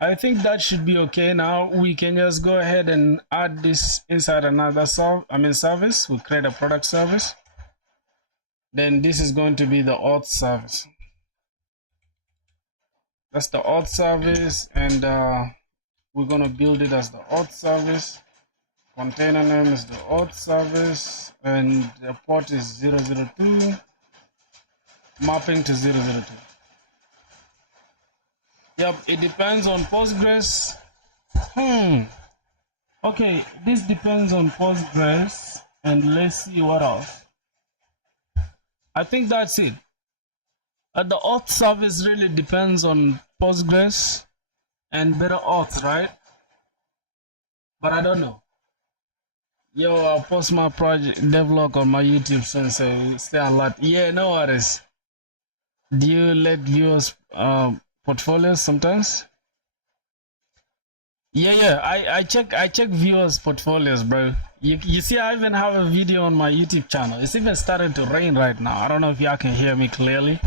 I think that should be okay. Now we can just go ahead and add this inside another service. We create a product service. Then this is going to be the Auth service. That's the Auth service, and we're gonna build it as the Auth service. Container name is the Auth service, and the port is 002, mapping to 002. Yep, it depends on Postgres. Okay, this depends on Postgres, and let's see what else. I think that's it. The Auth service really depends on Postgres and better Auth, right? But I don't know. Yo, I'll post my project devlog on my YouTube soon, so stay alert. Yeah, no worries. Do you let viewers portfolios sometimes? Yeah. I check viewers portfolios, bro. You see, I even have a video on my YouTube channel. It's even starting to rain right now. I don't know if y'all can hear me clearly.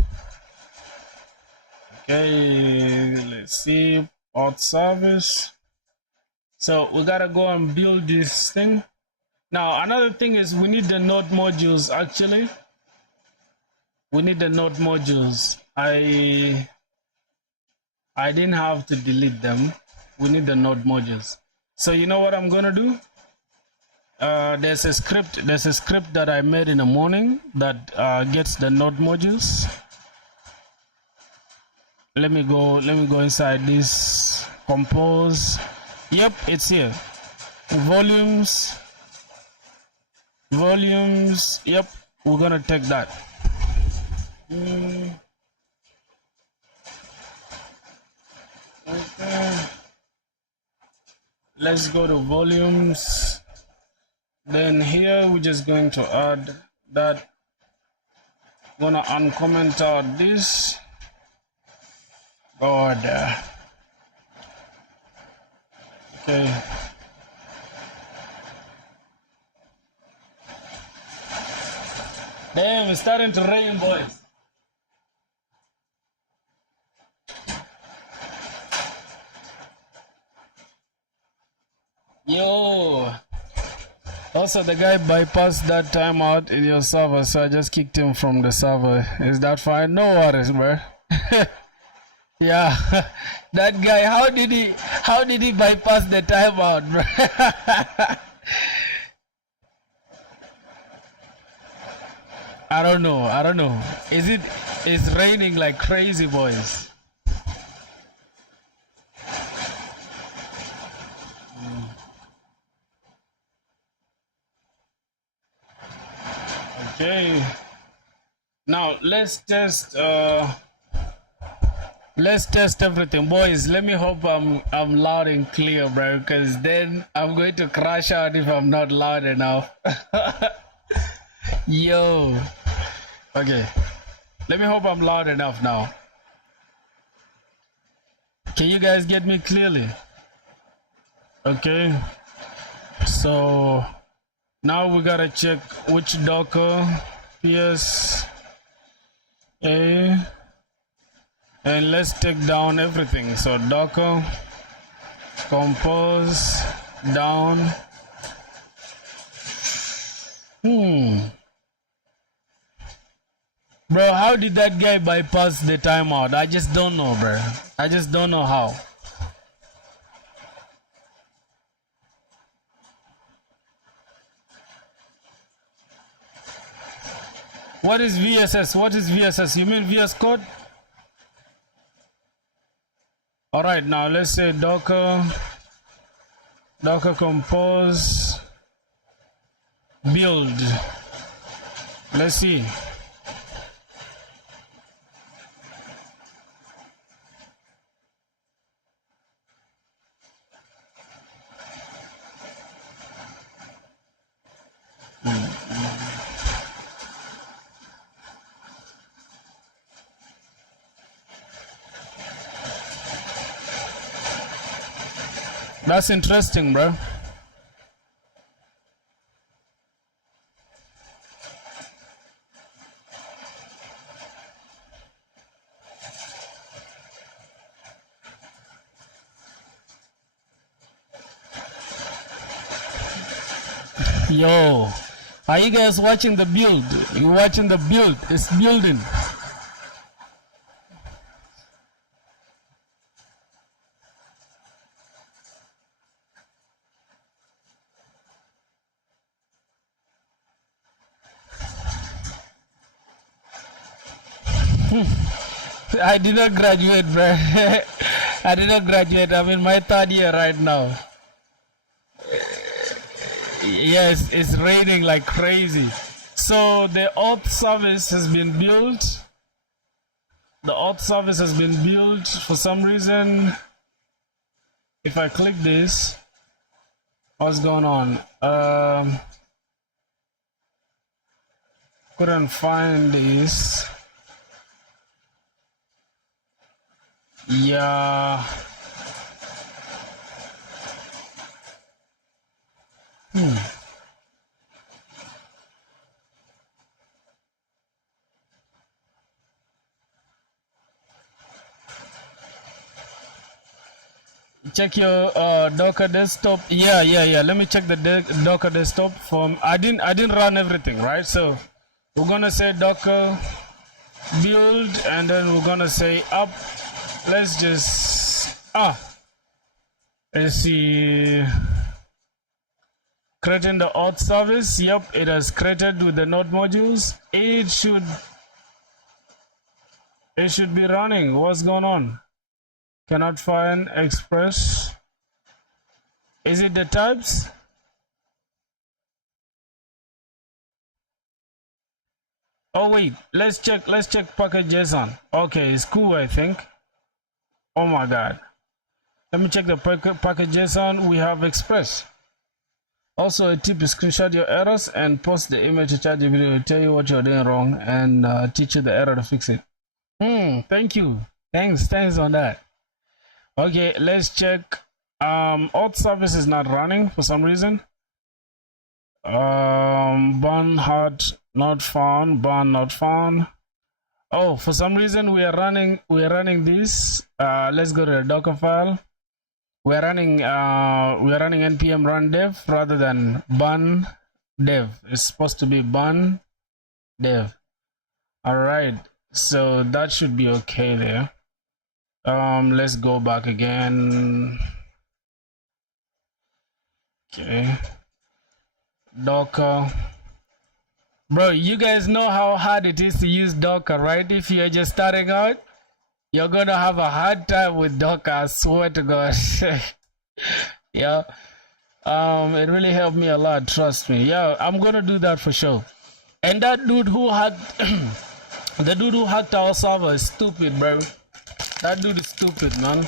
Okay, let's see. Auth service. So we gotta go and build this thing. Now another thing is we need the node modules. Actually, we need the node modules. I didn't have to delete them. We need the node modules. So you know what I'm gonna do? There's a script that I made in the morning that gets the node modules. Let me go inside this compose. Yep, it's here. Volumes. Yep, we're gonna take that. Okay. Let's go to volumes. Then here we're just going to add that. Gonna uncomment out this. God. Okay. Damn, it's starting to rain, boys. Yo. Also, the guy bypassed that timeout in your server, so I just kicked him from the server. Is that fine? No worries, bro. Yeah, that guy. How did he bypass the timeout, bro? I don't know. It's raining like crazy, boys. Okay. Now let's test everything, boys. Let me hope I'm loud and clear, bro, because then I'm going to crash out if I'm not loud enough. Yo. Okay. Let me hope I'm loud enough now. Can you guys get me clearly? Okay. So now we gotta check which Docker PS A, and let's take down everything. So Docker compose down. Bro, how did that guy bypass the timeout? I just don't know, bro. I just don't know how. What is VSS? What is VSS? You mean VS Code? All right, now let's say Docker compose build. Let's see. That's interesting, bro. Yo, are you guys watching the build? You watching the build? It's building. I did not graduate, bro. I did not graduate. I'm in my third year right now. Yes, it's raining like crazy. So the Auth service has been built. The Auth service has been built for some reason. If I click this, what's going on? Couldn't find this. Yeah. Check your Docker desktop. Yeah. Let me check the Docker desktop from. I didn't run everything, right? So we're gonna say Docker build, and then we're gonna say up. Let's just let's see. Creating the Auth service. Yep, it has created with the node modules. It should be running. What's going on? Cannot find express. Is it the types? Oh wait, let's check package JSON. Okay, it's cool, I think. Oh my god. Let me check the package JSON. We have express. Also a tip is screenshot your errors and post the image to ChatGPT. It will tell you what you're doing wrong and teach you the error to fix it. Thank you. Thanks on that. Okay, let's check. Auth service is not running for some reason. Ban hard not found. Ban not found. Oh, for some reason we are running this. Let's go to the Docker file. We're running npm run dev rather than ban dev. It's supposed to be ban dev. All right, so that should be okay there. Let's go back again. Okay, Docker. Bro, you guys know how hard it is to use Docker, right? If you're just starting out, you're gonna have a hard time with Docker, I swear to God. Yeah. It really helped me a lot, trust me. Yeah, I'm gonna do that for sure. And that dude who had the dude who hacked our server is stupid, bro. That dude is stupid, man.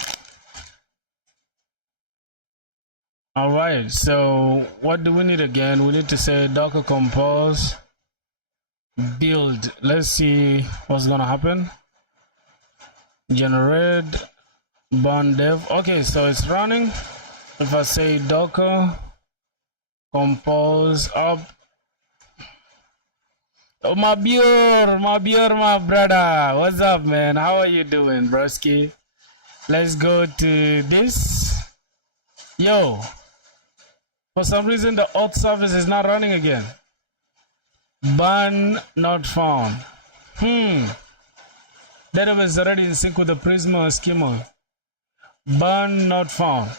All right, so what do we need again? We need to say docker compose build. Let's see what's gonna happen. Generate burn dev. Okay, so it's running. If I say docker compose up. Oh, my brother. What's up, man? How are you doing, broski? Let's go to this. Yo, for some reason the auth service is not running again. Ban not found. Database is already in sync with the Prisma schema. Ban not found.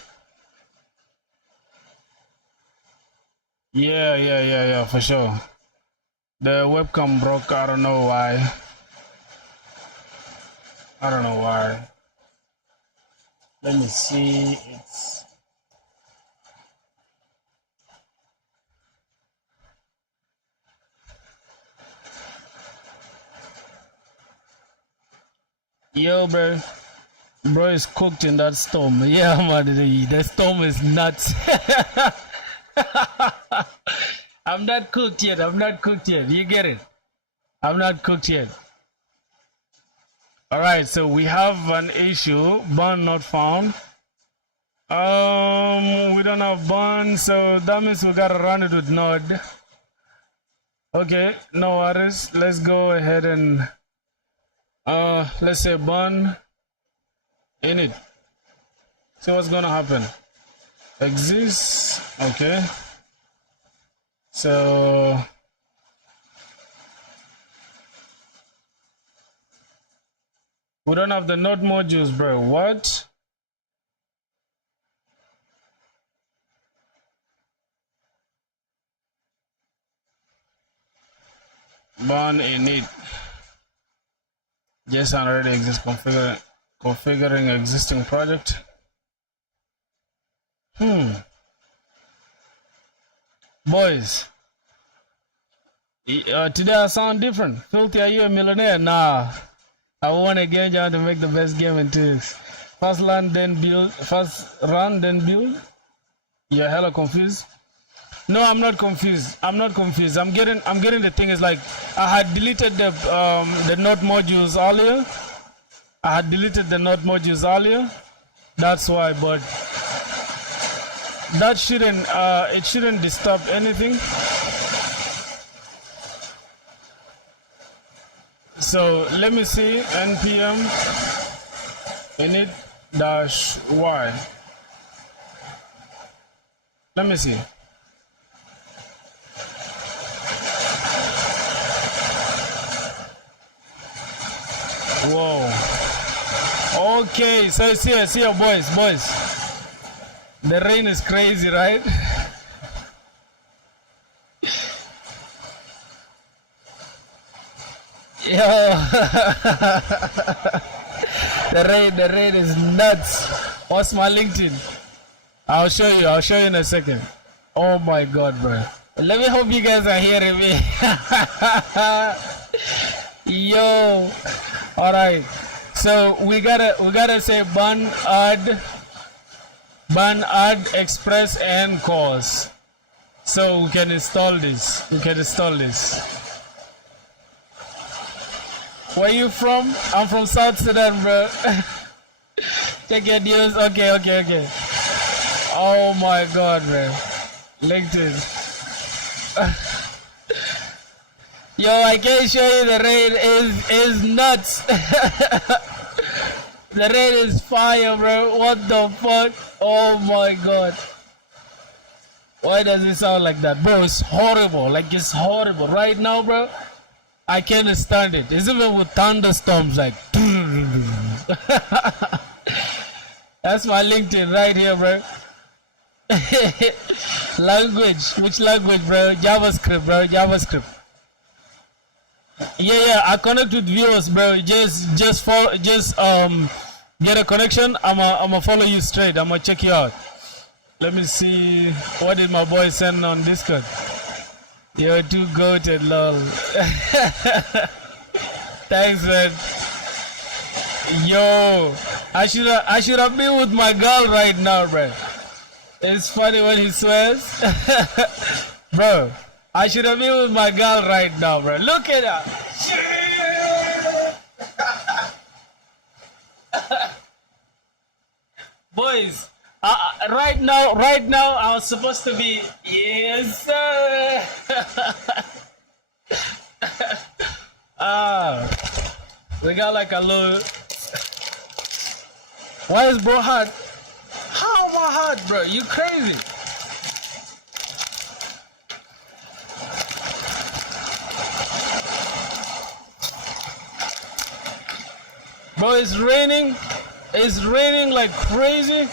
Yeah, for sure. The webcam broke. I don't know why. Let me see. It's yo, bro. Bro is cooked in that storm. Yeah, man. The storm is nuts. I'm not cooked yet. You get it? I'm not cooked yet. All right, so we have an issue. Burn not found. We don't have burn, so that means we gotta run it with node. Okay, no worries. Let's go ahead and let's say burn init. See what's gonna happen. Exists. Okay. So we don't have the node modules, bro. What? Burn init. JSON already exists. Configuring existing project. Boys, today I sound different. Filthy, are you a millionaire? Nah. I won a game jam to make the best game in 2 weeks. First run, then build. You're hella confused. No, I'm not confused. I'm getting the thing is like I had deleted the node modules earlier. That's why, but that shouldn't it shouldn't disturb anything. So let me see npm init -y. Let me see. Whoa. Okay, so see here, boys. The rain is crazy, right? Yo. The rain is nuts. What's my LinkedIn? I'll show you in a second. Oh my god, bro. Let me hope you guys are hearing me. Yo. Alright. So we gotta say ban add express and cause. So we can install this. Where are you from? I'm from South Sudan, bro. Check your deals. Okay. Oh my god, bro. LinkedIn. Yo, I can't show you the rain is nuts. The rain is fire, bro. What the fuck? Oh my god. Why does it sound like that? Bro, it's horrible. Like, it's horrible. Right now, bro, I can't stand it. It's even with thunderstorms, like. That's my LinkedIn right here, bro. Language. Which language, bro? JavaScript, bro. Yeah. I connect with viewers, bro. Just get a connection. I'ma follow you straight. I'ma check you out. Let me see. What did my boy send on Discord? You're too goated, lol. Thanks, man. Yo, I should have been with my girl right now, bro. It's funny when he swears. Bro, I should have been with my girl right now, bro. Look at her. Boys, right now, I was supposed to be, yes, sir. We got like a little. Why is bro hot? How am I hot, bro? You crazy? Bro, it's raining. It's raining like crazy.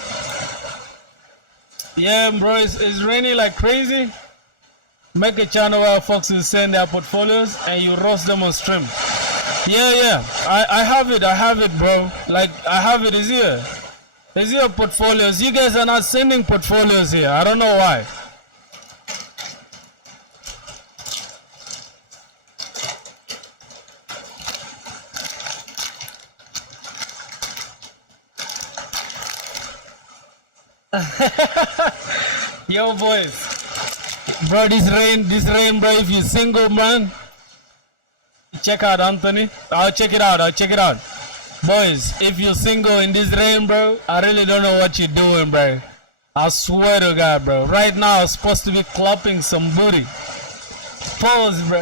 Yeah, bro, it's raining like crazy. Make a channel where folks will send their portfolios and you roast them on stream. Yeah. I have it, bro. Like, I have it. It's here. It's here, portfolios. You guys are not sending portfolios here. I don't know why. Yo, boys. Bro, this rain, bro. If you're single, man, check out Anthony. I'll check it out. Boys, if you're single in this rain, bro, I really don't know what you're doing, bro. I swear to God, bro. Right now, I'm supposed to be clapping some booty. Pause, bro.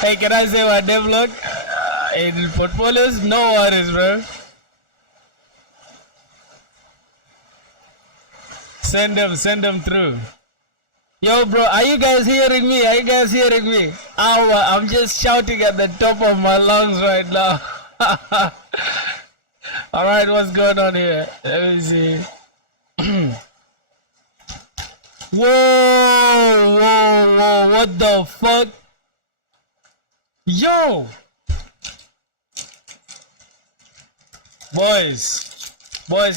Hey, can I say my devlog? In portfolios? No worries, bro. Send them through. Yo, bro, are you guys hearing me? I'm just shouting at the top of my lungs right now. Alright, what's going on here? Let me see. Whoa, what the fuck? Yo! Boys,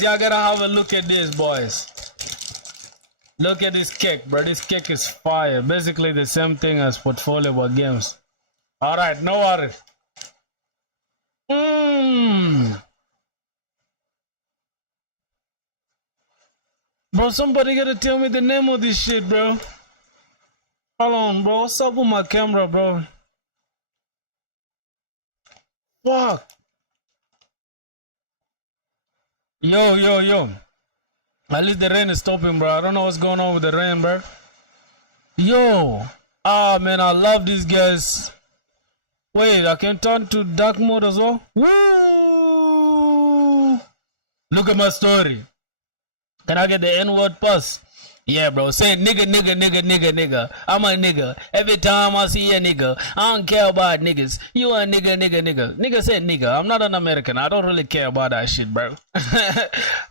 y'all gotta have a look at this, boys. Look at this cake, bro. This cake is fire. Basically the same thing as portfolio but games. Alright, no worries. Bro, somebody gotta tell me the name of this shit, bro. Hold on, bro. What's up with my camera, bro? Fuck. Yo. At least the rain is stopping, bro. I don't know what's going on with the rain, bro. Yo. Ah, man, I love these guys. Wait, I can turn to dark mode as well? Woo! Look at my story. Can I get the N-word pass? Yeah, bro. Say nigga. I'm a nigga. Every time I see a nigga, I don't care about niggas. You a nigga. Nigga said nigga. I'm not an American. I don't really care about that shit, bro.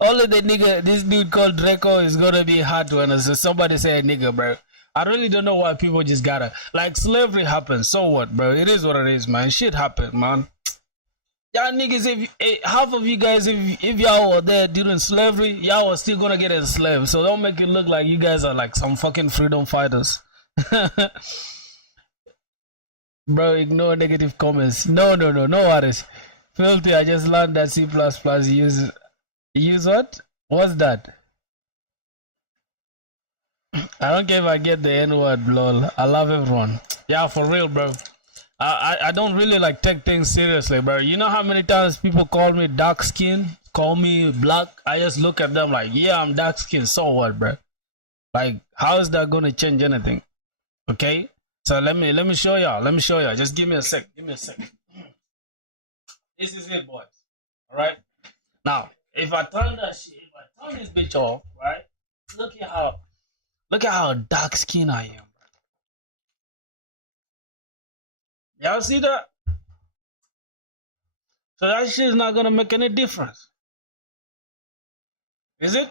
Only the nigga, this dude called Draco is gonna be hot when somebody say nigga, bro. I really don't know why people just gotta, like, slavery happened. So what, bro? It is what it is, man. Shit happened, man. Y'all niggas, half of you guys, if y'all were there during slavery, y'all were still gonna get enslaved. So don't make it look like you guys are like some fucking freedom fighters. Bro, ignore negative comments. No worries. Filthy, I just learned that C++ use what? What's that? I don't care if I get the N-word, lol. I love everyone. Yeah, for real, bro. I don't really like take things seriously, bro. You know how many times people call me dark skin, call me black? I just look at them like, yeah, I'm dark skin. So what, bro? Like, how is that gonna change anything? Okay. So let me show y'all. Just give me a sec. This is it, boys. All right. Now, if I turn this bitch off, right? Look at how dark skin I am. Y'all see that? So that shit is not gonna make any difference. Is it?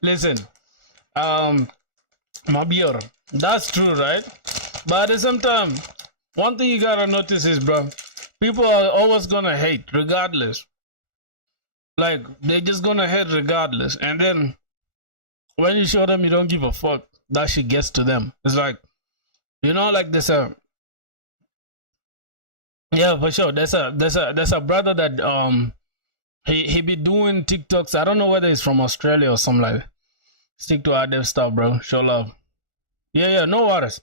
Listen, Mabir, that's true, right? But at the same time, one thing you gotta notice is, bro, people are always gonna hate regardless. Like, they're just gonna hate regardless. And then when you show them you don't give a fuck, that shit gets to them. It's like, you know, like there's a, yeah, for sure. There's a brother that he be doing TikToks. I don't know whether he's from Australia or something like that. Stick to our dev stuff, bro. Show love. Yeah, no worries.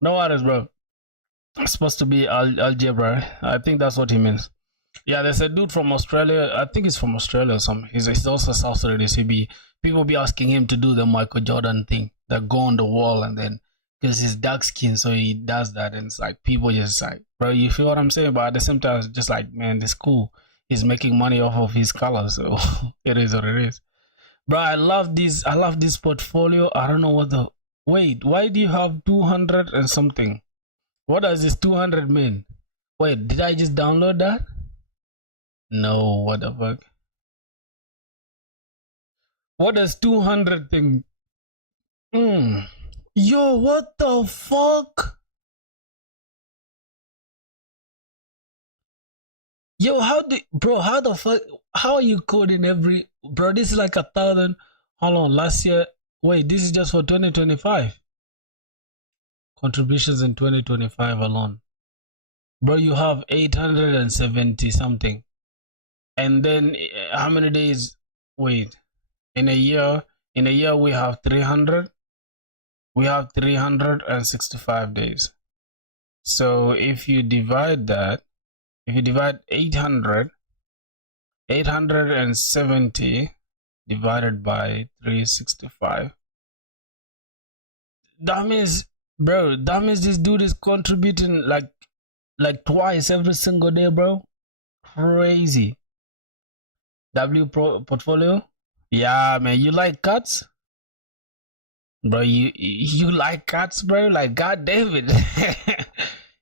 No worries, bro. It's supposed to be algebra. I think that's what he means. Yeah, there's a dude from Australia. I think he's from Australia or something. He's also South Sudanese. People be asking him to do the Michael Jordan thing, that go on the wall, and then because he's dark skin, so he does that, and it's like people just like, bro, you feel what I'm saying? But at the same time, it's just like, man, it's cool. He's making money off of his color, so it is what it is. Bro, I love this portfolio. I don't know what the wait. Why do you have 200 and something? What does this 200 mean? Wait, did I just download that? No, what the fuck? What does 200 thing? Yo, what the fuck? Yo, how the fuck? How are you coding every? Bro, this is like 1,000. Hold on, last year. Wait, this is just for 2025. Contributions in 2025 alone. Bro, you have 870 something. And then how many days? Wait, in a year we have 300. We have 365 days. So if you divide that, if you divide 870 divided by 365, that means, bro, this dude is contributing like twice every single day, bro. Crazy. Portfolio. Yeah, man, you like cuts? Bro, you like cuts, bro? Like, god damn it.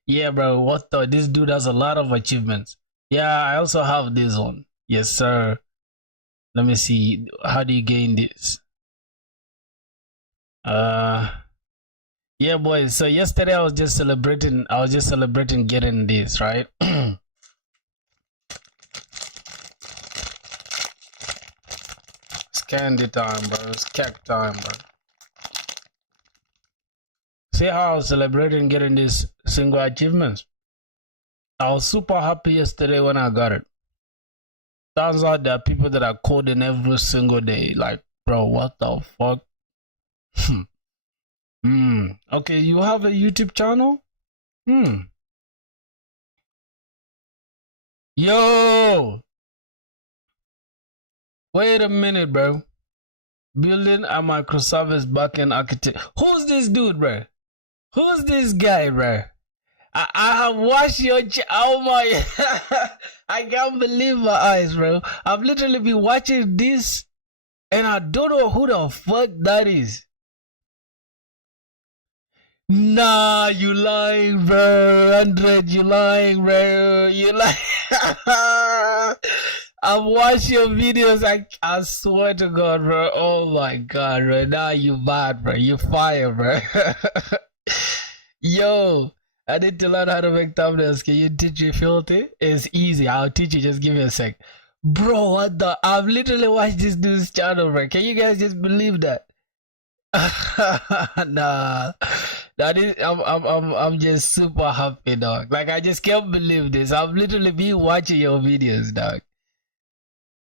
Yeah, bro, what the? This dude has a lot of achievements. Yeah, I also have this one. Yes, sir. Let me see. How do you gain this? Yeah, boys. So yesterday I was just celebrating getting this, right? Candy time, bro. It's cake time, bro. See how I was celebrating getting these single achievements? I was super happy yesterday when I got it. Turns out there are people that are coding every single day. Like, bro, what the fuck? Okay, you have a YouTube channel? Yo! Wait a minute, bro. Building a microservice backend architect. Who's this dude, bro? Who's this guy, bro? I have watched your oh my I can't believe my eyes, bro. I've literally been watching this and I don't know who the fuck that is. Nah, you lying, bro. 100, you lying, bro. You lying. I've watched your videos. I swear to God, bro. Oh my God, bro. Now you bad, bro. You fire, bro. Yo, I need to learn how to make thumbnails. Can you teach me filthy? It's easy. I'll teach you. Just give me a sec. Bro, what the? I've literally watched this dude's channel, bro. Can you guys just believe that? Nah, that is. I'm just super happy, dog. Like, I just can't believe this. I've literally been watching your videos, dog.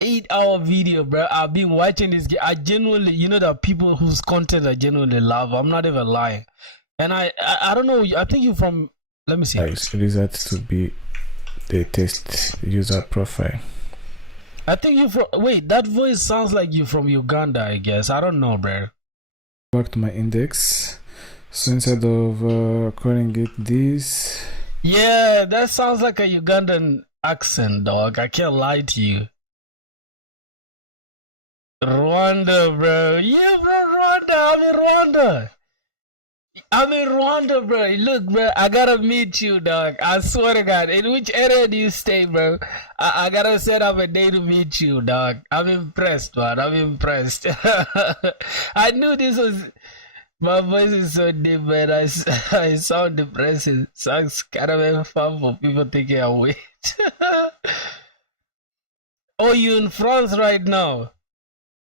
8-hour video, bro. I've been watching this. I genuinely, you know, that people whose content I genuinely love. I'm not even lying. And I don't know. I think you're from. Let me see. Nice. Results to be the test user profile. I think you from. Wait, that voice sounds like you from Uganda. I guess. I don't know, bro. Back to my index. So instead of calling it this. Yeah, that sounds like a Ugandan accent, dog. I can't lie to you. Rwanda, bro. Yeah, bro, Rwanda. I'm in Rwanda, bro. Look, bro, I gotta meet you, dog. I swear to God. In which area do you stay, bro? I gotta set up a day to meet you, dog. I'm impressed, man. I'm impressed. I knew this was. My voice is so deep, man. I sound depressing. Sounds kind of fun for people thinking I'm weird. Oh, you in France right now?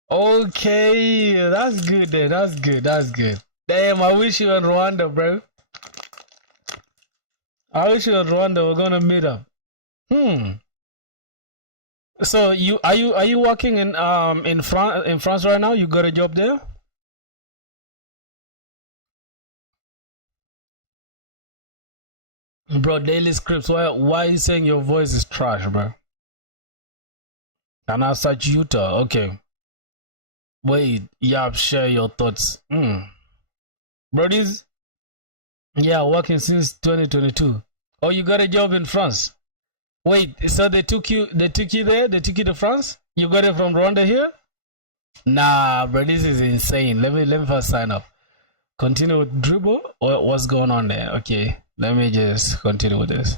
Okay, that's good then. That's good. That's good. Damn, I wish you were in Rwanda, bro. I wish you were in Rwanda. We're gonna meet up. So are you working in France right now? You got a job there? Bro, daily scripts. Why are you saying your voice is trash, bro? And I such Utah. Okay. Wait, yeah, share your thoughts. Bro, this yeah, working since 2022. Oh, you got a job in France. Wait, so they took you there? They took you to France? You got it from Rwanda here? Nah, bro, this is insane. Let me first sign up. Continue with Dribble? What's going on there? Okay, let me just continue with this.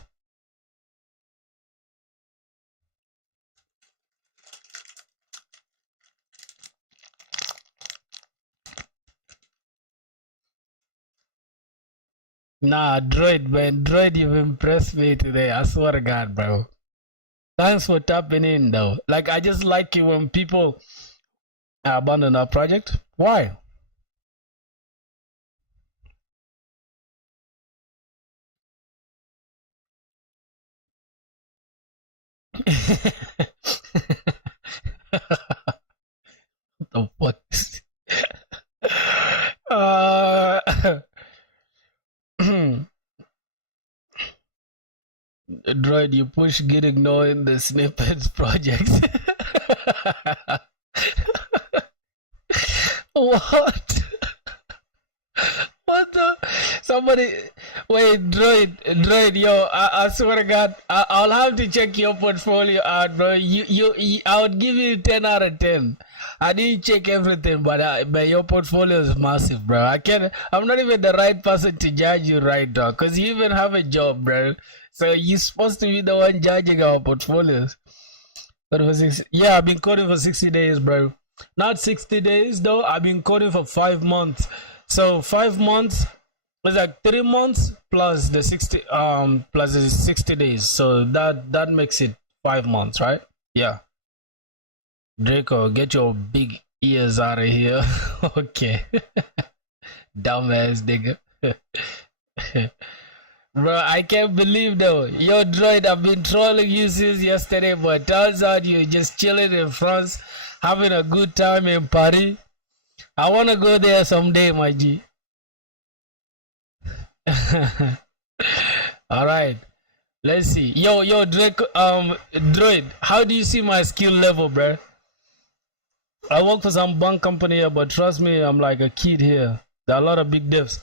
Nah, Droid, man. Droid, you've impressed me today. I swear to God, bro. Thanks for tapping in, though. Like, I just like it when people abandon our project. Why? The fuck? Droid, you push git ignore in the snippets project. What? What the? Somebody, wait, droid, yo, I swear to God, I'll have to check your portfolio out, bro. I would give you 10 out of 10. I didn't check everything, but your portfolio is massive, bro. I'm not even the right person to judge you right now, because you even have a job, bro. So you're supposed to be the one judging our portfolios. Yeah, I've been coding for 60 days, bro. Not 60 days, though. I've been coding for 5 months. So 5 months is like 3 months plus the 60 days. So that makes it 5 months, right? Yeah. Draco, get your big ears out of here. Okay. Dumbass nigga. Bro, I can't believe though. Yo, Droid, I've been trolling you since yesterday, but turns out you're just chilling in France, having a good time in Paris. I want to go there someday, my G. All right. Let's see. Yo, Draco, Droid, how do you see my skill level, bro? I work for some bank company here, but trust me, I'm like a kid here. There are a lot of big devs.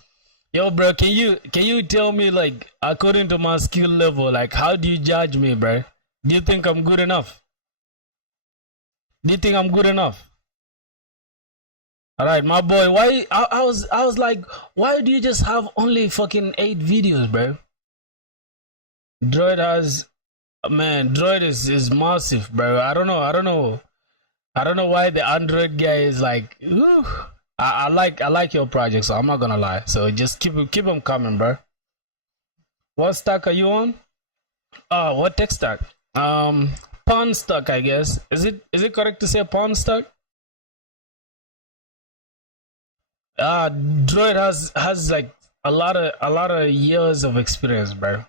Yo, bro, can you tell me, like, according to my skill level, like, how do you judge me, bro? Do you think I'm good enough? Do you think I'm good enough? All right, my boy. Why? I was like, why do you just have only fucking 8 videos, bro? Droid has, man. Droid is massive, bro. I don't know why the Android guy is like, ooh. I like your project, so I'm not gonna lie. So just keep them coming, bro. What stack are you on? What tech stack? Pawn stack, I guess. Is it correct to say pawn stack? Droid has like a lot of years of experience, bro.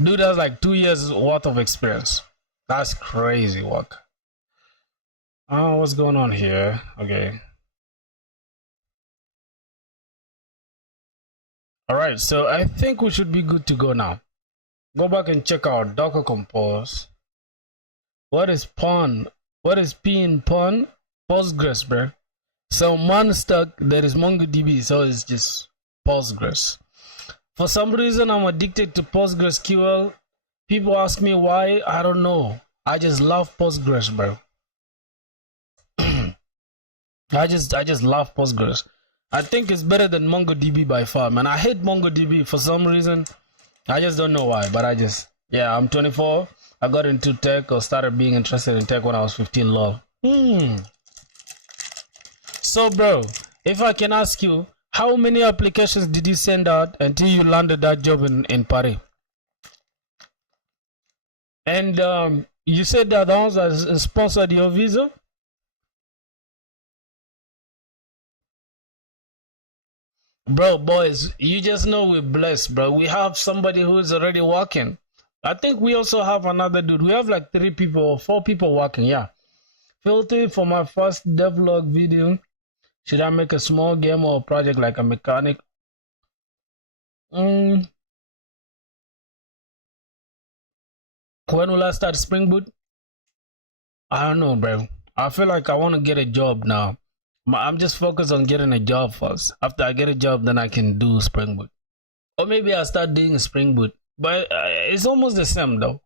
Dude has like 2 years worth of experience. That's crazy work. What's going on here? Okay. Alright, so I think we should be good to go now. Go back and check out Docker Compose. What is pawn? What is P in pawn? Postgres, bro. So Monstack, there is MongoDB, so it's just Postgres. For some reason, I'm addicted to PostgreSQL. People ask me why. I don't know. I just love Postgres, bro. I just love Postgres. I think it's better than MongoDB by far, man. I hate MongoDB for some reason. I just don't know why, but I'm 24. I got into tech or started being interested in tech when I was 15, love. So, bro, if I can ask you, How many applications did you send out until you landed that job in Paris? And you said that the ones that sponsored your visa? Bro, boys, you just know we're blessed, bro. We have somebody who is already working. I think we also have another dude. We have like 3 people or 4 people working, yeah. Filthy for my first devlog video. Should I make a small game or project like a mechanic? When will I start Spring Boot? I don't know, bro. I feel like I want to get a job now. I'm just focused on getting a job first. After I get a job, then I can do Spring Boot. Or maybe I'll start doing Spring Boot. But it's almost the same though.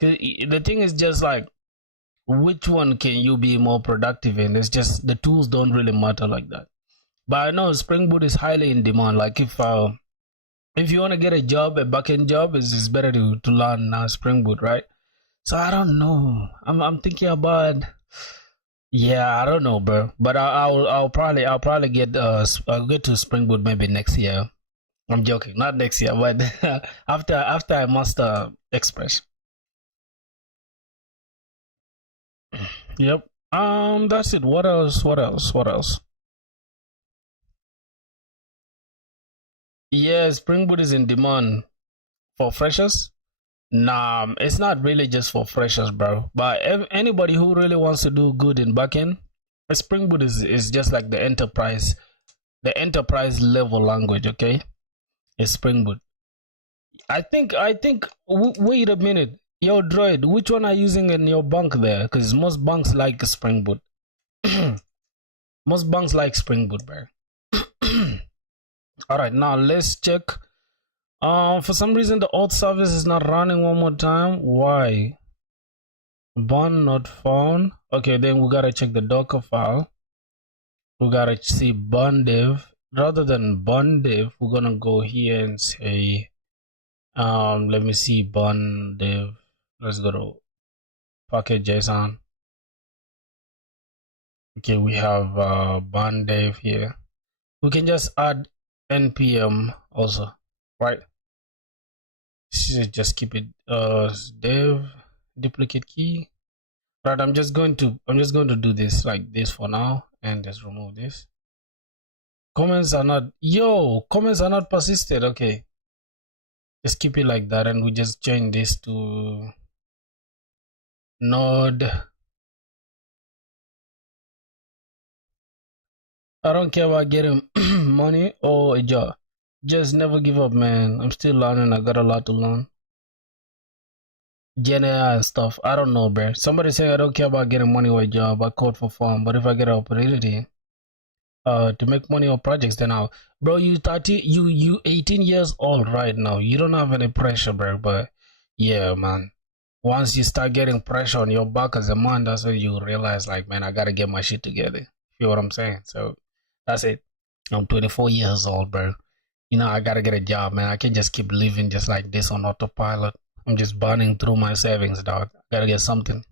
The thing is just like, which one can you be more productive in? It's just the tools don't really matter like that. But I know Spring Boot is highly in demand. Like if you want to get a job, a backend job, it's better to learn Spring Boot, right? So I don't know. I'm thinking about. Yeah, I don't know, bro. But I'll probably get I'll get to Spring Boot maybe next year. I'm joking, not next year, but after I master Express. Yep. That's it. What else? Yeah, Spring Boot is in demand for freshers. Nah, it's not really just for freshers, bro. But anybody who really wants to do good in backend, Spring Boot is just like the enterprise level language. Okay, it's Spring Boot. I think. Wait a minute, yo, Droid. Which one are you using in your bank there? Because most banks like Spring Boot. Most banks like Spring Boot, bro. All right, now let's check. For some reason the Auth service is not running one more time. Why? Bun not found. Okay, then we gotta check the Docker file. We gotta see bun dev. Rather than bun dev, we're gonna go here and say, let me see bun dev. Let's go to package.json. Okay, we have bun dev here. We can just add npm also, right? Just keep it dev duplicate key. Right, I'm just going to do this like this for now and just remove this. Comments are not persisted. Okay, just keep it like that, and we just change this to node. I don't care about getting money or a job. Just never give up, man. I'm still learning. I got a lot to learn. Gen AI and stuff. I don't know, bro. Somebody say I don't care about getting money or a job. I code for fun. But if I get an opportunity to make money or projects, then I'll. Bro, you 18 years old right now. You don't have any pressure, bro. But yeah, man. Once you start getting pressure on your back as a man, that's when you realize, like, man, I gotta get my shit together. You feel what I'm saying? So that's it. I'm 24 years old, bro. You know, I gotta get a job, man. I can't just keep living just like this on autopilot. I'm just burning through my savings, dog. Gotta get something.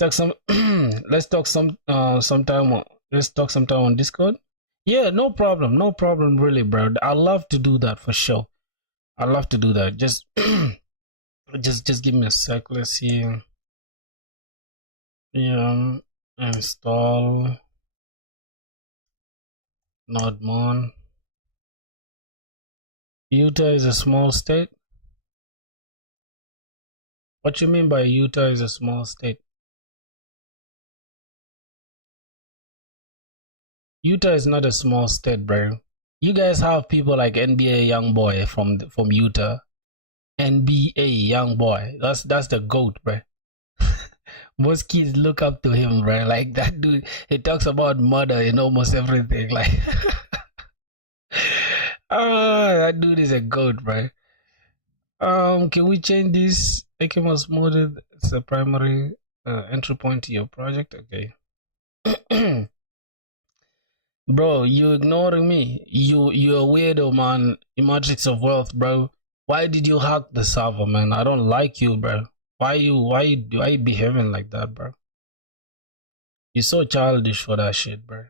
Let's talk sometime. Let's talk sometime on Discord. Yeah, no problem, really, bro. I love to do that for sure. I love to do that. Just just give me a sec. Let's see. Yeah, install nodemon. Utah is a small state. What you mean by Utah is a small state? Utah is not a small state, bro. You guys have people like NBA Youngboy from Utah. NBA Youngboy. That's the GOAT, bro. Most kids look up to him, bro. Like that dude, he talks about murder in almost everything. Like, that dude is a GOAT, bro. Can we change this? Make it more smoothed. It's the primary entry point to your project. Okay. Bro, you ignoring me. You're a weirdo, man. Matrix of wealth, bro. Why did you hack the server, man? I don't like you, bro. Why you behaving like that, bro? You're so childish for that shit, bro.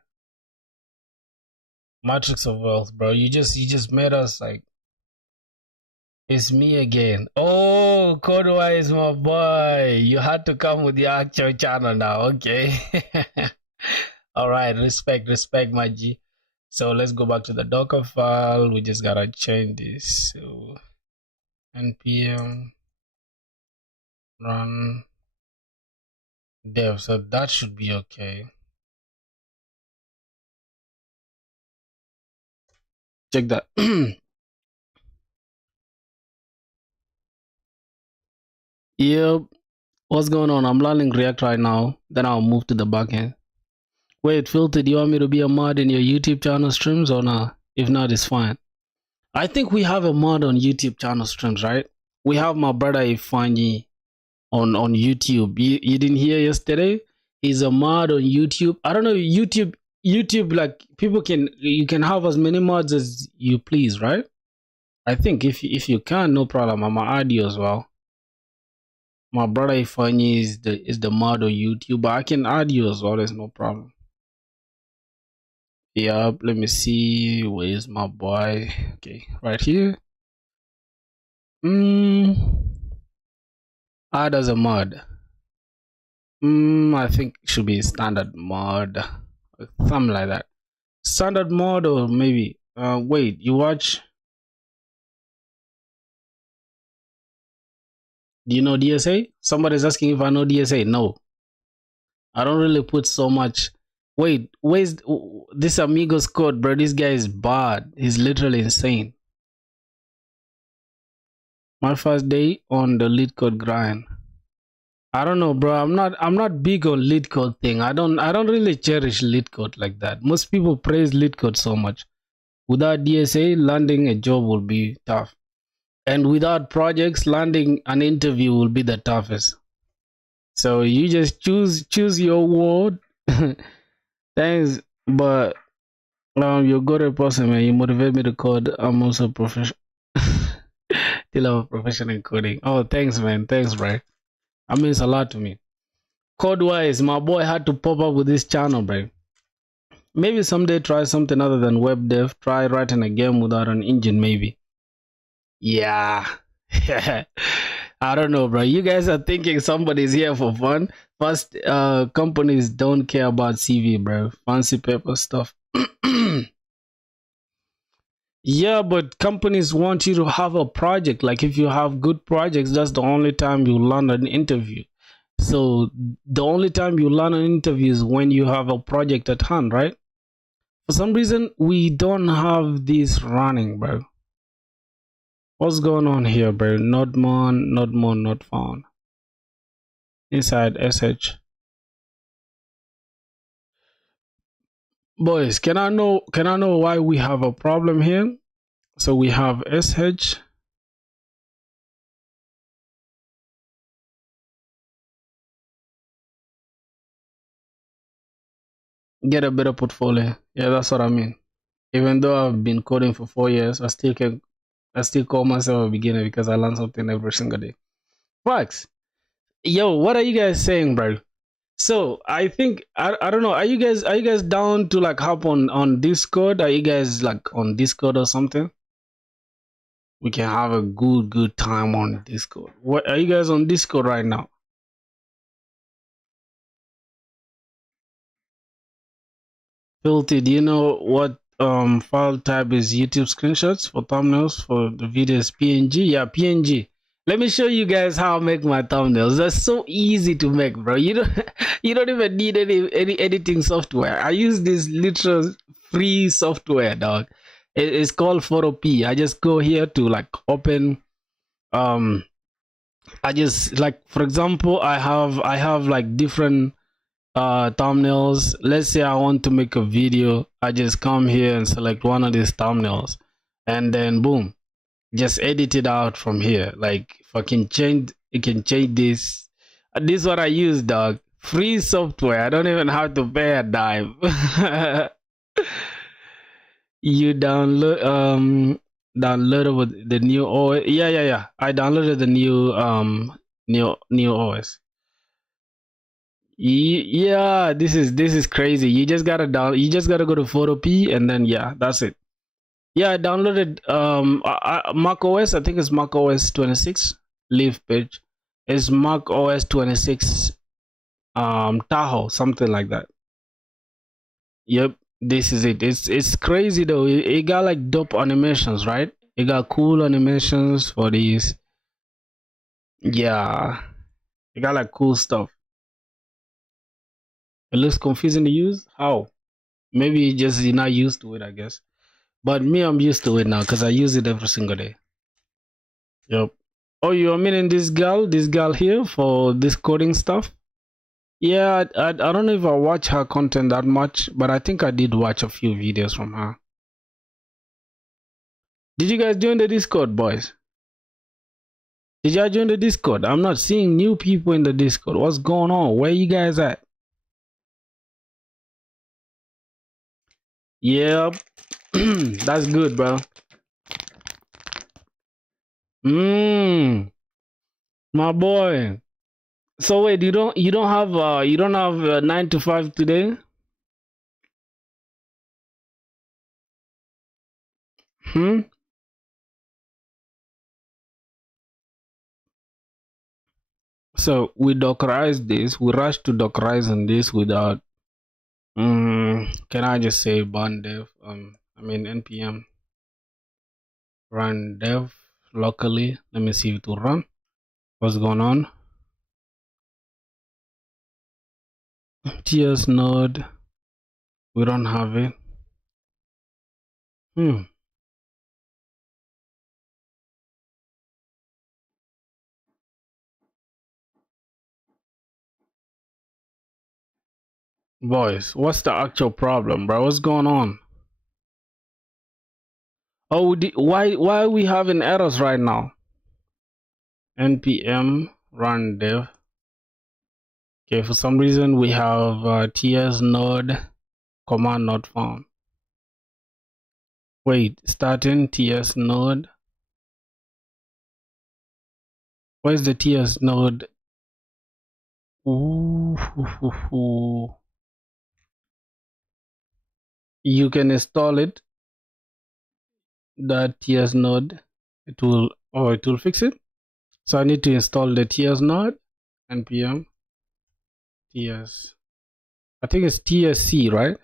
Matrix of Wealth, bro. You just made us like, it's me again. Oh, Codewise, my boy. You had to come with your actual channel now. Okay. All right. Respect, my G. So let's go back to the Docker file. We just gotta change this. So npm run dev. So that should be okay. Check that. Yep. What's going on? I'm learning React right now. Then I'll move to the backend. Wait, Filter, do you want me to be a mod in your YouTube channel streams or not? If not, it's fine. I think we have a mod on YouTube channel streams, right? We have my brother Ifanyi on YouTube. You didn't hear yesterday? He's a mod on YouTube. I don't know, YouTube like you can have as many mods as you please, right? I think if you can, no problem. I'm gonna add you as well. My brother Ifanyi is the mod on YouTube, but I can add you as well. There's no problem. Yep, let me see. Where's my boy? Okay, right here. Add as a mod. I think it should be standard mod, something like that. Standard mod, or maybe. Wait, you watch? Do you know DSA? Somebody's asking if I know DSA. No, I don't really put so much. Wait, where's this Amigos code, bro? This guy is bad. He's literally insane. My first day on the lead code grind. I don't know, bro. I'm not big on lead code thing. I don't really cherish lead code like that. Most people praise lead code so much. Without DSA, landing a job will be tough. And without projects, landing an interview will be the toughest. So you just choose your word. Thanks, but you're a good person, man. You motivate me to code. I'm also professional. Still have a profession in coding. Oh, thanks, man. Thanks, bro. That means a lot to me. Code-wise, my boy had to pop up with this channel, bro. Maybe someday try something other than web dev. Try writing a game without an engine, maybe. Yeah. I don't know, bro. You guys are thinking somebody's here for fun. First, companies don't care about CV, bro. Fancy paper stuff. Yeah, but companies want you to have a project. Like if you have good projects, that's the only time you land an interview. So the only time you land an interview is when you have a project at hand, right? For some reason, we don't have this running, bro. What's going on here, bro? Not found. Inside SH. Boys, can I know why we have a problem here? So we have SH. Get a better portfolio. Yeah, that's what I mean. Even though I've been coding for 4 years, I still call myself a beginner because I learn something every single day. Facts. Yo, what are you guys saying, bro? So I think I don't know. Are you guys down to like hop on Discord? Are you guys like on Discord or something? We can have a good time on Discord. What are you guys on Discord right now? Filthy, do you know what file type is YouTube screenshots for thumbnails for the videos? PNG? Yeah, PNG. Let me show you guys how I make my thumbnails. That's so easy to make, bro. You don't even need any editing software. I use this literal free software, dog. It's called Photo-P. I just go here to like open I just like, for example, I have like different thumbnails. Let's say I want to make a video. I just come here and select one of these thumbnails, and then boom, just edit it out from here. Like if I can change, you can change this. This is what I use, dog. Free software. I don't even have to pay a dime. You downloaded with the new OS. Yeah. I downloaded the new new OS. Yeah, this is crazy. You just gotta go to Photopea and then yeah, that's it. Yeah, I downloaded Mac OS. I think it's Mac OS 26 leaf page. It's Mac OS 26 Tahoe, something like that. Yep, this is it. It's crazy though. It got like dope animations, right? It got cool animations for these. Yeah, it got like cool stuff. It looks confusing to use. How? Maybe just you're not used to it, I guess. But me, I'm used to it now because I use it every single day. Yep. Oh, you're meaning this girl here for this coding stuff? Yeah, I don't know if I watch her content that much, but I think I did watch a few videos from her. Did you guys join the Discord, boys? Did y'all join the Discord? I'm not seeing new people in the Discord. What's going on? Where you guys at? Yep. That's good, bro. My boy. So wait, you don't have 9 to 5 today? So we Dockerize this. We rush to Dockerizing this without can I just say burn dev? npm run dev locally. Let me see if it will run. What's going on? TS node. We don't have it. Boys, what's the actual problem, bro? What's going on? Oh, why are we having errors right now? npm run dev. Okay, for some reason we have ts node command not found. Wait, starting ts node. Where's the ts node? Ooh. You can install it. The ts node. It will fix it. So I need to install the ts node. npm ts. I think it's tsc, right?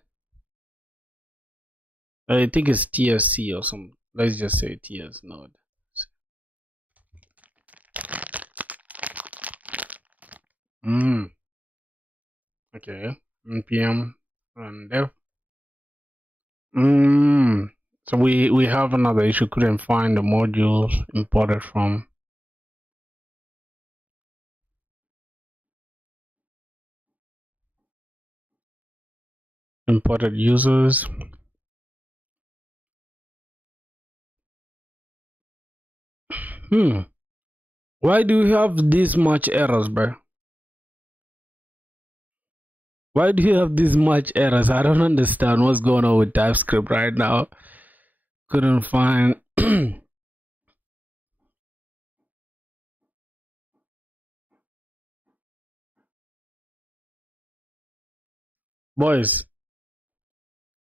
I think it's tsc or something. Let's just say ts node. Okay. npm run dev. So we have another issue. Couldn't find the modules imported from. Imported users. Why do you have this much errors, bro? Why do you have this much errors? I don't understand what's going on with TypeScript right now. Couldn't find. Boys.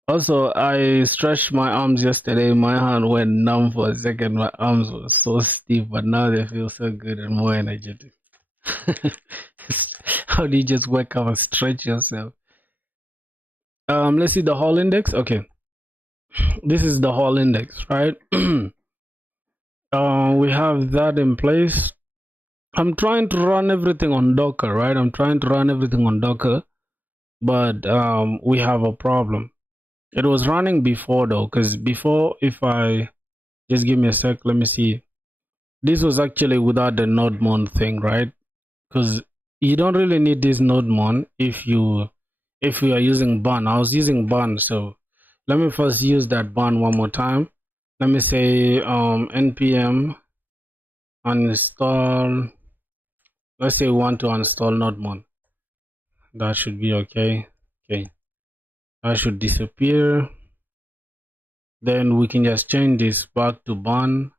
Also, I stretched my arms yesterday. My hand went numb for a second. My arms were so stiff, but now they feel so good and more energetic. How do you just wake up and stretch yourself? Let's see the whole index. Okay, this is the whole index, right? We have that in place. I'm trying to run everything on Docker, right? But we have a problem. It was running before though, because before, if I just give me a sec, let me see. This was actually without the nodemon thing, right? Because you don't really need this nodemon if you are using bun. I was using bun, so let me first use that bun one more time. Let me say npm uninstall. Let's say we want to uninstall nodemon. That should be okay. Okay, that should disappear. Then we can just change this back to bun,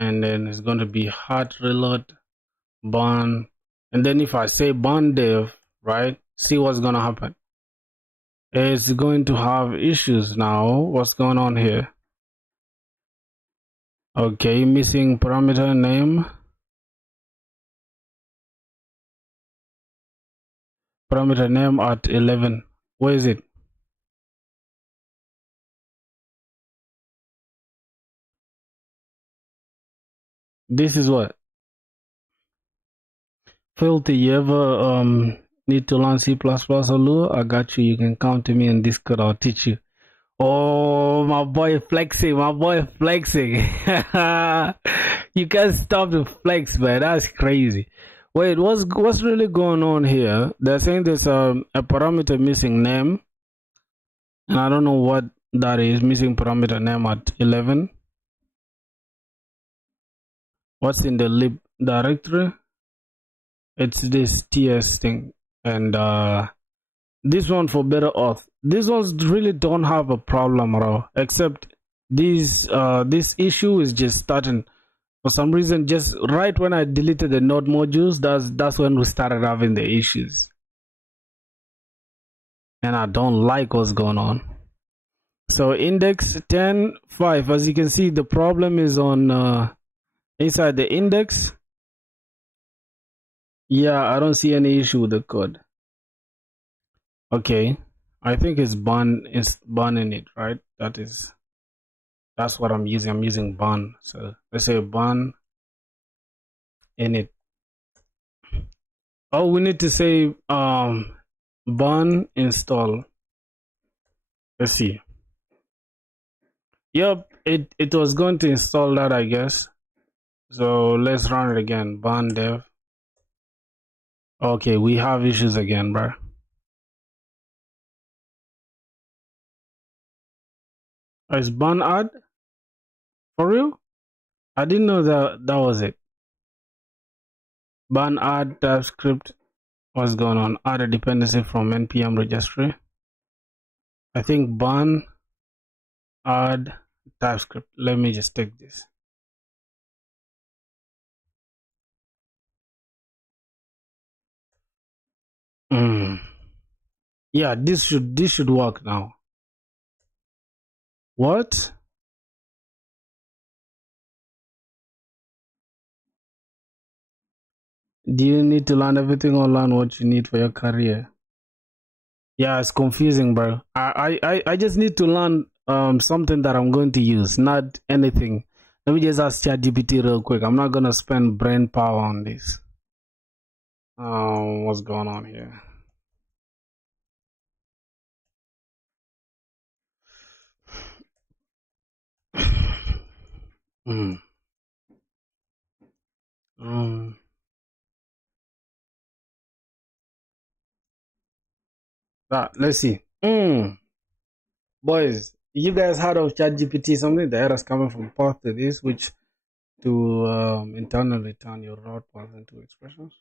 and then it's going to be hard reload bun. And then if I say bun dev, right, See what's gonna happen. It's going to have issues now. What's going on here? Okay, missing parameter name. Parameter name at 11. Where is it? This is what? Filthy, you ever need to learn C++ or Lua? I got you. You can come to me in Discord. I'll teach you. Oh, my boy flexing. My boy flexing. You can't stop the flex, man. That's crazy. Wait, what's really going on here? They're saying there's a parameter missing name, and I don't know what that is. Missing parameter name at 11. What's in the lib directory? It's this TS thing, and this one for better auth. These ones really don't have a problem at all, except this issue is just starting for some reason. Just right when I deleted the node modules, that's when we started having the issues, and I don't like what's going on. So index 10.5, as you can see, the problem is on inside the index. Yeah, I don't see any issue with the code. Okay, I think it's burning it, right? That's what I'm using. I'm using burn. So let's say burn init. Oh, we need to say burn install. Let's see. Yep, it was going to install that, I guess. So let's run it again. Burn dev. Okay, we have issues again, bro. Is burn add for real? I didn't know that was it. Burn add TypeScript. What's going on? Add a dependency from npm registry. I think burn add TypeScript. Let me just take this. Yeah, this should work now. What? Do you need to learn everything or learn what you need for your career? Yeah, it's confusing, bro. I just need to learn something that I'm going to use, not anything. Let me just ask ChatGPT real quick. I'm not gonna spend brain power on this. What's going on here? Let's see. Boys, you guys heard of ChatGPT? Something the errors coming from path to this, which to internally turn your route path into expressions.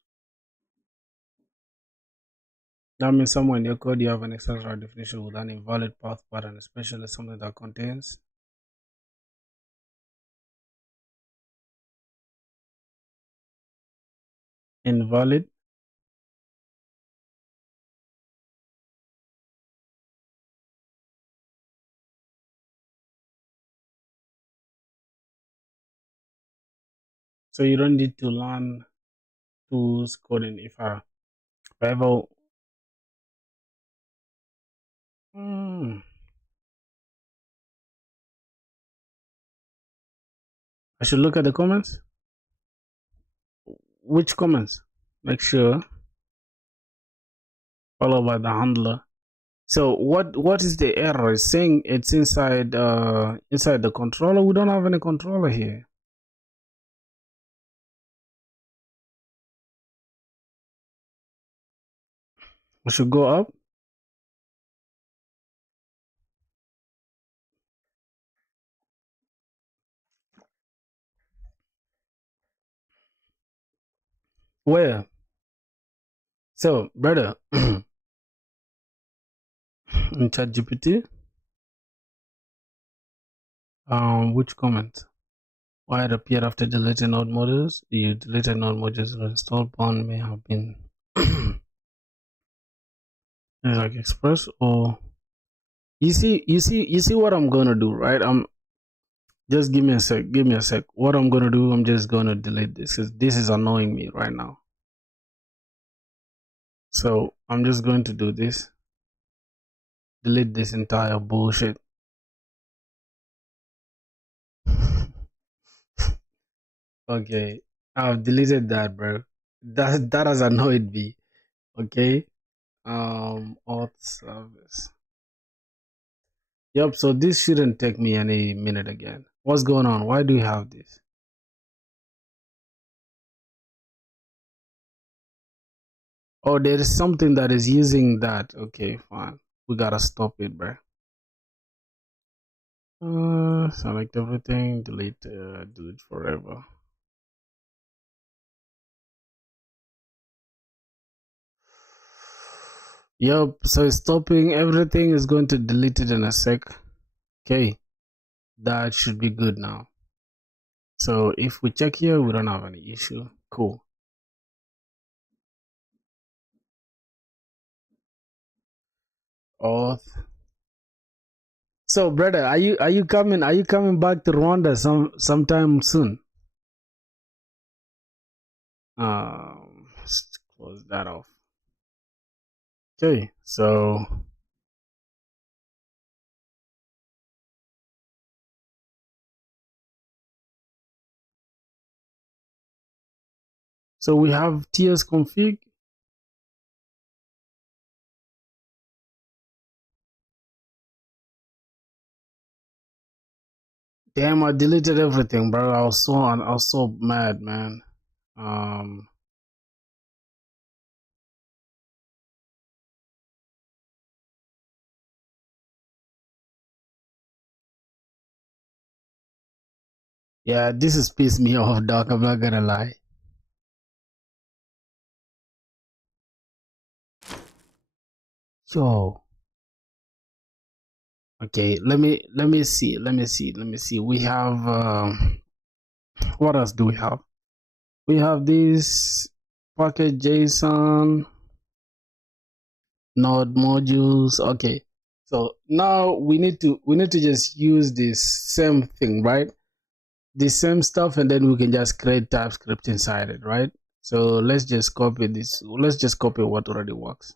That means somewhere in your code you have an extra route definition with an invalid path pattern, especially something that contains invalid. So you don't need to learn tools coding if I ever. I should look at the comments. Which comments? Make sure. Followed by the handler. So what is the error? It's saying it's inside the controller. We don't have any controller here. I should go up. Where? So, brother, in ChatGPT, which comment? Why it appeared after deleting node modules? You deleted node modules and installed one may have been It's like Express or you see what I'm gonna do, right? I'm just give me a sec. Give me a sec. What I'm gonna do, I'm just gonna delete this because this is annoying me right now. So I'm just going to do this. Delete this entire bullshit. Okay, I've deleted that, bro. That has annoyed me. Okay. Auth service. Yep. So this shouldn't take me any minute again. What's going on? Why do you have this? Oh, there is something that is using that. Okay, fine. We gotta stop it, bro. Select everything. Delete forever. Yep. So it's stopping everything. Is going to delete it in a sec. Okay, that should be good now. So if we check here, we don't have any issue. Cool. Auth. So, brother, are you coming back to Rwanda sometime soon? Let's close that off. Okay, so we have TS config. Damn, I deleted everything, bro. I was so mad, man. Um, yeah, this has pissed me off, dog. I'm not gonna lie. Yo, okay, let me see. We have what else do we have? We have this package JSON node modules. Okay, so now we need to just use this same thing, right? The same stuff, and then we can just create TypeScript inside it, right? So let's just copy this. Let's just copy what already works.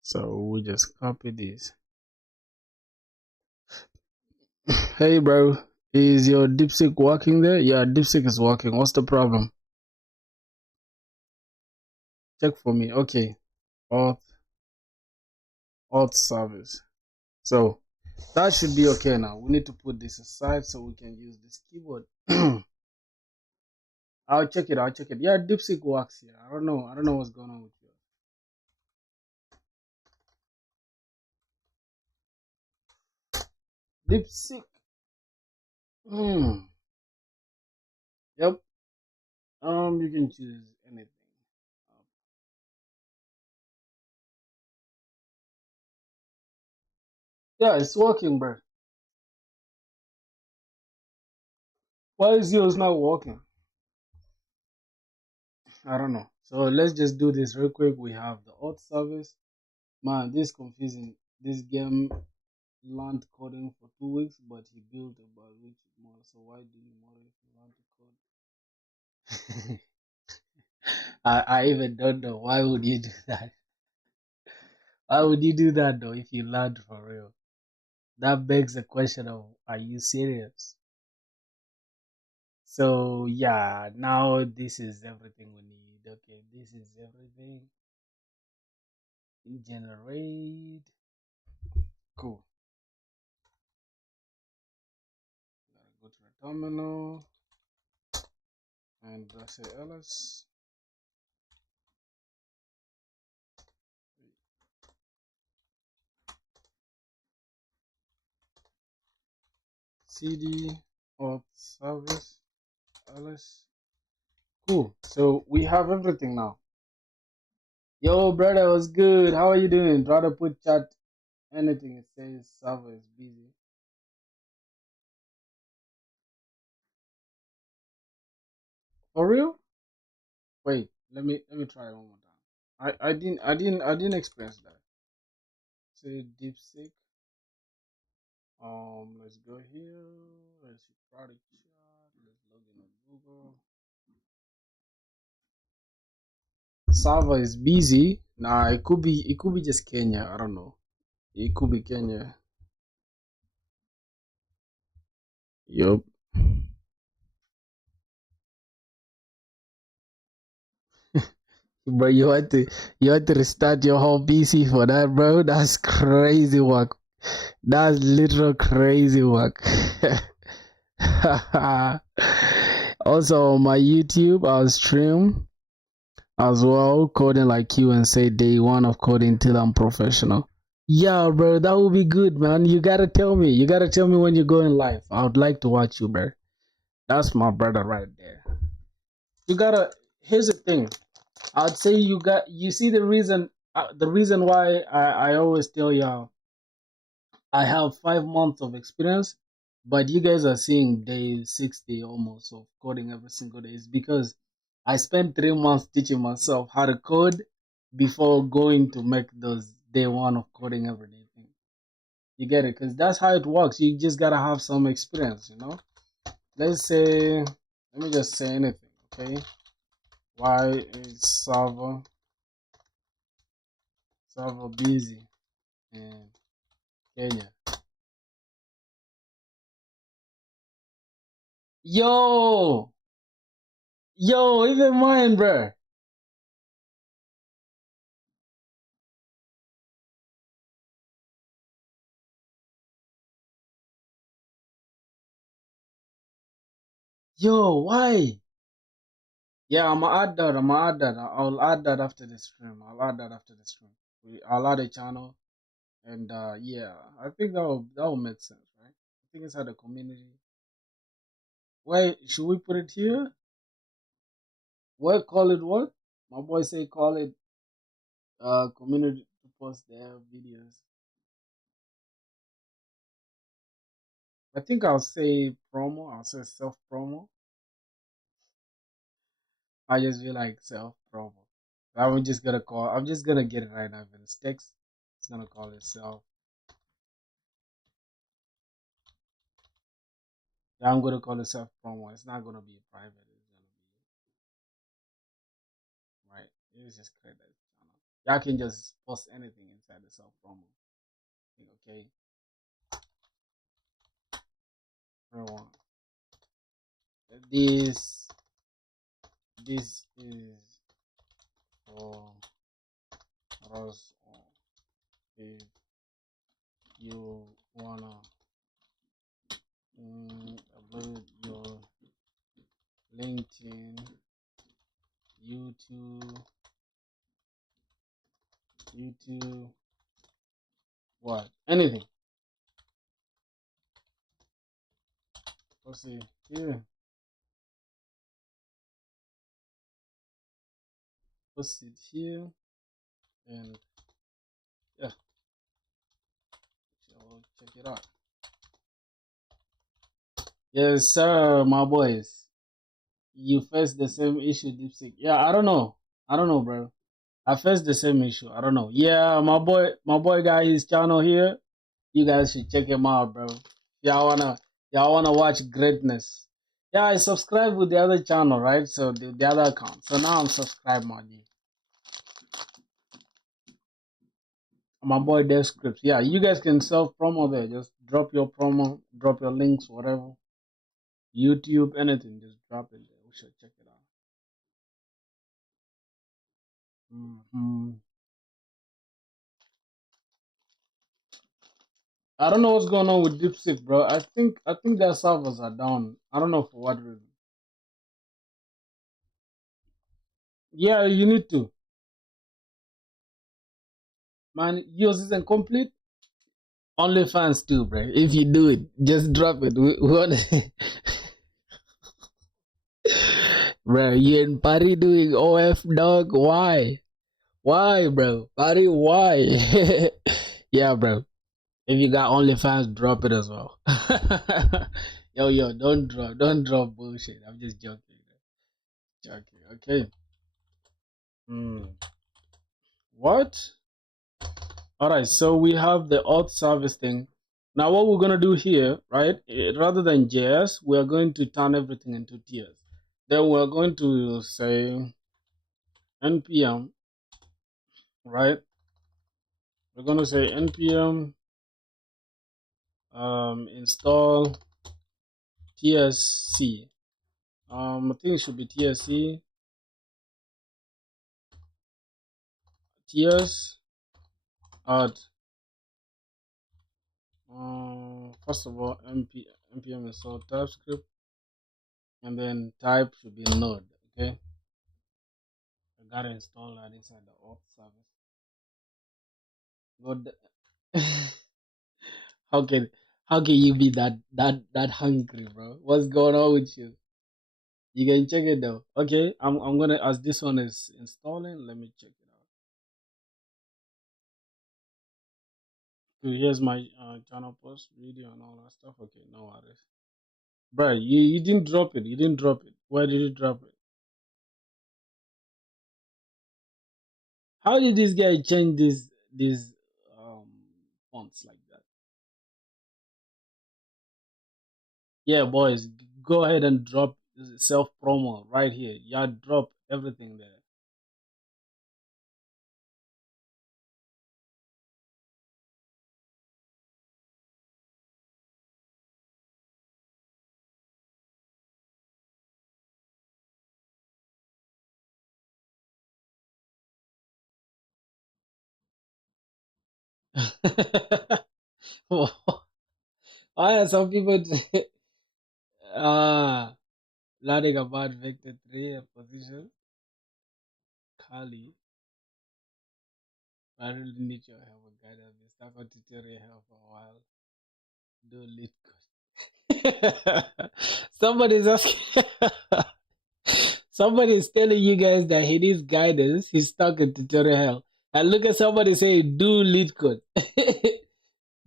So we just copy this. Hey, bro, is your DeepSeek working there? Yeah, DeepSeek is working. What's the problem? Check for me. Okay, auth service. So that should be okay now. We need to put this aside so we can use this keyboard. I'll check it. Yeah, DeepSeek works here. I don't know. I don't know what's going on with you. DeepSeek. Hmm. Yep. You can choose anything. Yeah, it's working, bro. Why is yours not working? I don't know. So let's just do this real quick. We have the auth service. Man, this is confusing. This game learned coding for 2 weeks, but he built about which model. So why do you model if you learn to code? I even don't know. Why would you do that? Why would you do that though if you learned for real? That begs the question of, are you serious? So yeah, now this is everything we need. Okay, this is everything. Generate. Cool. Gotta go to the terminal and say ls cd auth service ls. Cool. So we have everything now. Yo, brother, what's good? How are you doing? Try to put chat anything. It says server is busy. For real? Wait, let me try it one more time. I didn't experience that. Say DeepSeek. Let's go here. Let's see product chart. Let's log in on Google. Server is busy. Nah, it could be just Kenya. I don't know. It could be Kenya. Yup. Bro, you had to restart your whole PC for that, bro. That's crazy work. That's literal crazy work. Also on my YouTube, I'll stream as well, coding like you and say day one of coding till I'm professional. Yeah, bro, that would be good, man. You gotta tell me. You gotta tell me when you're going live. I would like to watch you, bro. That's my brother right there. You gotta. Here's the thing. I'd say you see the reason why I always tell y'all I have 5 months of experience, but you guys are seeing day 60 almost of coding every single day. Is because I spent 3 months teaching myself how to code before going to make those day one of coding every day thing. You get it? Because that's how it works. You just gotta have some experience, you know? Let's say, let me just say anything, okay? Why is server busy in Kenya? Yo, even mine, bro. Yo, why? Yeah, I'm gonna add that. I'll add that after the stream. I'll add that after the stream. I'll add a channel, and yeah, I think that will make sense, right? I think inside the community. Wait, should we put it here? What call it? What? My boy say call it community to post their videos. I think I'll say promo. I'll say self promo. I just feel like self promo. I'm just gonna get it right now. If it sticks, it's gonna call it self. Yeah, I'm gonna call it self promo. It's not gonna be private. It's gonna be right. Let's just create that channel. Y'all can just post anything inside the self promo. Okay, everyone. This this is for us all. If you wanna upload your LinkedIn, YouTube, what? Anything. Let's see here. Post it here, and yeah, so check it out. Yes, sir, my boys. You face the same issue, DeepSeek. Yeah, I don't know. Bro. I face the same issue. I don't know. Yeah, my boy got his channel here. You guys should check him out, bro. Y'all wanna watch greatness. Yeah, I subscribed with the other channel, right? So the other account. So now I'm subscribed, my G. My boy Dev Scripts. Yeah, you guys can self promo there. Just drop your promo, drop your links, whatever. YouTube, anything, just drop it there. We should check it out. I don't know what's going on with DeepSeek, bro. I think their servers are down. I don't know for what reason. Yeah, you need to. Man, yours isn't complete. OnlyFans too, bro. If you do it, just drop it. We want bro, you and Party doing OF dog. Why? Why, bro? Party, why? Yeah, bro. If you got OnlyFans, drop it as well. Yo, don't drop bullshit. I'm just joking. Okay. What? All right, so we have the auth service thing. Now what we're gonna do here, right? Rather than JS, we are going to turn everything into tiers. Then we're going to say npm, right? We're gonna say npm install tsc. I think it should be tsc ts add. First of all, npm install TypeScript, and then type should be node. Okay, I gotta install that inside the auth service. But how can you be that hungry, bro? What's going on with you? You can check it though. Okay, I'm gonna, as this one is installing, let me check it out. So here's my channel post video and all that stuff. Okay, no worries. Bro, you didn't drop it. You didn't drop it. Why did you drop it? How did this guy change these fonts like that? Yeah, boys, go ahead and drop self promo right here. Yeah, drop everything there. Why are some people learning about vector 3 position? Kali, I really need your help with guidance. I've been stuck on tutorial help for a while. Do lead code. Somebody's asking. Somebody is telling you guys that he needs guidance. He's stuck in tutorial hell. And look at somebody saying, do lead code.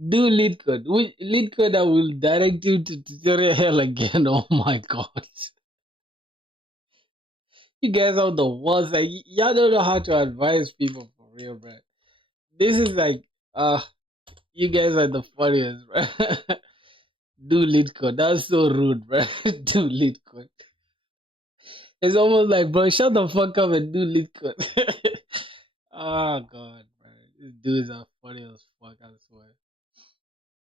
Do lead code. Lead code that will direct you to tutorial hell again. Oh my god. You guys are the worst. Like, y'all don't know how to advise people for real, bro. This is like, you guys are the funniest, bro. Do lead code. That's so rude, bro. Do lead code. It's almost like, bro, shut the fuck up and do lead code. Oh god, bro. These dudes are funny as fuck, I swear.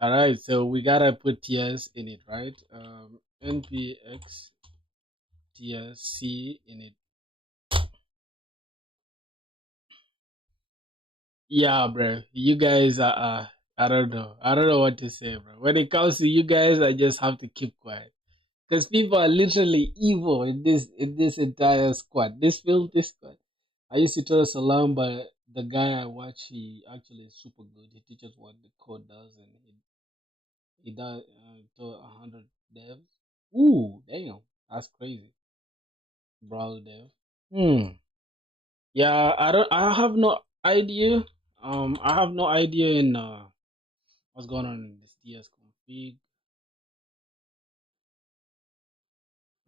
Alright, so we gotta put TS in it, right? npx tsc in it. Yeah, bro. You guys are I don't know. I don't know what to say, bro. When it comes to you guys, I just have to keep quiet. Because people are literally evil in this entire squad. This squad. I used to tell Salam, but the guy I watch, he actually is super good. He teaches what the code does, and he does to 100 devs. Ooh, damn, that's crazy. Browser dev. Hmm. Yeah, I don't. I have no idea. I have no idea in what's going on in this TS config.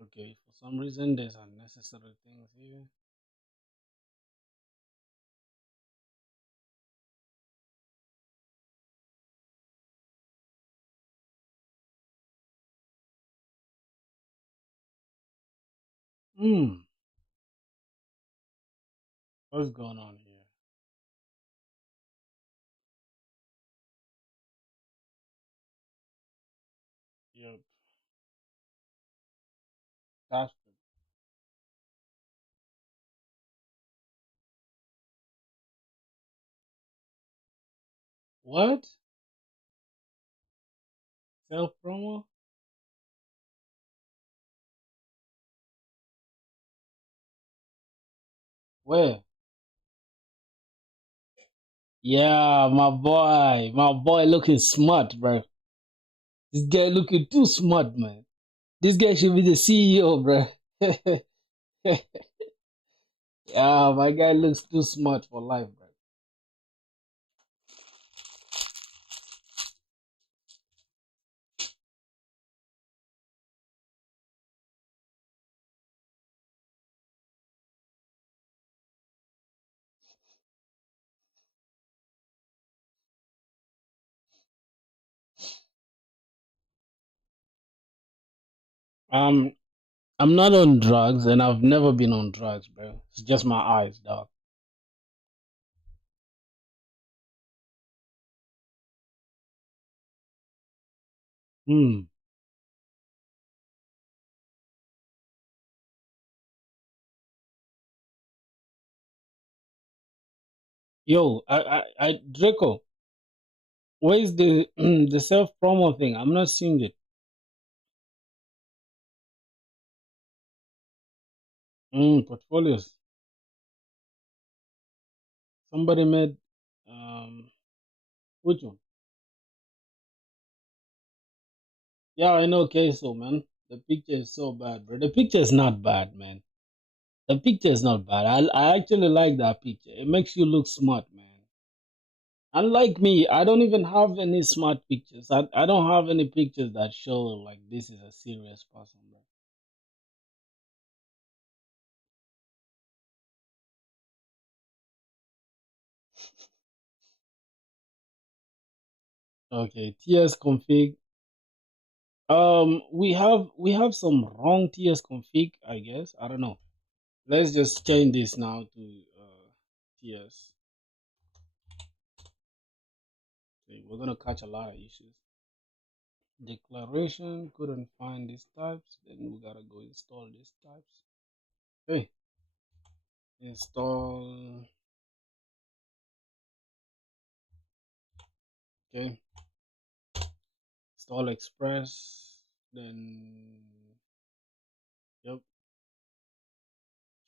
Okay, for some reason there's unnecessary things here. Hmm. What's going on here? Yep. That's what? Self promo? Where? Yeah, my boy looking smart, bro. This guy looking too smart, man. This guy should be the CEO, bro. Yeah, my guy looks too smart for life, bro. Um, I'm not on drugs, and I've never been on drugs, bro. It's just my eyes, dog. Hmm. Yo, Draco, where's the the self promo thing? I'm not seeing it. Portfolios. Somebody made which one? Yeah, I know Queso, man. The picture is so bad, bro. The picture is not bad, man. The picture is not bad. I actually like that picture. It makes you look smart, man. Unlike me, I don't even have any smart pictures. I don't have any pictures that show like this is a serious person, bro. Okay, TS config. We have some wrong TS config, I guess. I don't know. Let's just change this now to TS. Okay, we're gonna catch a lot of issues. Declaration couldn't find these types. Then we gotta go install these types. Okay, install. Okay, install Express. Then yep,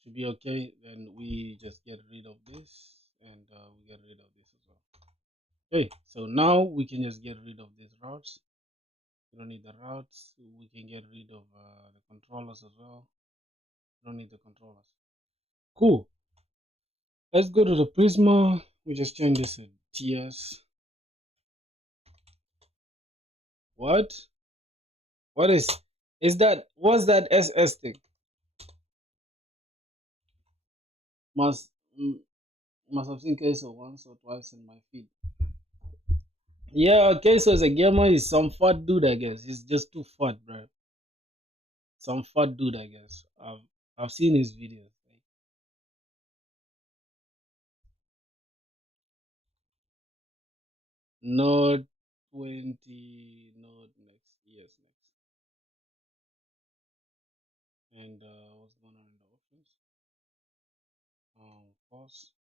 should be okay. Then we just get rid of this, and we get rid of this as well. Okay, so now we can just get rid of these routes. We don't need the routes. We can get rid of the controllers as well. We don't need the controllers. Cool. Let's go to the Prisma. We just change this to TS. What? What is that? What's that SS thing? Must mm, must have seen Queso once or twice in my feed. Yeah, Queso as a gamer is some fat dude, I guess. He's just too fat, bro. Some fat dude, I guess. I've seen his videos. Like, Node 20, Node next, yes, next. And what's going on in the office? Pause.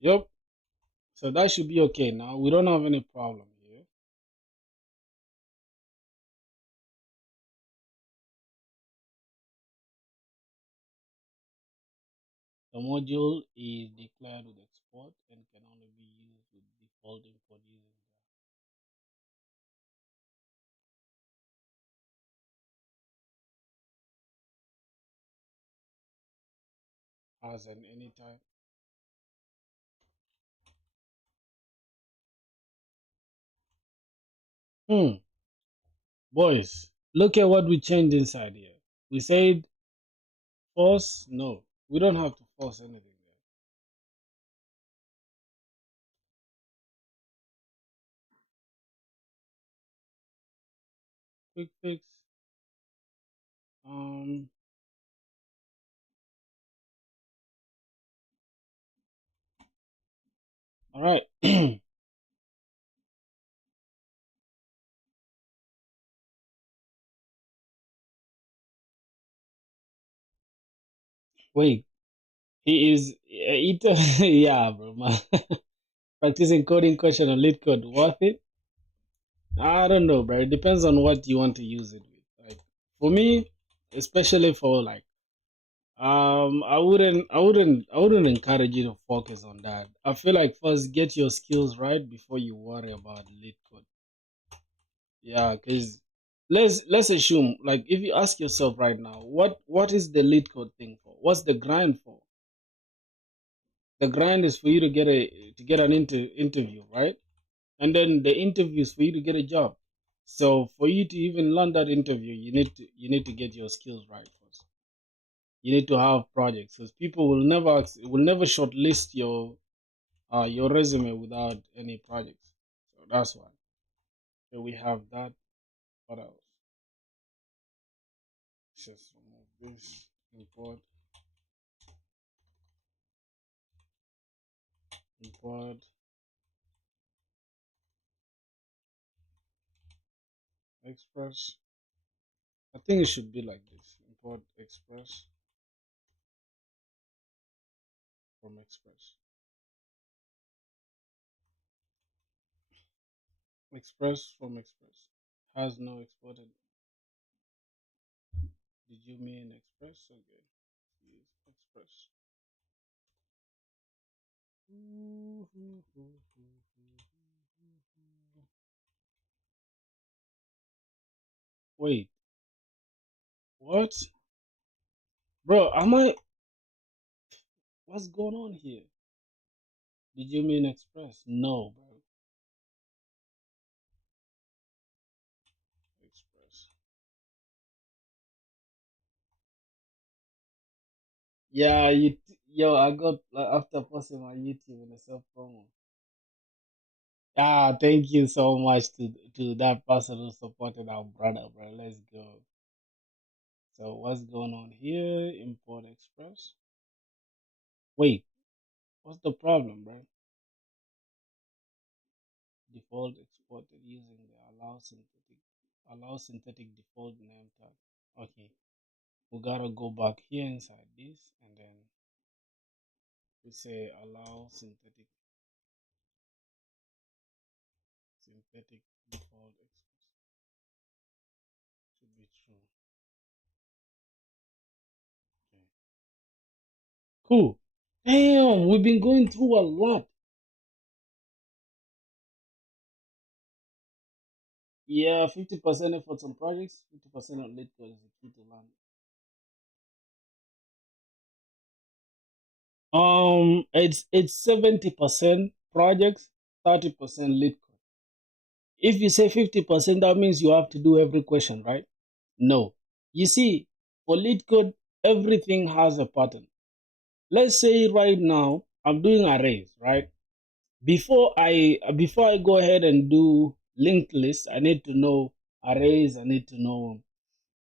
Yep. So that should be okay now. We don't have any problem here. The module is declared with export and can only be used with default import using as an anytime. Boys, look at what we changed inside here. We said force. No, we don't have to force anything there. Quick fix. Um, all right. Wait, he is. Yeah, bro. Man. Practicing coding question on lead code worth it? I don't know, bro. It depends on what you want to use it with. Like for me, especially for like, I wouldn't encourage you to focus on that. I feel like first get your skills right before you worry about lead code. Yeah, because let's assume like if you ask yourself right now, what is the lead code thing for? What's the grind for? The grind is for you to get an interview, right? And then the interview is for you to get a job. So for you to even learn that interview, you need to get your skills right first. You need to have projects because people will never shortlist your resume without any projects. So that's why. So we have that. What else? Just remove this. Import. Import. Express. I think it should be like this. Import Express from Express. Express from Express. Has no exported. Did you mean Express? Okay. Use Express. Wait, what? Bro, am I. What's going on here? Did you mean Express? No, bro. Express. Yeah, yo, I got like, after posting my YouTube in the self promo. Ah, thank you so much to that person who supported our brother, bro. Let's go. So what's going on here? Import Express. Wait, what's the problem, bro? Default exported using the allow synthetic default name tag. Okay, we gotta go back here inside this and then we say allow synthetic default express to be true. Okay. Cool. Damn, we've been going through a lot. Yeah, 50% efforts on projects, 50% on lead code is the key to learn. It's 70% projects, 30% lead code. If you say 50%, that means you have to do every question, right? No. You see, for lead code, everything has a pattern. Let's say right now I'm doing arrays, right? Before I go ahead and do linked list, I need to know arrays, I need to know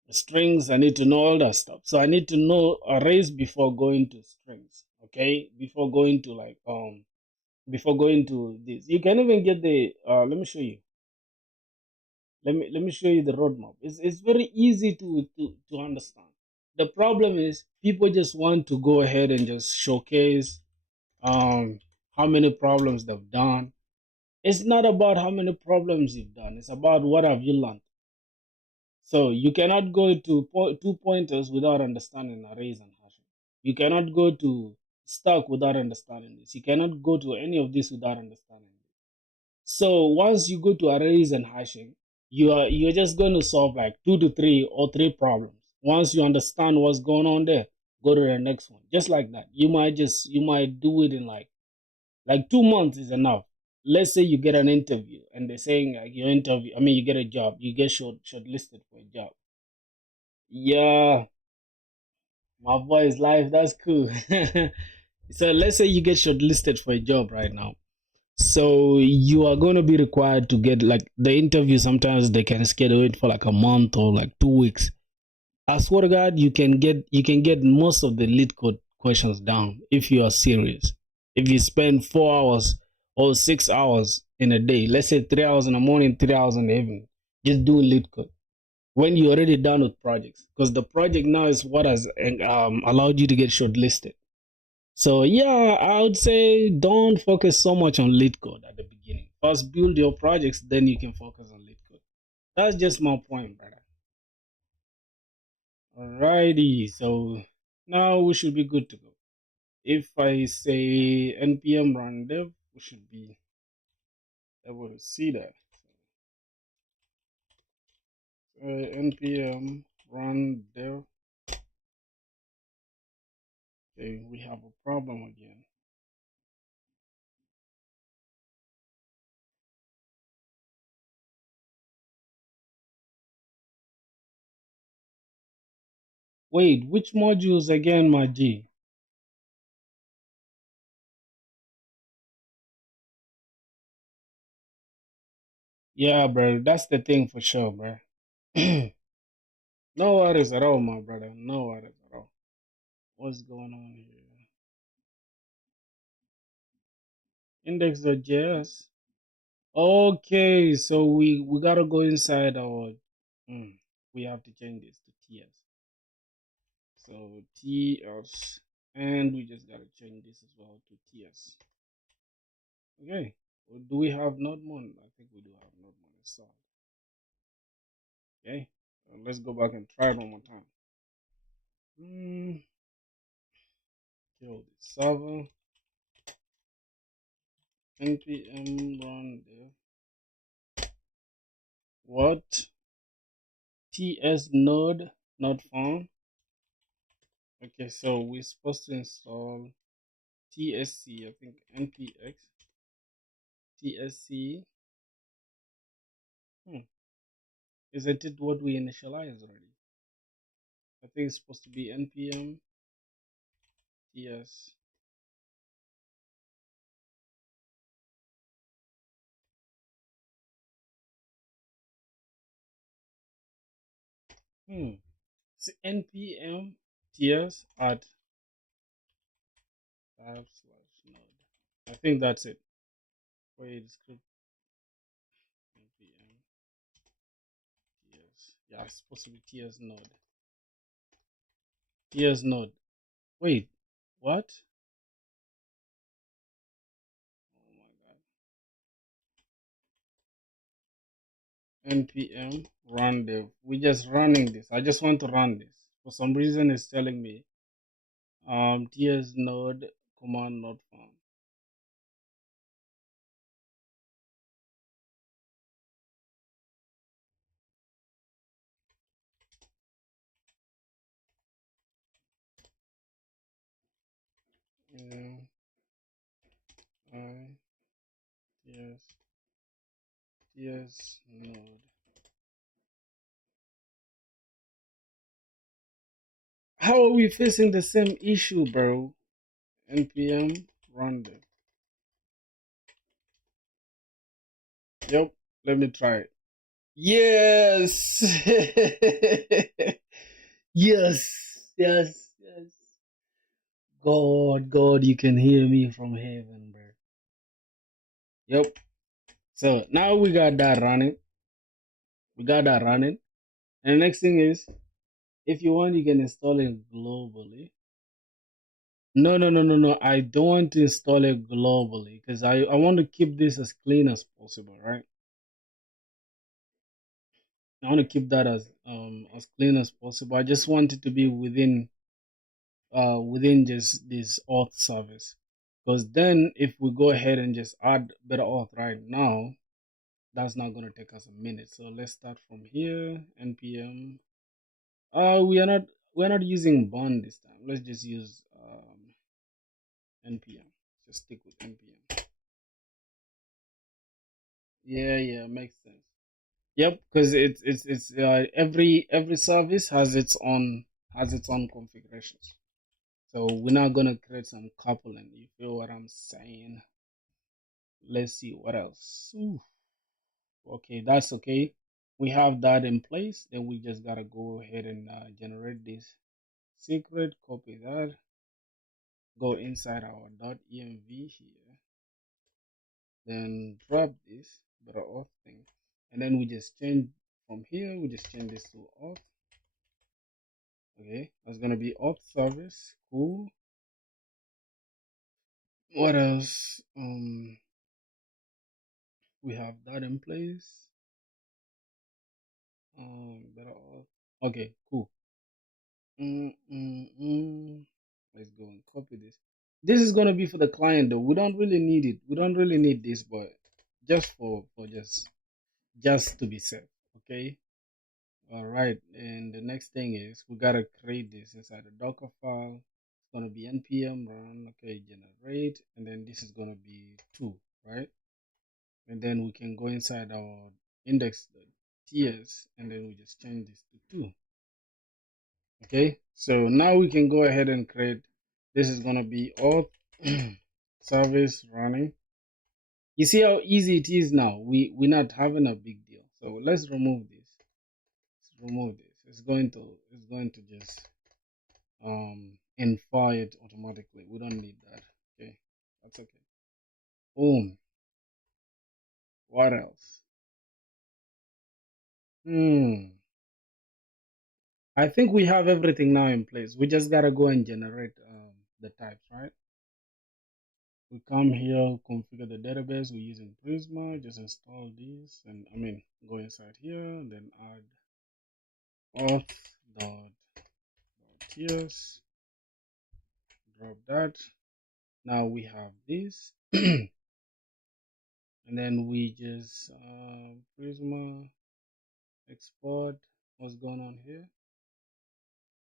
strings, I need to know all that stuff. So I need to know arrays before going to strings, okay? Before going to this. You can even get the let me show you. Let me show you the roadmap. It's very easy to understand. The problem is people just want to go ahead and just showcase um how many problems they've done. It's not about how many problems you've done. It's about what have you learned. So you cannot go to two pointers without understanding arrays and hashing. You cannot go to stack without understanding this. You cannot go to any of this without understanding this. So once you go to arrays and hashing, you're just going to solve like 2 to 3 or 3 problems. Once you understand what's going on there, go to the next one. Just like that. You might do it in like 2 months is enough. Let's say you get an interview and they're saying like your interview, I mean you get a job, you get shortlisted for a job. Yeah, my boy is live. That's cool. So let's say you get shortlisted for a job right now. So you are going to be required to get like the interview. Sometimes they can schedule it for like a month or like 2 weeks. I swear to God, you can get most of the lead code questions down if you are serious. If you spend 4 hours or 6 hours in a day, let's say 3 hours in the morning, 3 hours in the evening, just doing lead code. When you're already done with projects, because the project now is what has allowed you to get shortlisted. So yeah, I would say don't focus so much on lead code at the beginning. First build your projects, then you can focus on lead code. That's just my point, brother. Alrighty, so now we should be good to go. If I say npm run dev, we should be able to see that. Npm run dev. Okay, we have a problem again. Wait, which modules again, my G? Yeah, bro, that's the thing for sure, bro. No worries at all, my brother. No worries at all. What's going on here? Index.js. Okay, so we gotta go inside our. We have to change this to TS. So TS, and we just gotta change this as well to TS. Okay. Well, do we have NodeMon? I think we do have NodeMon installed. Okay. Let's go back and try it one more time. Kill the server. npm run dev. What? TS node not found. Okay, so we're supposed to install TSC. I think npx TSC. Isn't it what we initialized already? I think it's supposed to be npm ts. It's npm ts at /node. I think that's it. Wait, script npm ts. Yeah, it's supposed to be ts node. Ts node. Wait, what? Oh my god. npm run dev. We're just running this. I just want to run this. For some reason, it's telling me ts node command not found. Yes, yes, node. How are we facing the same issue, bro? npm run dev. Yep, let me try it. Yes, yes, yes, yes. God, you can hear me from heaven, bro. Yep. So now we got that running. We got that running. And the next thing is, if you want, you can install it globally. No. I don't want to install it globally because I want to keep this as clean as possible, right? I want to keep that as clean as possible. I just want it to be within just this auth service. Because then if we go ahead and just add better auth right now, that's not gonna take us a minute. So let's start from here. npm. We're not using bond this time. Let's just use npm. Just stick with npm. Yeah, makes sense. Yep, because it's every service has its own configurations. So we're not gonna create some coupling. You feel what I'm saying? Let's see what else. Ooh. Okay, that's okay. We have that in place. Then we just gotta go ahead and generate this secret. Copy that. Go inside our .env here. Then drop this better auth thing, and then we just change from here. We just change this to auth. Okay, that's gonna be auth service. Cool. What else? We have that in place. Better auth. Okay, cool. Let's go and copy this. This is gonna be for the client though. We don't really need it. We don't really need this, but just for just to be safe. Okay. All right. And the next thing is we gotta create this inside the Docker file. It's gonna be npm run. Okay, generate, and then this is gonna be 2, right? And then we can go inside our index.ts, and then we just change this to 2. Okay, so now we can go ahead and create. This is gonna be auth service running. You see how easy it is now. We're not having a big deal. So let's remove this. Let's remove this. It's going to just infer it automatically. We don't need that. Okay, that's okay. Boom. What else? I think we have everything now in place. We just gotta go and generate the types, right? We come here, configure the database. We're using Prisma. Just install this, and go inside here, and then add auth.ts. Drop that. Now we have this, and then we just Prisma export. What's going on here?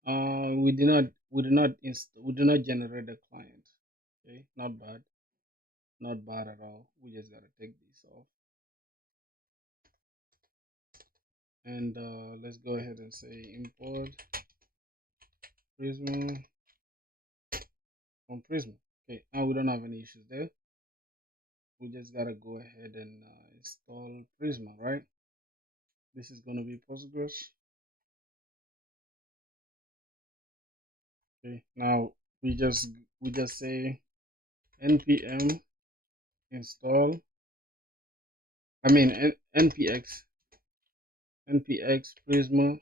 We did not generate a client. Okay, not bad. Not bad at all. We just gotta take this off. And let's go ahead and say import Prisma from Prisma. Okay, now we don't have any issues there. We just gotta go ahead and install Prisma, right? This is gonna be Postgres. Okay, now we just say npm install. Npx Prisma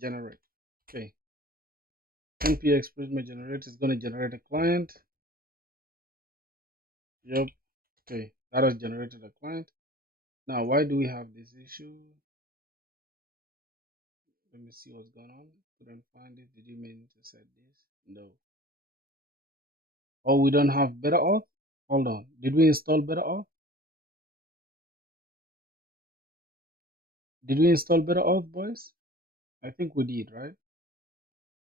generate. Okay, npx Prisma generate is gonna generate a client. Yep. Okay, that has generated a client. Now, why do we have this issue? Let me see what's going on. Couldn't find it. Did you mean to set this? No. Oh, we don't have better auth? Hold on. Did we install better auth? Did we install better auth, boys? I think we did, right?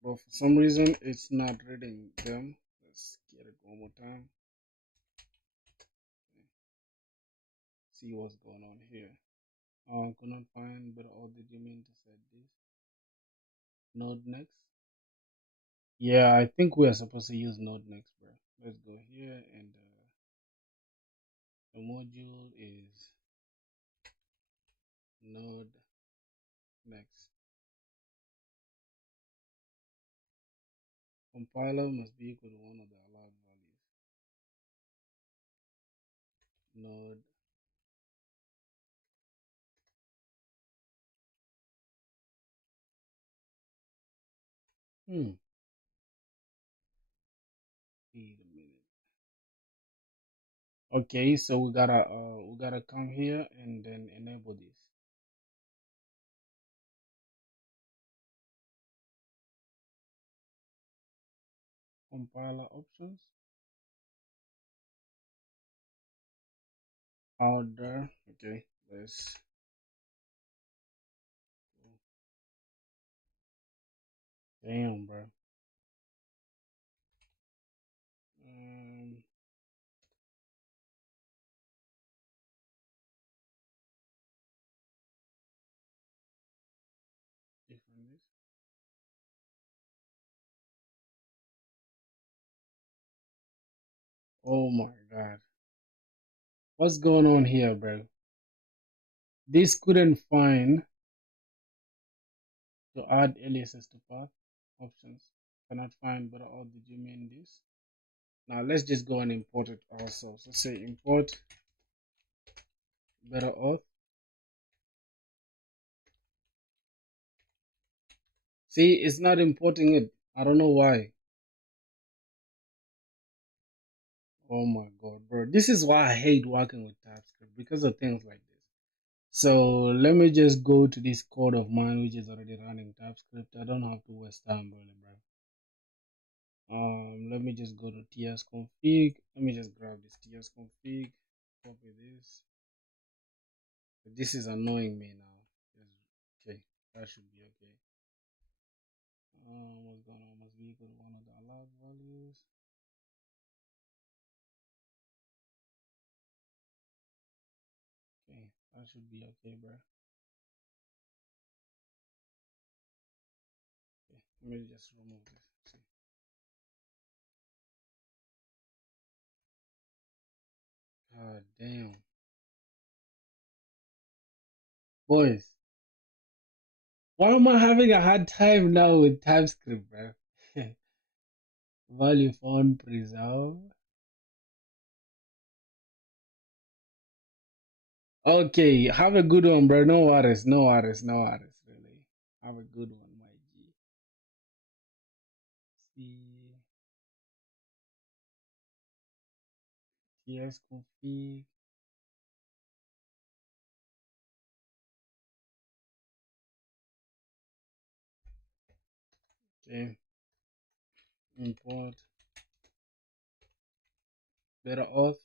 But for some reason, it's not reading them. Let's get it one more time. See what's going on here. Couldn't find better auth. Did you mean to set this? Node next? Yeah, I think we are supposed to use node next, bro. Let's go here, and the module is node next. Compiler must be equal to one of the allowed values. Node wait a minute. Okay, so we gotta come here and then enable this. Compiler options. Order. Okay, let's go. Damn, bro. Different this. Oh my god. What's going on here, bro? This couldn't find to add aliases to path options. Cannot find, but oh, did you mean this? Now let's just go and import it ourselves. Let's say import better auth. See, it's not importing it. I don't know why. Oh my god, bro. This is why I hate working with TypeScript, because of things like this. So let me just go to this code of mine, which is already running TypeScript. I don't have to waste time, really, bro. Let me just go to ts config. Let me just grab this ts config, copy this. This is annoying me now. Okay, that should be okay. What's going on? Must be equal to one of the allowed values. Okay, that should be okay, bro. Okay, let me just remove this. See. God damn. Boys, why am I having a hard time now with TypeScript, bro? Value found preserve. Okay, have a good one, bro. No worries, no worries, no worries, really. Have a good one, my G. See, TS config. Okay, import better auth.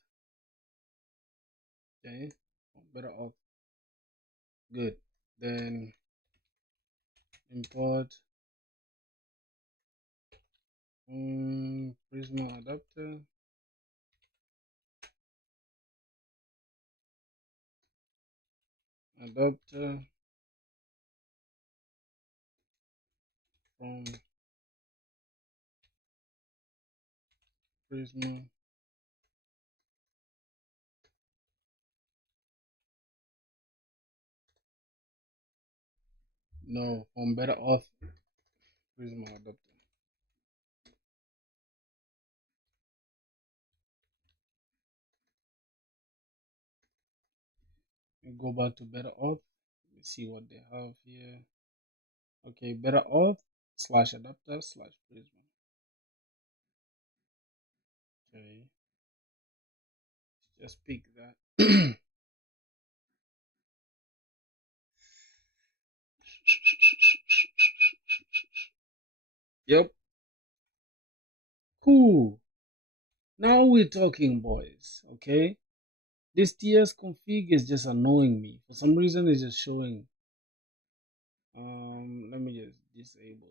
Okay, better auth. Good. Then import Prisma adapter. Adapter from Prisma. No, from better auth Prisma adapter. We go back to better auth. Let me see what they have here. Okay, better auth slash adapter slash Prisma. Okay, just pick that. Yep, cool. Now we're talking, boys. Okay, this TS config is just annoying me. For some reason, it's just showing. Let me just disable.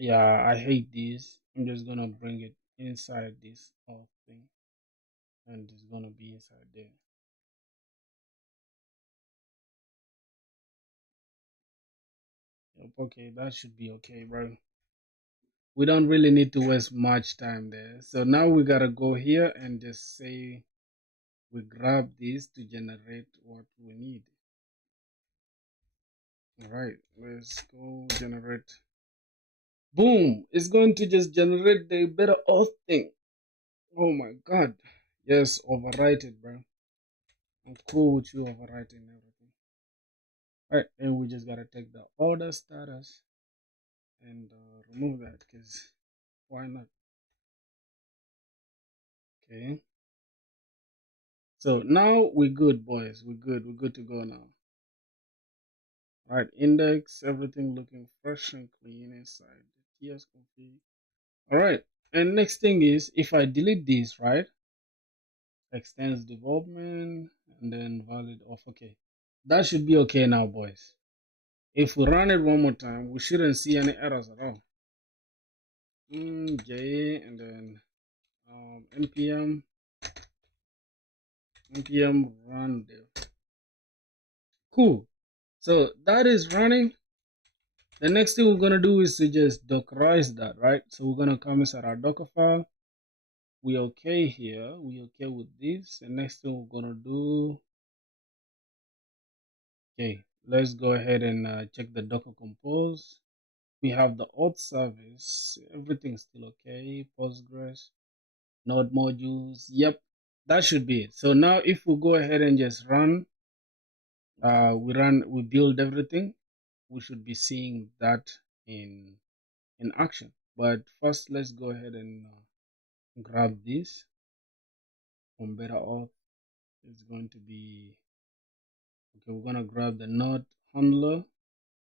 Yeah, I hate this. I'm just gonna bring it inside this whole thing, and it's gonna be inside there. Yep, okay, that should be okay, bro. We don't really need to waste much time there. So now we gotta go here and just say we grab this to generate what we need. All right, let's go generate. Boom! It's going to just generate the better auth thing. Oh my god. Yes, overwrite it, bro. I'm cool with you overwriting everything. All right, and we just gotta take the order status and remove that because why not? Okay. So now we're good, boys. We're good. We're good to go now. All right, index, everything looking fresh and clean inside the TS config. All right, and next thing is if I delete this, right? Extends development and then valid off. Okay, that should be okay now, boys. If we run it one more time, we shouldn't see any errors at all. J and then npm run dev. Cool. So that is running. The next thing we're gonna do is to just dockerize that, right? So we're gonna come inside our Docker file. We okay here. We okay with this. The next thing we're gonna do. Okay, let's go ahead and check the Docker compose. We have the auth service. Everything's still okay. Postgres, node modules. Yep, that should be it. So now if we go ahead and just run, we build everything. We should be seeing that in action. But first, let's go ahead and grab this from better auth. It's going to be okay. We're gonna grab the node handler.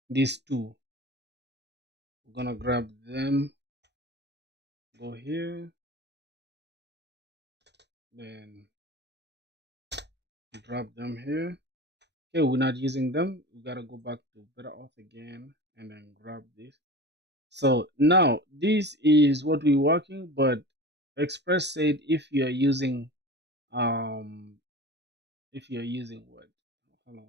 These two, we're gonna grab them. Go here, then drop them here. Okay, we're not using them. We gotta go back to better auth again and then grab this. So now this is what we're working, but Express said if you're using what? Hold on.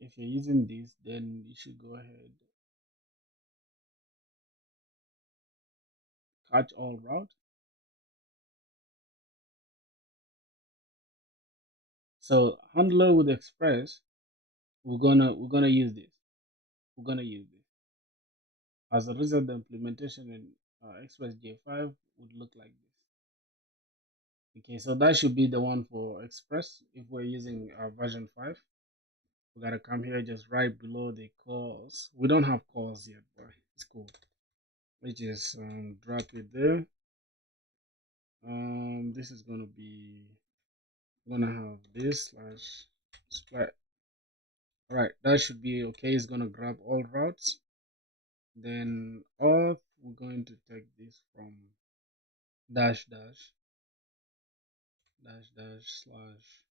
If you're using this, then you should go ahead, catch all route. So handler with express, we're gonna use this. We're gonna use this. As a result, the implementation in Express J5 would look like this. Okay, so that should be the one for Express. If we're using version 5, we gotta come here just right below the calls. We don't have calls yet, but it's cool. Which is drop it there. This is gonna be, we're gonna have this slash split. All right, that should be okay. It's gonna grab all routes. Then auth, we're going to take this from dash dash dash dash slash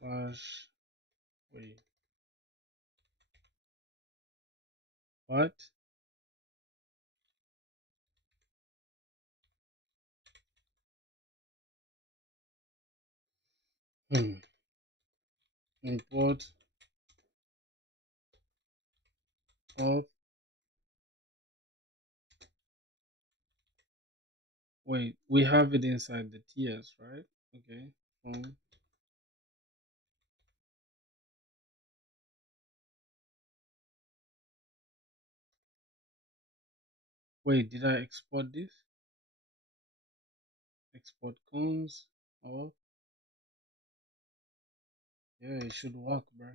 slash, wait, what? Import auth. Wait, we have it inside the TS, right? Okay. From, wait, did I export this? Export cons auth. Yeah, it should work, bro.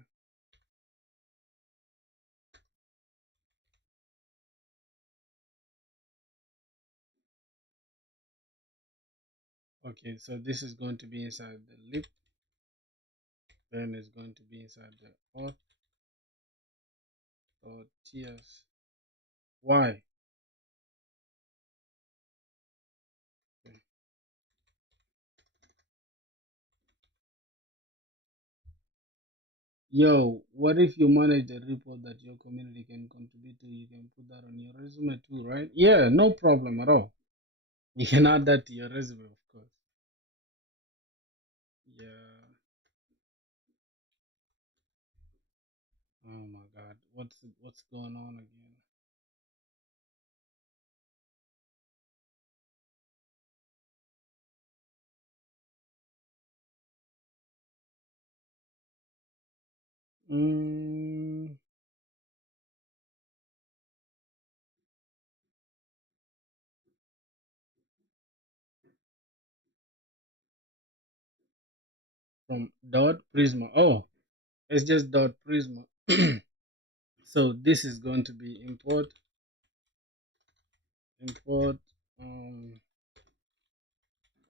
Okay, so this is going to be inside the lib, then it's going to be inside the auth dot ts. Why? Okay. Yo, what if you manage the repo that your community can contribute to? You can put that on your resume too, right? Yeah, no problem at all. You can add that to your resume, of course. Yeah. Oh my God, what's going on again? Mm, from dot Prisma. Oh, it's just dot Prisma. So this is going to be import of dot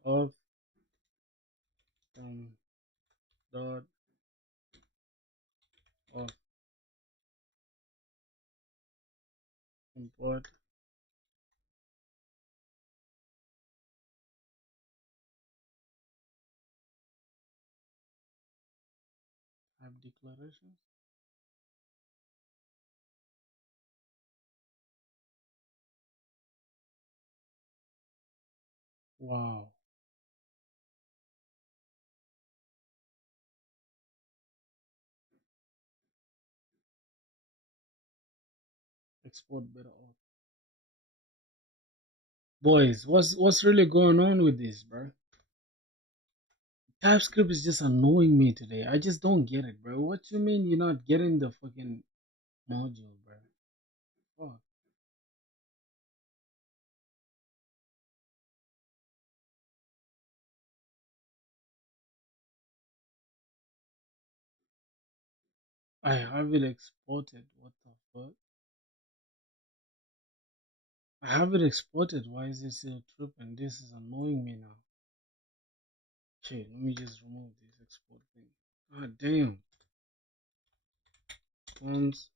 of import have declarations. Wow. Export better off. Boys, what's really going on with this, bro? TypeScript is just annoying me today. I just don't get it, bro. What you mean you're not getting the fucking module, bro? Fuck. I have it exported. What the fuck? I have it exported. Why is it still tripping? This is annoying me now. Shit, let me just remove this export thing. God damn. Once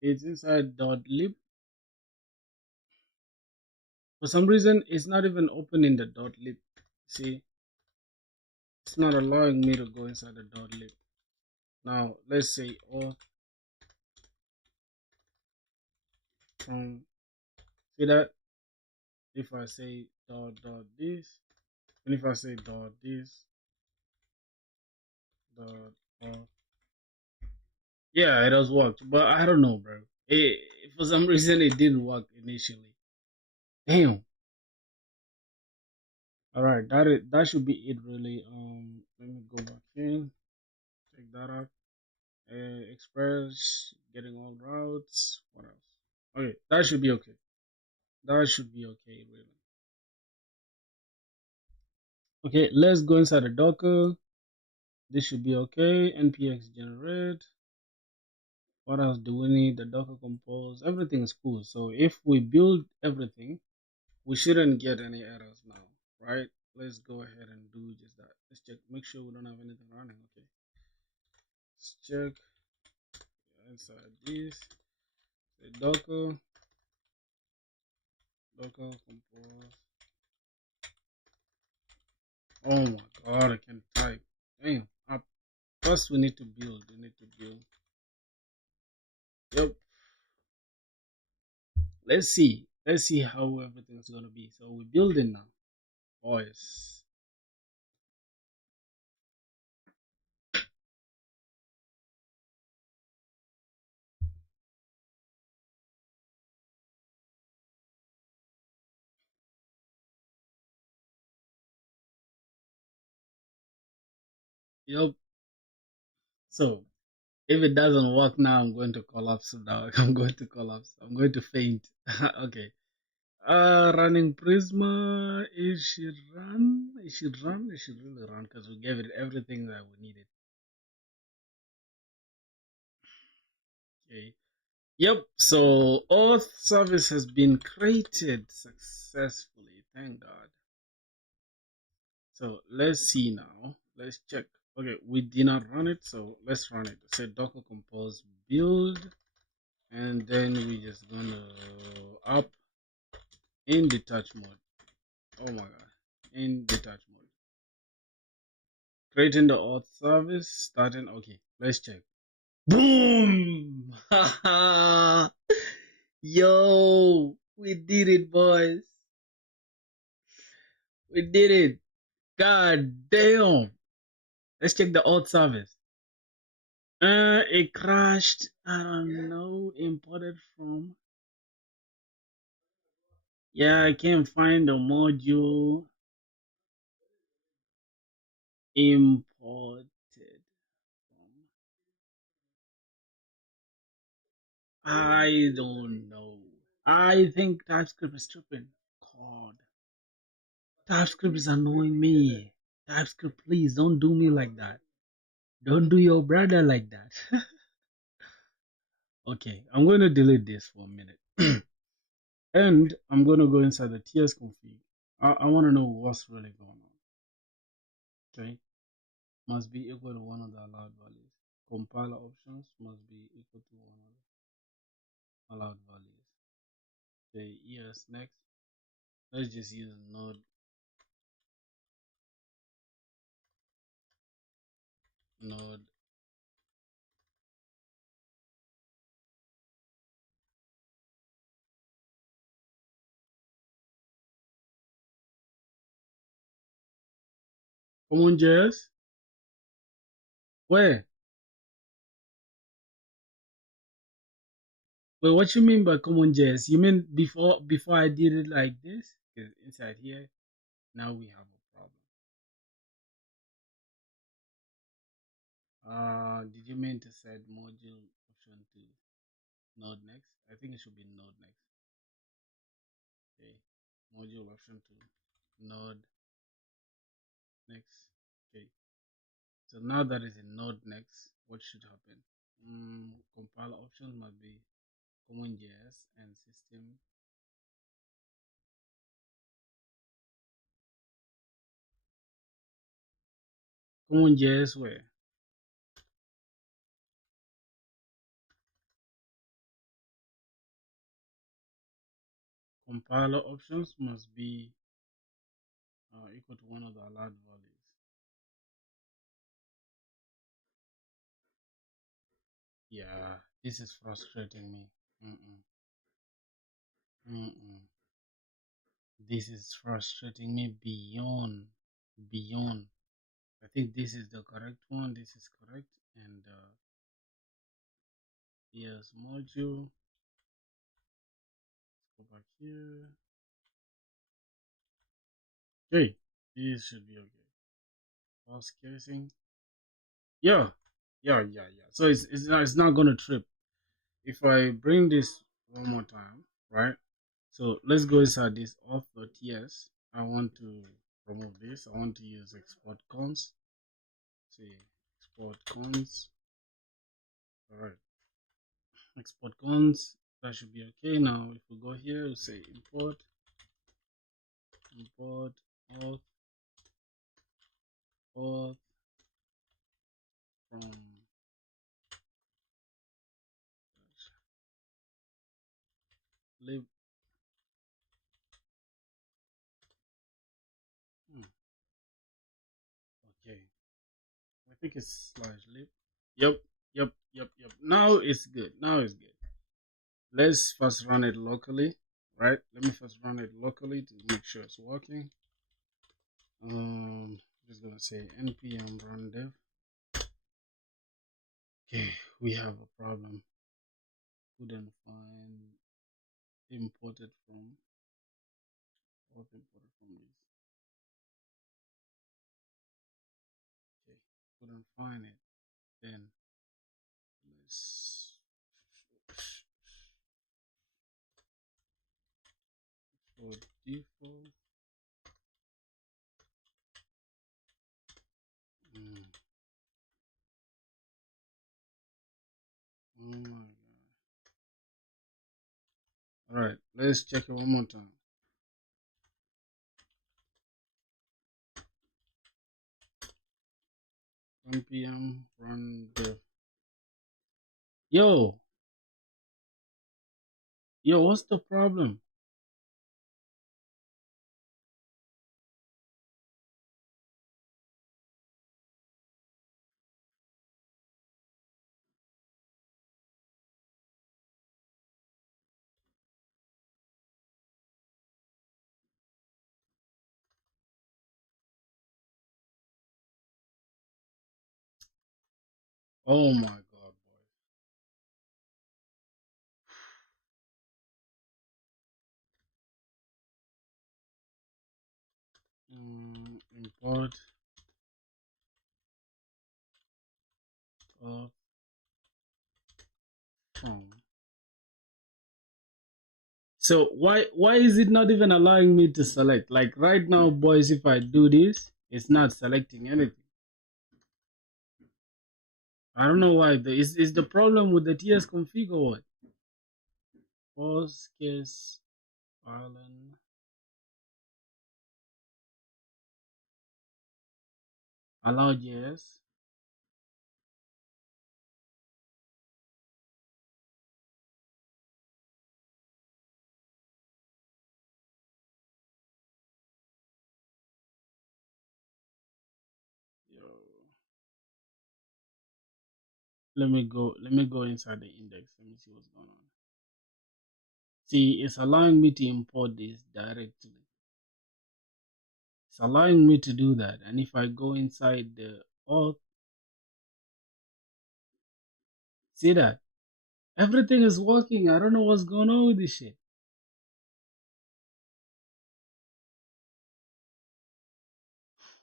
it's inside .lib. For some reason, it's not even opening the .lib. See, it's not allowing me to go inside the .lib. Now let's say auth from, see that if I say dot this, and if I say dot this dot auth, yeah, it does work, but I don't know, bro. For some reason it didn't work initially. Damn. All right, that should be it really. Let me go back in, check that out. Express, getting all routes. What else? Okay, that should be okay. That should be okay, really. Okay, let's go inside the Docker. This should be okay. npx generate. What else do we need? The Docker compose. Everything is cool. So if we build everything, we shouldn't get any errors now, right? Let's go ahead and do just that. Let's check, make sure we don't have anything running. Okay, let's check inside this. Say Docker compose. Oh my god, I can type. Damn. First we need to build. We need to build. Yep. Let's see. Let's see how everything's gonna be. So we're building now, boys. Yep. So if it doesn't work now, I'm going to collapse now. I'm going to collapse. I'm going to faint. Okay. Running Prisma. It should run. It should run. It should really run because we gave it everything that we needed. Okay. Yep. So Auth service has been created successfully. Thank God. So let's see now. Let's check. Okay, we did not run it, so let's run it. Say docker compose build, and then we just gonna up in detach mode. Oh my god, in detach mode. Creating the auth service, starting. Okay, let's check. Boom! Yo, we did it, boys. We did it. God damn. Let's check the auth service. It crashed. I don't know. Imported from. Yeah, I can't find the module. Imported from. I don't know. I think TypeScript is tripping. God, TypeScript is annoying me. TypeScript, please don't do me like that. Don't do your brother like that. Okay, I'm going to delete this for a minute. And I'm going to go inside the TS config. I want to know what's really going on. Okay, must be equal to one of the allowed values. Compiler options must be equal to one of the allowed values. Okay, yes, next. Let's just use node. CommonJS? Where? Wait, what you mean by CommonJS? You mean before I did it like this? 'Cause inside here, now we have a problem. Did you mean to set module option to node next? I think it should be node next. Okay, module option to node next. Okay, so now that is in node next, what should happen? Compiler options must be CommonJS and system. CommonJS where? Compiler options must be equal to one of the allowed values. Yeah, this is frustrating me. Mm-mm. Mm-mm. This is frustrating me beyond. I think this is the correct one. This is correct. And yes, module. Let's go back here. Okay, this should be okay. False casing. Yeah, yeah. So it's not gonna trip if I bring this one more time, right? So let's go inside this auth.ts. I want to remove this. I want to use export cons. See, export cons. All right, export cons. That should be okay. Now, if we go here, we say import auth from lib. Hmm, okay, I think it's slash lib. Yep. Now it's good. Now it's good. Let's first run it locally, right? Let me first run it locally to make sure it's working. Just gonna say npm run dev. Okay, we have a problem. Couldn't find imported from what imported from this. Okay, couldn't find it. Then let's for default. Mm, oh my god. Alright, let's check it one more time. npm run dev. Yo, what's the problem? Oh my god, boy. Import of from. So why is it not even allowing me to select? Like right now, boys, if I do this, it's not selecting anything. I don't know why. Is the problem with the TS config or what? Postgres Island. Allow JS. Yo. Let me go inside the index. Let me see what's going on. See, it's allowing me to import this directly. It's allowing me to do that. And if I go inside the auth, see that? Everything is working. I don't know what's going on with this shit.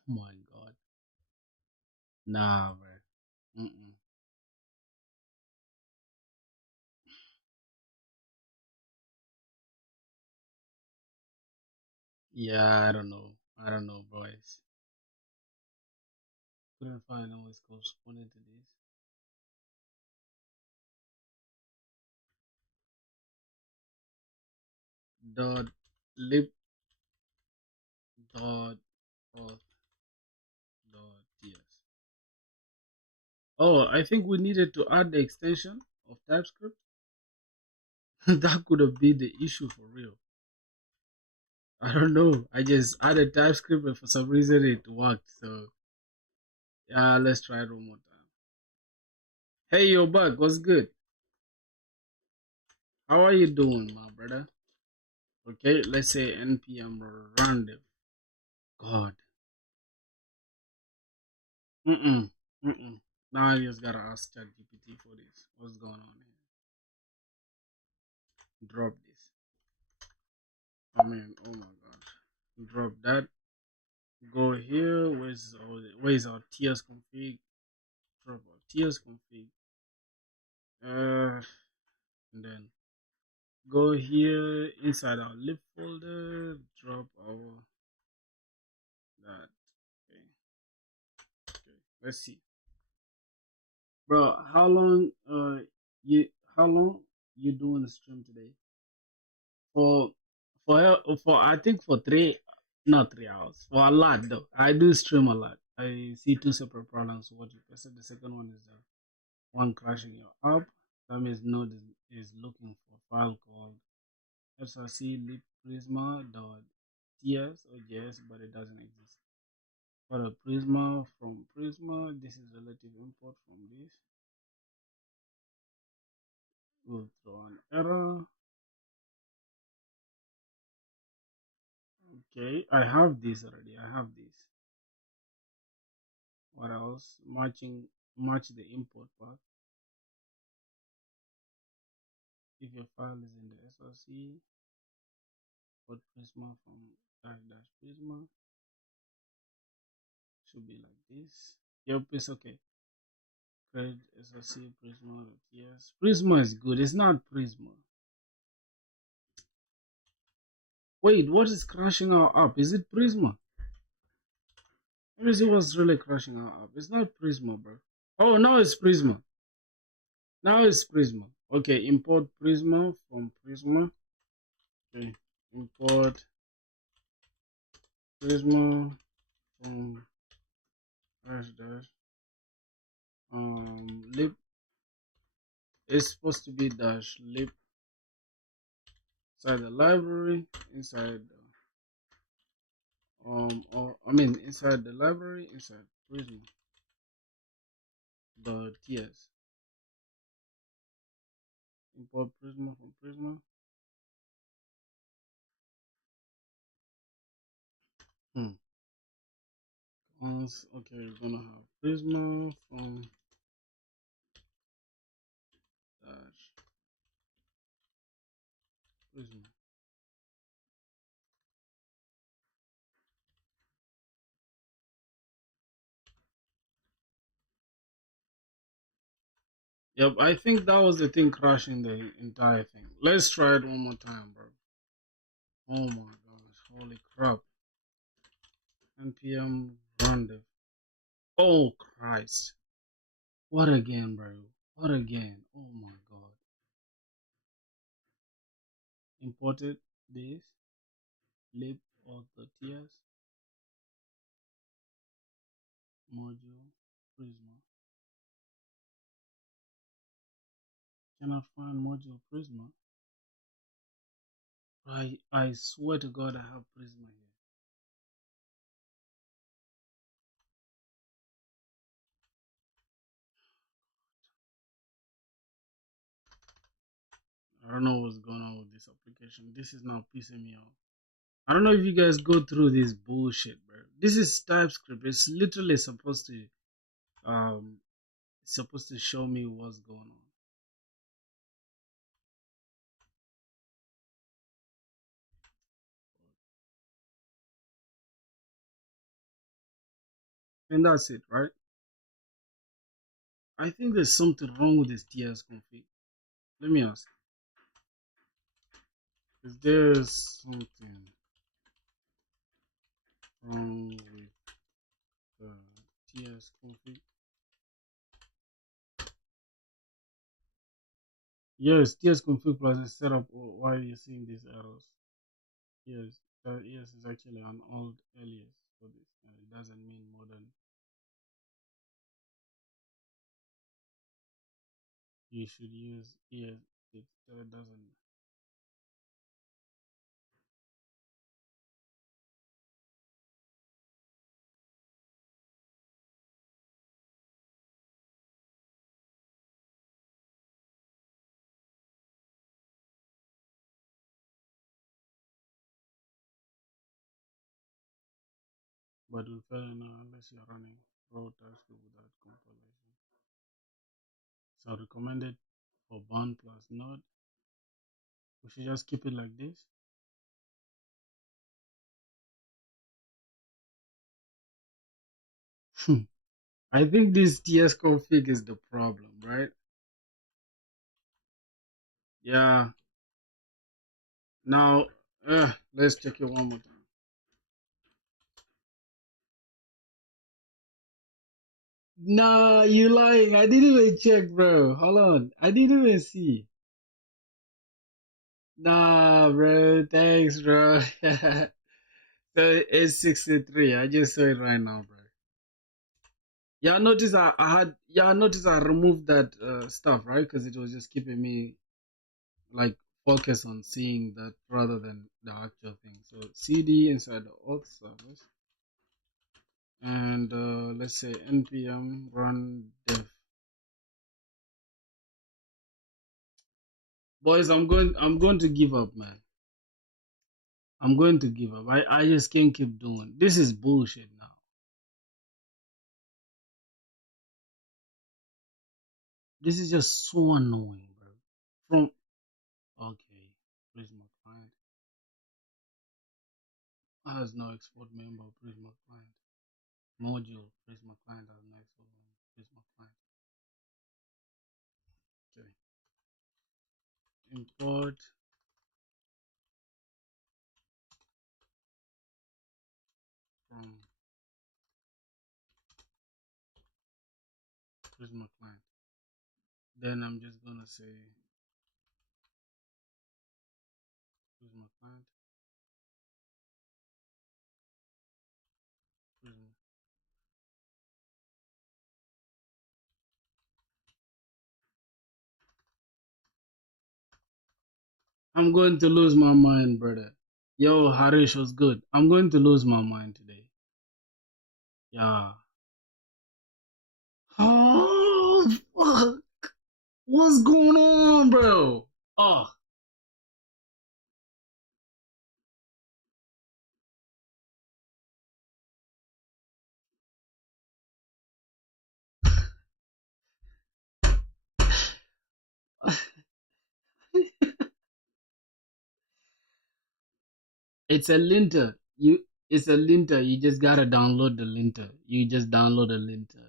Oh my god. Nah, bro. Mm-mm. Yeah, I don't know. I don't know, boys. Couldn't find no ways corresponding to this. Dot lib dot auth dot ts. Oh, I think we needed to add the extension of TypeScript. That could have been the issue for real. I don't know. I just added TypeScript and for some reason it worked. So yeah, let's try it one more time. Hey, yo, Bug, what's good? How are you doing, my brother? Okay, let's say npm random. God. Mm-mm. Mm-mm. Now I just gotta ask ChatGPT for this. What's going on here? Drop this. I mean, oh my god. Drop that. Go here. Where's our TS config? Drop our TS config. And then go here inside our lib folder. Drop our that. Okay. Okay. Let's see. Bro, you how long you doing the stream today? For for I think for not 3 hours. For a lot though. I do stream a lot. I see two separate problems. What you said. The second one is the one crashing your app. That means node is looking for a file called src lib prisma.ts or js, but it doesn't exist. For a prisma from prisma, this is relative import from this. We'll throw an error. Okay, I have this already. I have this. What else? Match the import path. If your file is in the src, put prisma from dash prisma. Should be like this. Yep, it's okay. Create src prisma. Yes, prisma is good. It's not prisma. Wait, what is crashing our app? Is it prisma? Let me see what's really crashing our app. It's not prisma, bro. Oh, now it's prisma. Now it's prisma. Okay, import prisma from prisma. Okay, import prisma from dash lib. It's supposed to be dash lib inside the library, inside or I mean inside the library, inside prisma dot ts. Import prisma from prisma. Hmm. Okay, we're gonna have prisma from dash prisma. Yep, I think that was the thing crashing the entire thing. Let's try it one more time, bro. Oh my gosh, holy crap. npm random. Oh Christ. What again, bro? What again? Oh my god. Imported this lib of the ts module prisma. Cannot find module prisma. I swear to god I have prisma here. I don't know what's going on with this application. This is now pissing me off. I don't know if you guys go through this bullshit, bro. This is TypeScript. It's literally supposed to show me what's going on. And that's it, right? I think there's something wrong with this TS config. Let me ask. Is there something wrong with the TS config? Yes, TS config plus is set up. Why are you seeing these errors? Yes, yes is actually an old alias for this, and it doesn't mean modern. You should use yes. It doesn't. but will fail unless you're running raw TypeScript without compilation. So recommended for bound plus node. We should just keep it like this. I think this TS config is the problem, right? Yeah. Now, let's check it one more time. Nah, you lying. I didn't even check, bro. Hold on. I didn't even see. Nah, bro. Thanks, bro. So it's 63. I just saw it right now, bro. Yeah, I noticed I removed that stuff, right? Because it was just keeping me like focus on seeing that rather than the actual thing. So cd inside the auth service, and let's say npm run dev. Boys, I'm going to give up, man. I'm going to give up. I just can't keep doing. This is bullshit now. This is just so annoying, bro. From okay, Prisma client has no export member. Prisma client module. Prisma client has no export member. Prisma client. Okay. Import from Prisma client. Then I'm just gonna say Prisma client. Prisma. I'm going to lose my mind, brother. Yo, Harish was good. I'm going to lose my mind today. Yeah. Oh, fuck. What's going on, bro? Oh, it's a linter. It's a linter. You just gotta download the linter. You just download the linter.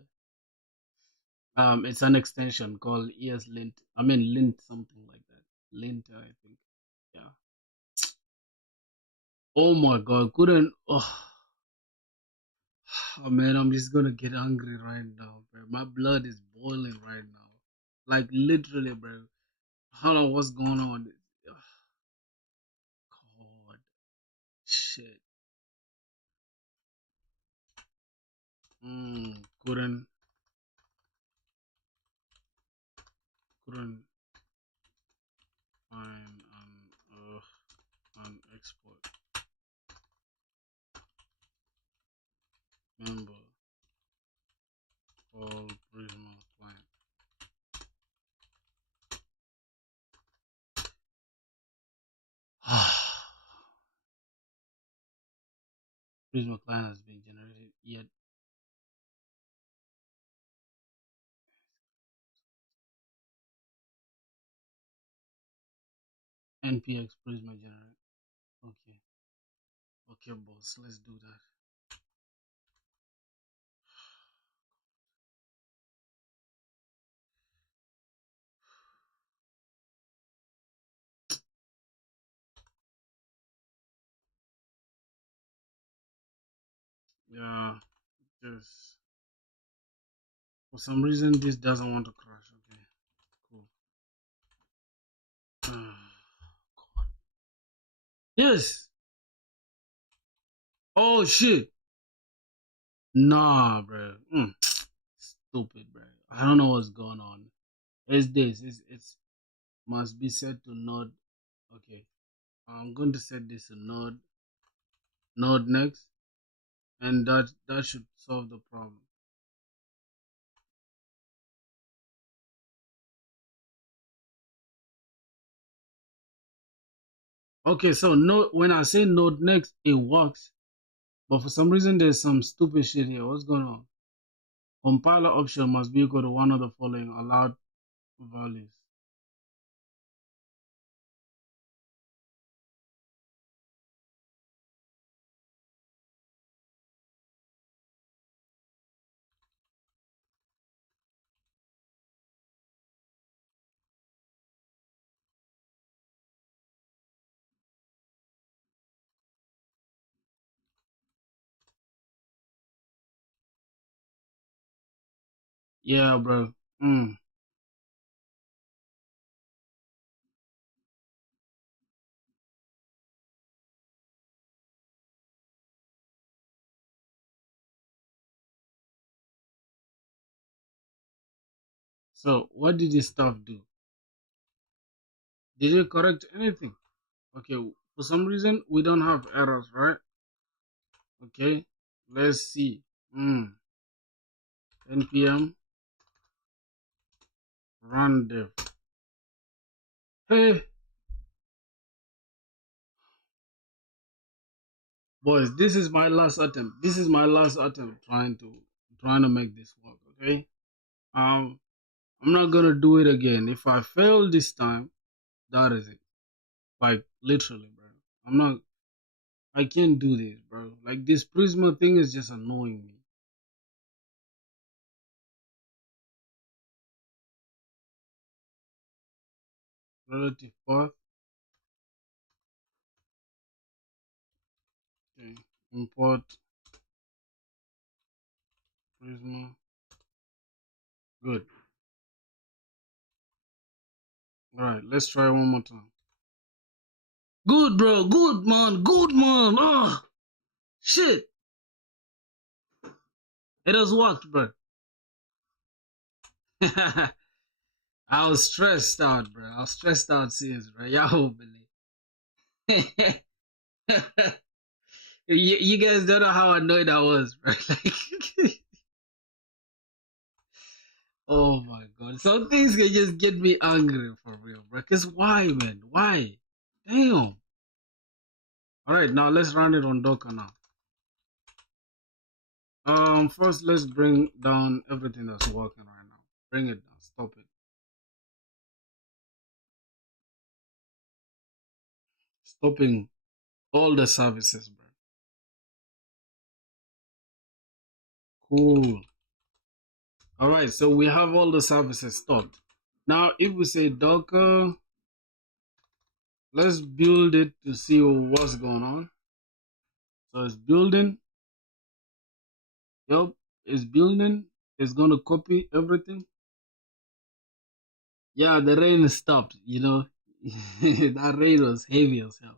It's an extension called ESLint. I mean, lint something like that. Linter, I think. Yeah. Oh my god, couldn't. Oh man, I'm just gonna get angry right now, bro. My blood is boiling right now. Like literally, bro. Hold on, what's going on? Ugh, God, shit. Couldn't couldn't find an export member called Prisma client. Prisma client has been generated yet npx Prisma generate. Okay, okay, boss. Let's do that. Yeah, just for some reason this doesn't want to crash. Okay, cool. God. Yes. Oh shit. Nah, bro. Stupid, bro. I don't know what's going on. It's this. It's must be set to node. Okay, I'm going to set this to node next, and that should solve the problem. Okay, so no, when I say node next, it works, But for some reason, there's some stupid shit here. What's going on? Compiler option must be equal to one of the following allowed values. Yeah, bro. So what did this stuff do? Did it correct anything? Okay, for some reason we don't have errors, right? Okay, let's see. npm run dev. Hey, boys, this is my last attempt. This is my last attempt trying to make this work. Okay, I'm not gonna do it again. If I fail this time, that is it. Like literally, bro. I'm not. I can't do this, bro. Like this Prisma thing is just annoying me. Relative path. Okay. Import Prisma. Good. All right. Let's try one more time. Good, bro. Good, man. Good, man. Oh, shit. It has worked, bro. I was stressed out, bro. I was stressed out serious, bro. Y'all believe. You guys don't know how annoyed I was, bro. Like, oh my god. Some things can just get me angry for real, bro. Cause why, man? Why? Damn. Alright, now let's run it on Docker now. First let's bring down everything that's working right now. Bring it down. Stop it. Stopping all the services, bro. Cool. Alright, so we have all the services stopped. Now if we say Docker, let's build it to see what's going on. So it's building. Yep, it's building. It's gonna copy everything. Yeah, the rain stopped, you know. That rain was heavy as hell.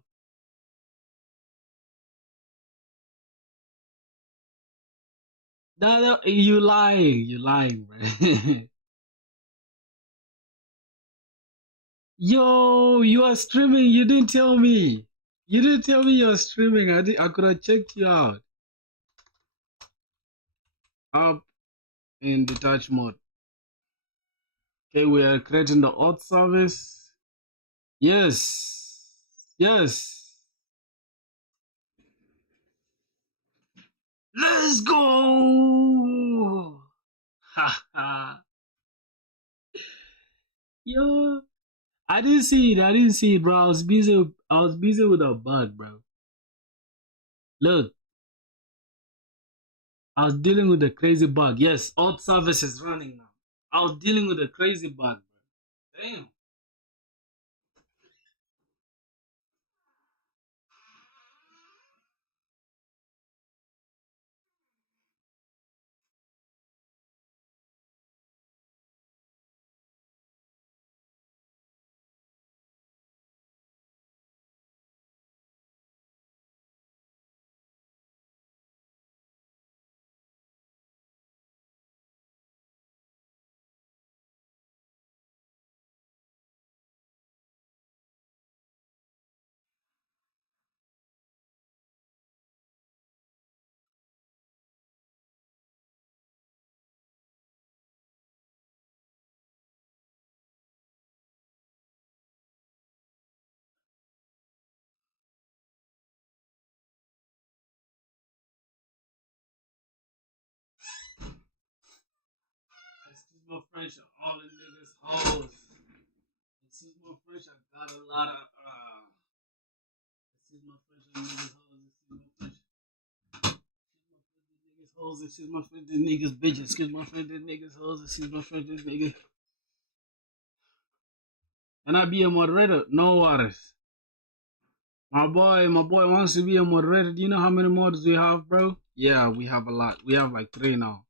No, you lying, bro. Yo, you are streaming. You didn't tell me. You didn't tell me you're streaming. I could have checked you out. Up in detached mode. Okay, we are creating the auth service. Yes. Yes. Let's go. Ha ha. Yo, I didn't see it. I didn't see it, bro. I was busy. I was busy with a bug, bro. Look, I was dealing with a crazy bug. Yes, auth service is running now. I was dealing with a crazy bug, bro. Damn. my French, all the niggas hoes. Excuse my French, I got a lot of excuse my French, niggas hoes. Excuse my French, these niggas bitches. Excuse my French, these niggas hoes. Excuse my French, these niggas. Can I be a moderator? No worries. My boy wants to be a moderator. Do you know how many mods we have, bro? Yeah, we have a lot. We have like 3 now.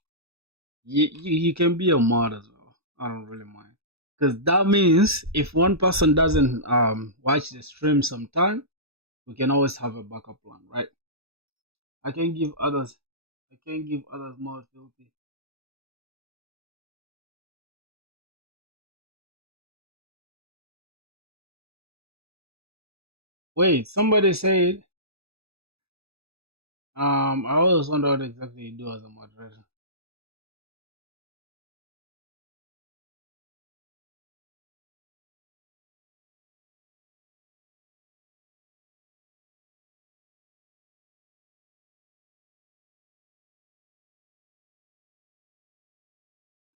You can be a mod as well. I don't really mind. Because that means if one person doesn't watch the stream sometime, we can always have a backup plan, right? I can give others more filthy. Wait, somebody said I always wonder what exactly you do as a moderator.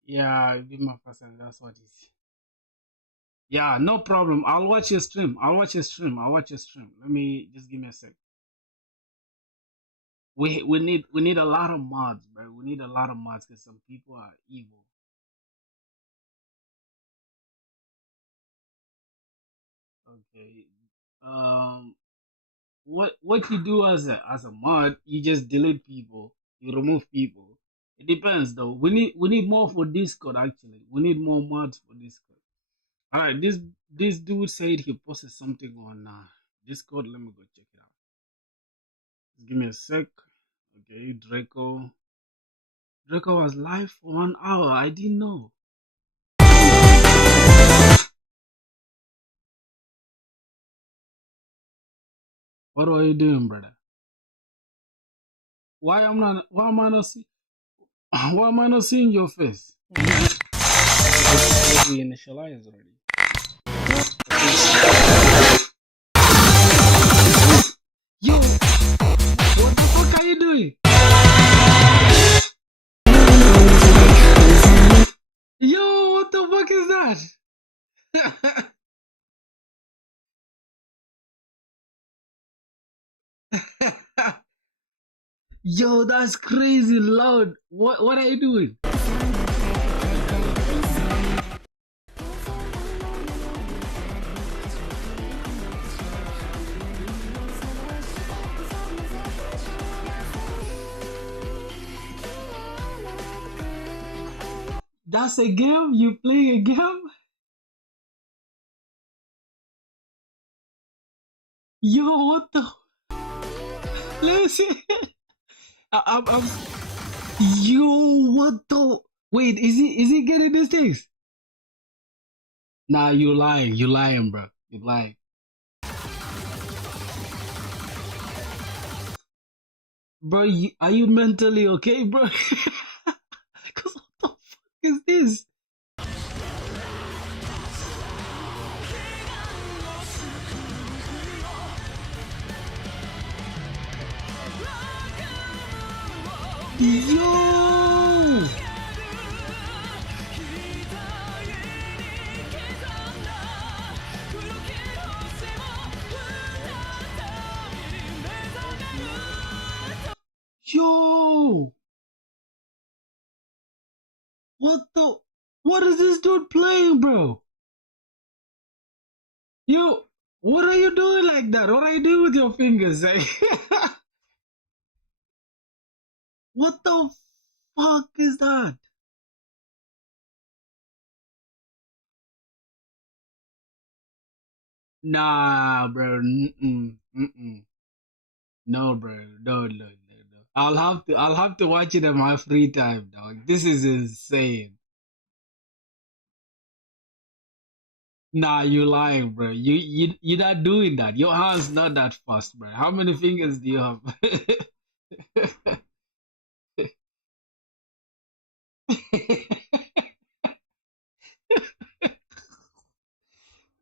Yeah, it'd be my first time, that's what it is. Yeah, no problem. I'll watch your stream. I'll watch your stream. Let me just give me a sec. We need a lot of mods, bro. We need a lot of mods because some people are evil. Okay. Um, what you do as a mod, you just delete people, you remove people. It depends though. We need more for Discord actually. We need more mods for Discord. All right, this dude said he posted something on Discord. Let me go check it out. Just give me a sec. Okay, Draco was live for 1 hour. I didn't know. What are you doing, brother? Why am I not why am I not seeing your face? We initialized already. Yo, what the fuck are you doing? Yo, what the fuck is that? Yo, that's crazy loud. What are you doing? That's a game? You playing a game? Yo, what the? Let me see. I'm. Yo, what the? Wait, is he getting these things? Nah, you lying. You lying, bro. You lying. Bro, are you mentally okay, bro? Cause what the fuck is this? Yo! Yo! What is this dude playing, bro? Yo, what are you doing like that? What are you doing with your fingers? Eh? What the fuck is that? Nah, bro. No, bro. No. I'll have to watch it in my free time, dog. This is insane. Nah, you lying, bro. You're not doing that. Your hand's not that fast, bro. How many fingers do you have?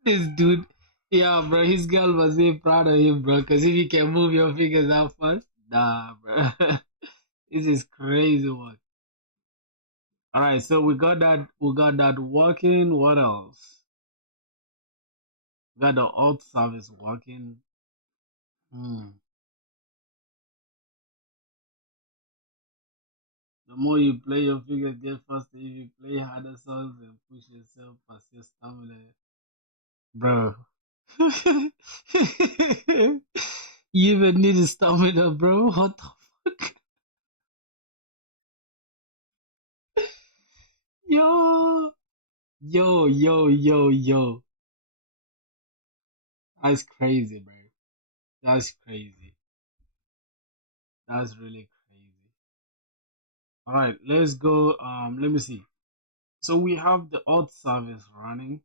This dude, yeah, bro. His girl must be proud of him, bro. Cause if you can move your fingers that fast, nah, bro. This is crazy one. All right, so we got that. We got that working. What else? We got the Auth service working. Hmm. The more you play, your fingers get faster. If you play harder songs and push yourself past your stamina, bro. You even need stamina, bro. What the fuck? Yo, yo. That's crazy, bro. That's crazy. That's really crazy. All right, let's go. Let me see. So we have the Auth service running.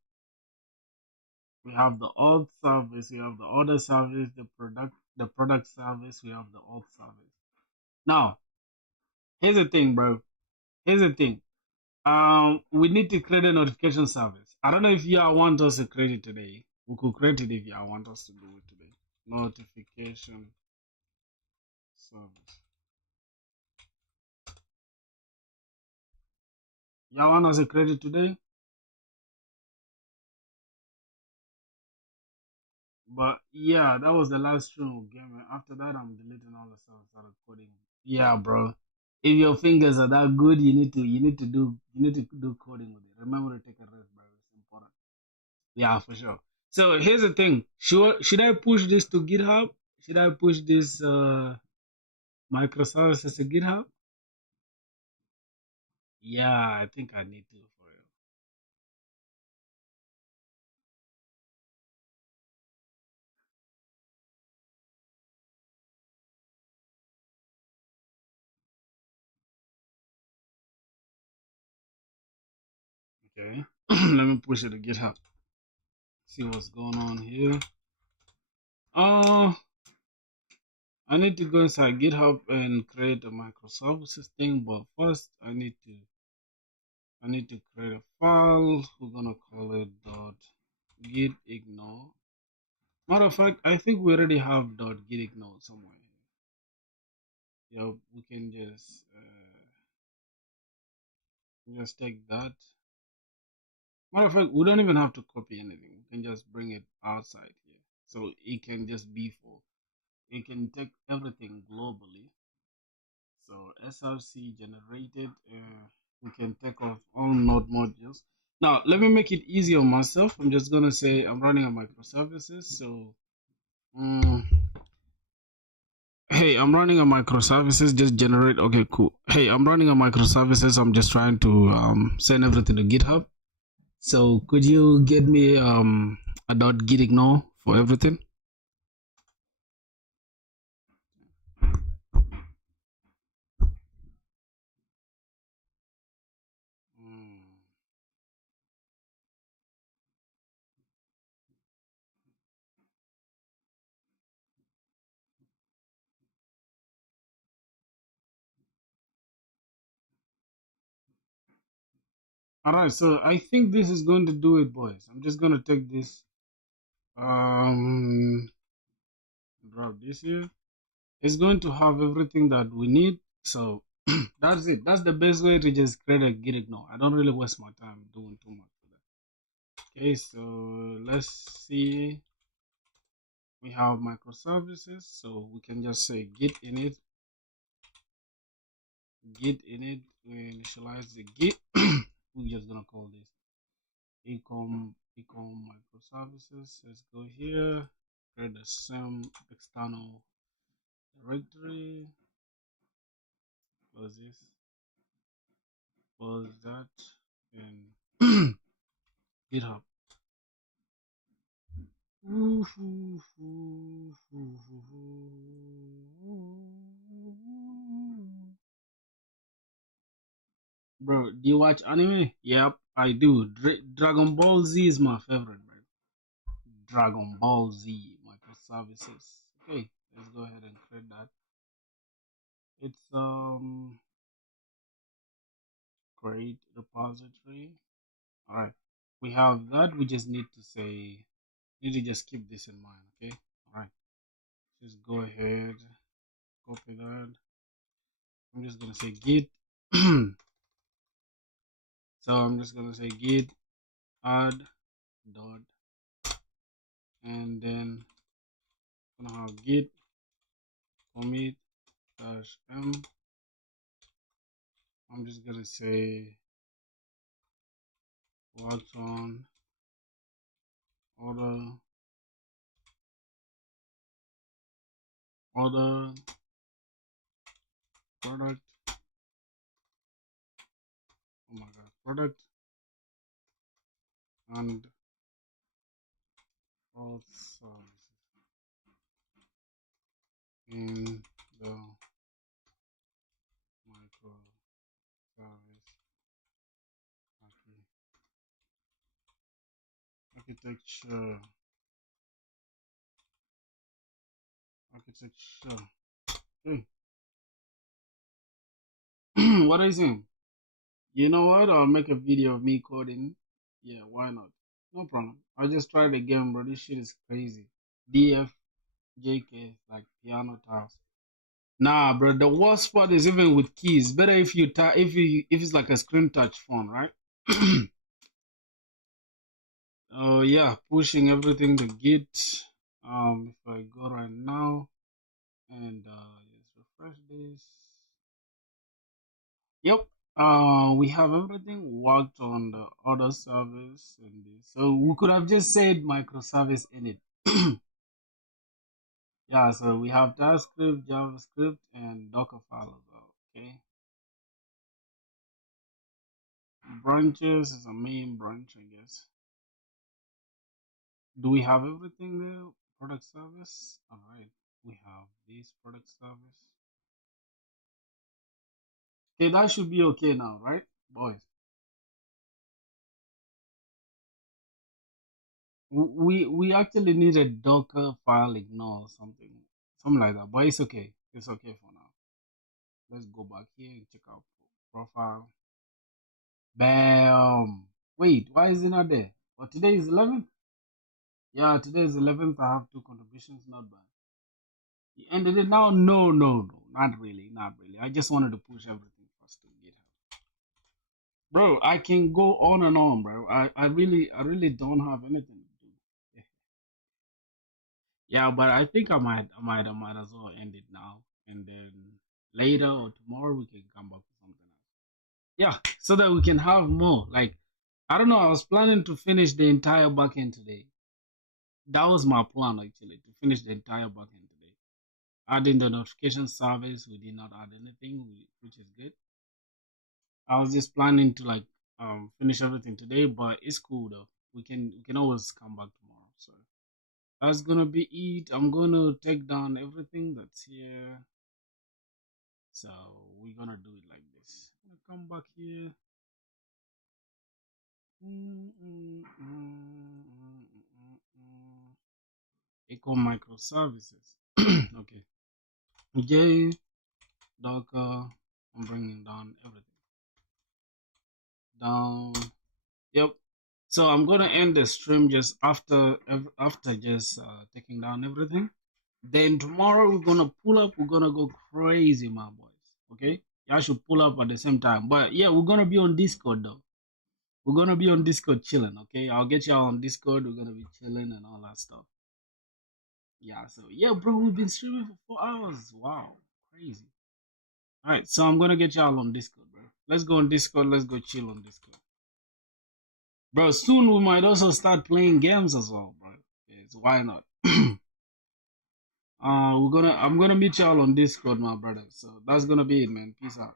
We have the Auth service. We have the order service, the product service. We have the Auth service. Now, here's the thing, bro. Here's the thing. We need to create a notification service. I don't know if y'all want us to create it today. We could create it if y'all want us to do it today. Notification service. Y'all want us to create it today? But yeah, that was the last stream of game. After that, I'm deleting all the stuff. Started coding. Yeah, bro. If your fingers are that good, you need to do coding with it. Remember to take a rest, bro. It's important. Yeah, for sure. So here's the thing. Should I push this to GitHub? Should I push this microservices to GitHub? Yeah, I think I need to for real. Okay. Let me push it to GitHub. See what's going on here. Uh I need to go inside GitHub and create a microservices thing, but first I need to create a file. We're gonna call it .gitignore. Matter of fact, I think we already have .gitignore somewhere. Yeah, we can just take that. Matter of fact, we don't even have to copy anything. We can just bring it outside here, so it can just be for. It can take everything globally. So SRC generated, we can take off all node modules. Now, let me make it easy on myself. I'm just going to say I'm running a microservices. So, hey, I'm running a microservices, just generate. Okay, cool. Hey, I'm running a microservices. I'm just trying to send everything to GitHub. So, could you get me a .gitignore for everything? All right, so I think this is going to do it, boys. I'm just going to take this, drop this here. It's going to have everything that we need. So that's it. That's the best way to just create a git ignore. I don't really waste my time doing too much for that. Okay, so let's see. We have microservices, so we can just say git init. Git init. We initialize the git. We're just gonna call this ecom microservices. Let's go here. Create the same external directory. Close this. Close that. And GitHub. Bro, do you watch anime? Yep, I do. Dragon Ball Z is my favorite, bro. Dragon Ball Z microservices. Okay, let's go ahead and create that. It's create repository. All right, we have that. We just need to say, need to just keep this in mind. Okay. All right. Just go ahead, copy that. I'm just gonna say git So I'm just gonna say git add dot, and then I'm gonna have git commit -m. I'm just gonna say worked on order product. Oh my god, product and Auth services in the microservice architecture. Hey. What are you saying? You know what? I'll make a video of me coding. Yeah, why not? No problem. I just tried again, bro. This shit is crazy. DF JK like piano tiles. Nah, bro. The worst part is even with keys. Better if you if it's like a screen touch phone, right? Oh yeah, pushing everything to Git. If I go right now and just refresh this. Yep. We have everything worked on the other service and this. So we could have just said microservice in it. Yeah, so we have TypeScript, JavaScript, and Docker file as well. Okay. Branches is a main branch, I guess. Do we have everything there? Product service. All right. We have this product service. Okay, that should be okay now, right, boys? We actually need a Docker file ignore or something like that, but it's okay. It's okay for now. Let's go back here and check out profile. Bam. Wait, why is it not there? But today is 11th. Yeah, today is 11th. I have 2 contributions. Not bad. You ended it now? No, not really, not really. I just wanted to push everything first to GitHub. Bro, I can go on and on, bro. I really don't have anything to do. Yeah, but I think I might as well end it now, and then later or tomorrow we can come back with something else. Yeah, so that we can have more. Like, I don't know. I was planning to finish the entire backend today. That was my plan actually, to finish the entire backend today. Adding the notification service, we did not add anything, which is good. I was just planning to like finish everything today, but it's cool though. We can always come back tomorrow. So that's gonna be it. I'm gonna take down everything that's here. So we're gonna do it like this. I'm gonna come back here. Echo microservices. Okay. J Docker. I'm bringing down everything. Down. Yep. So I'm gonna end the stream just after just taking down everything. Then tomorrow we're gonna pull up. We're gonna go crazy, my boys. Okay, y'all should pull up at the same time. But yeah, we're gonna be on Discord though. We're gonna be on Discord chilling. Okay, I'll get y'all on Discord. We're gonna be chilling and all that stuff. Yeah. So yeah, bro, we've been streaming for 4 hours. Wow, crazy. All right, so I'm gonna get y'all on Discord, bro. Let's go on Discord. Let's go chill on Discord. Bro, soon we might also start playing games as well, bro. Yes, why not? I'm gonna meet y'all on Discord, my brother. So that's gonna be it, man. Peace out.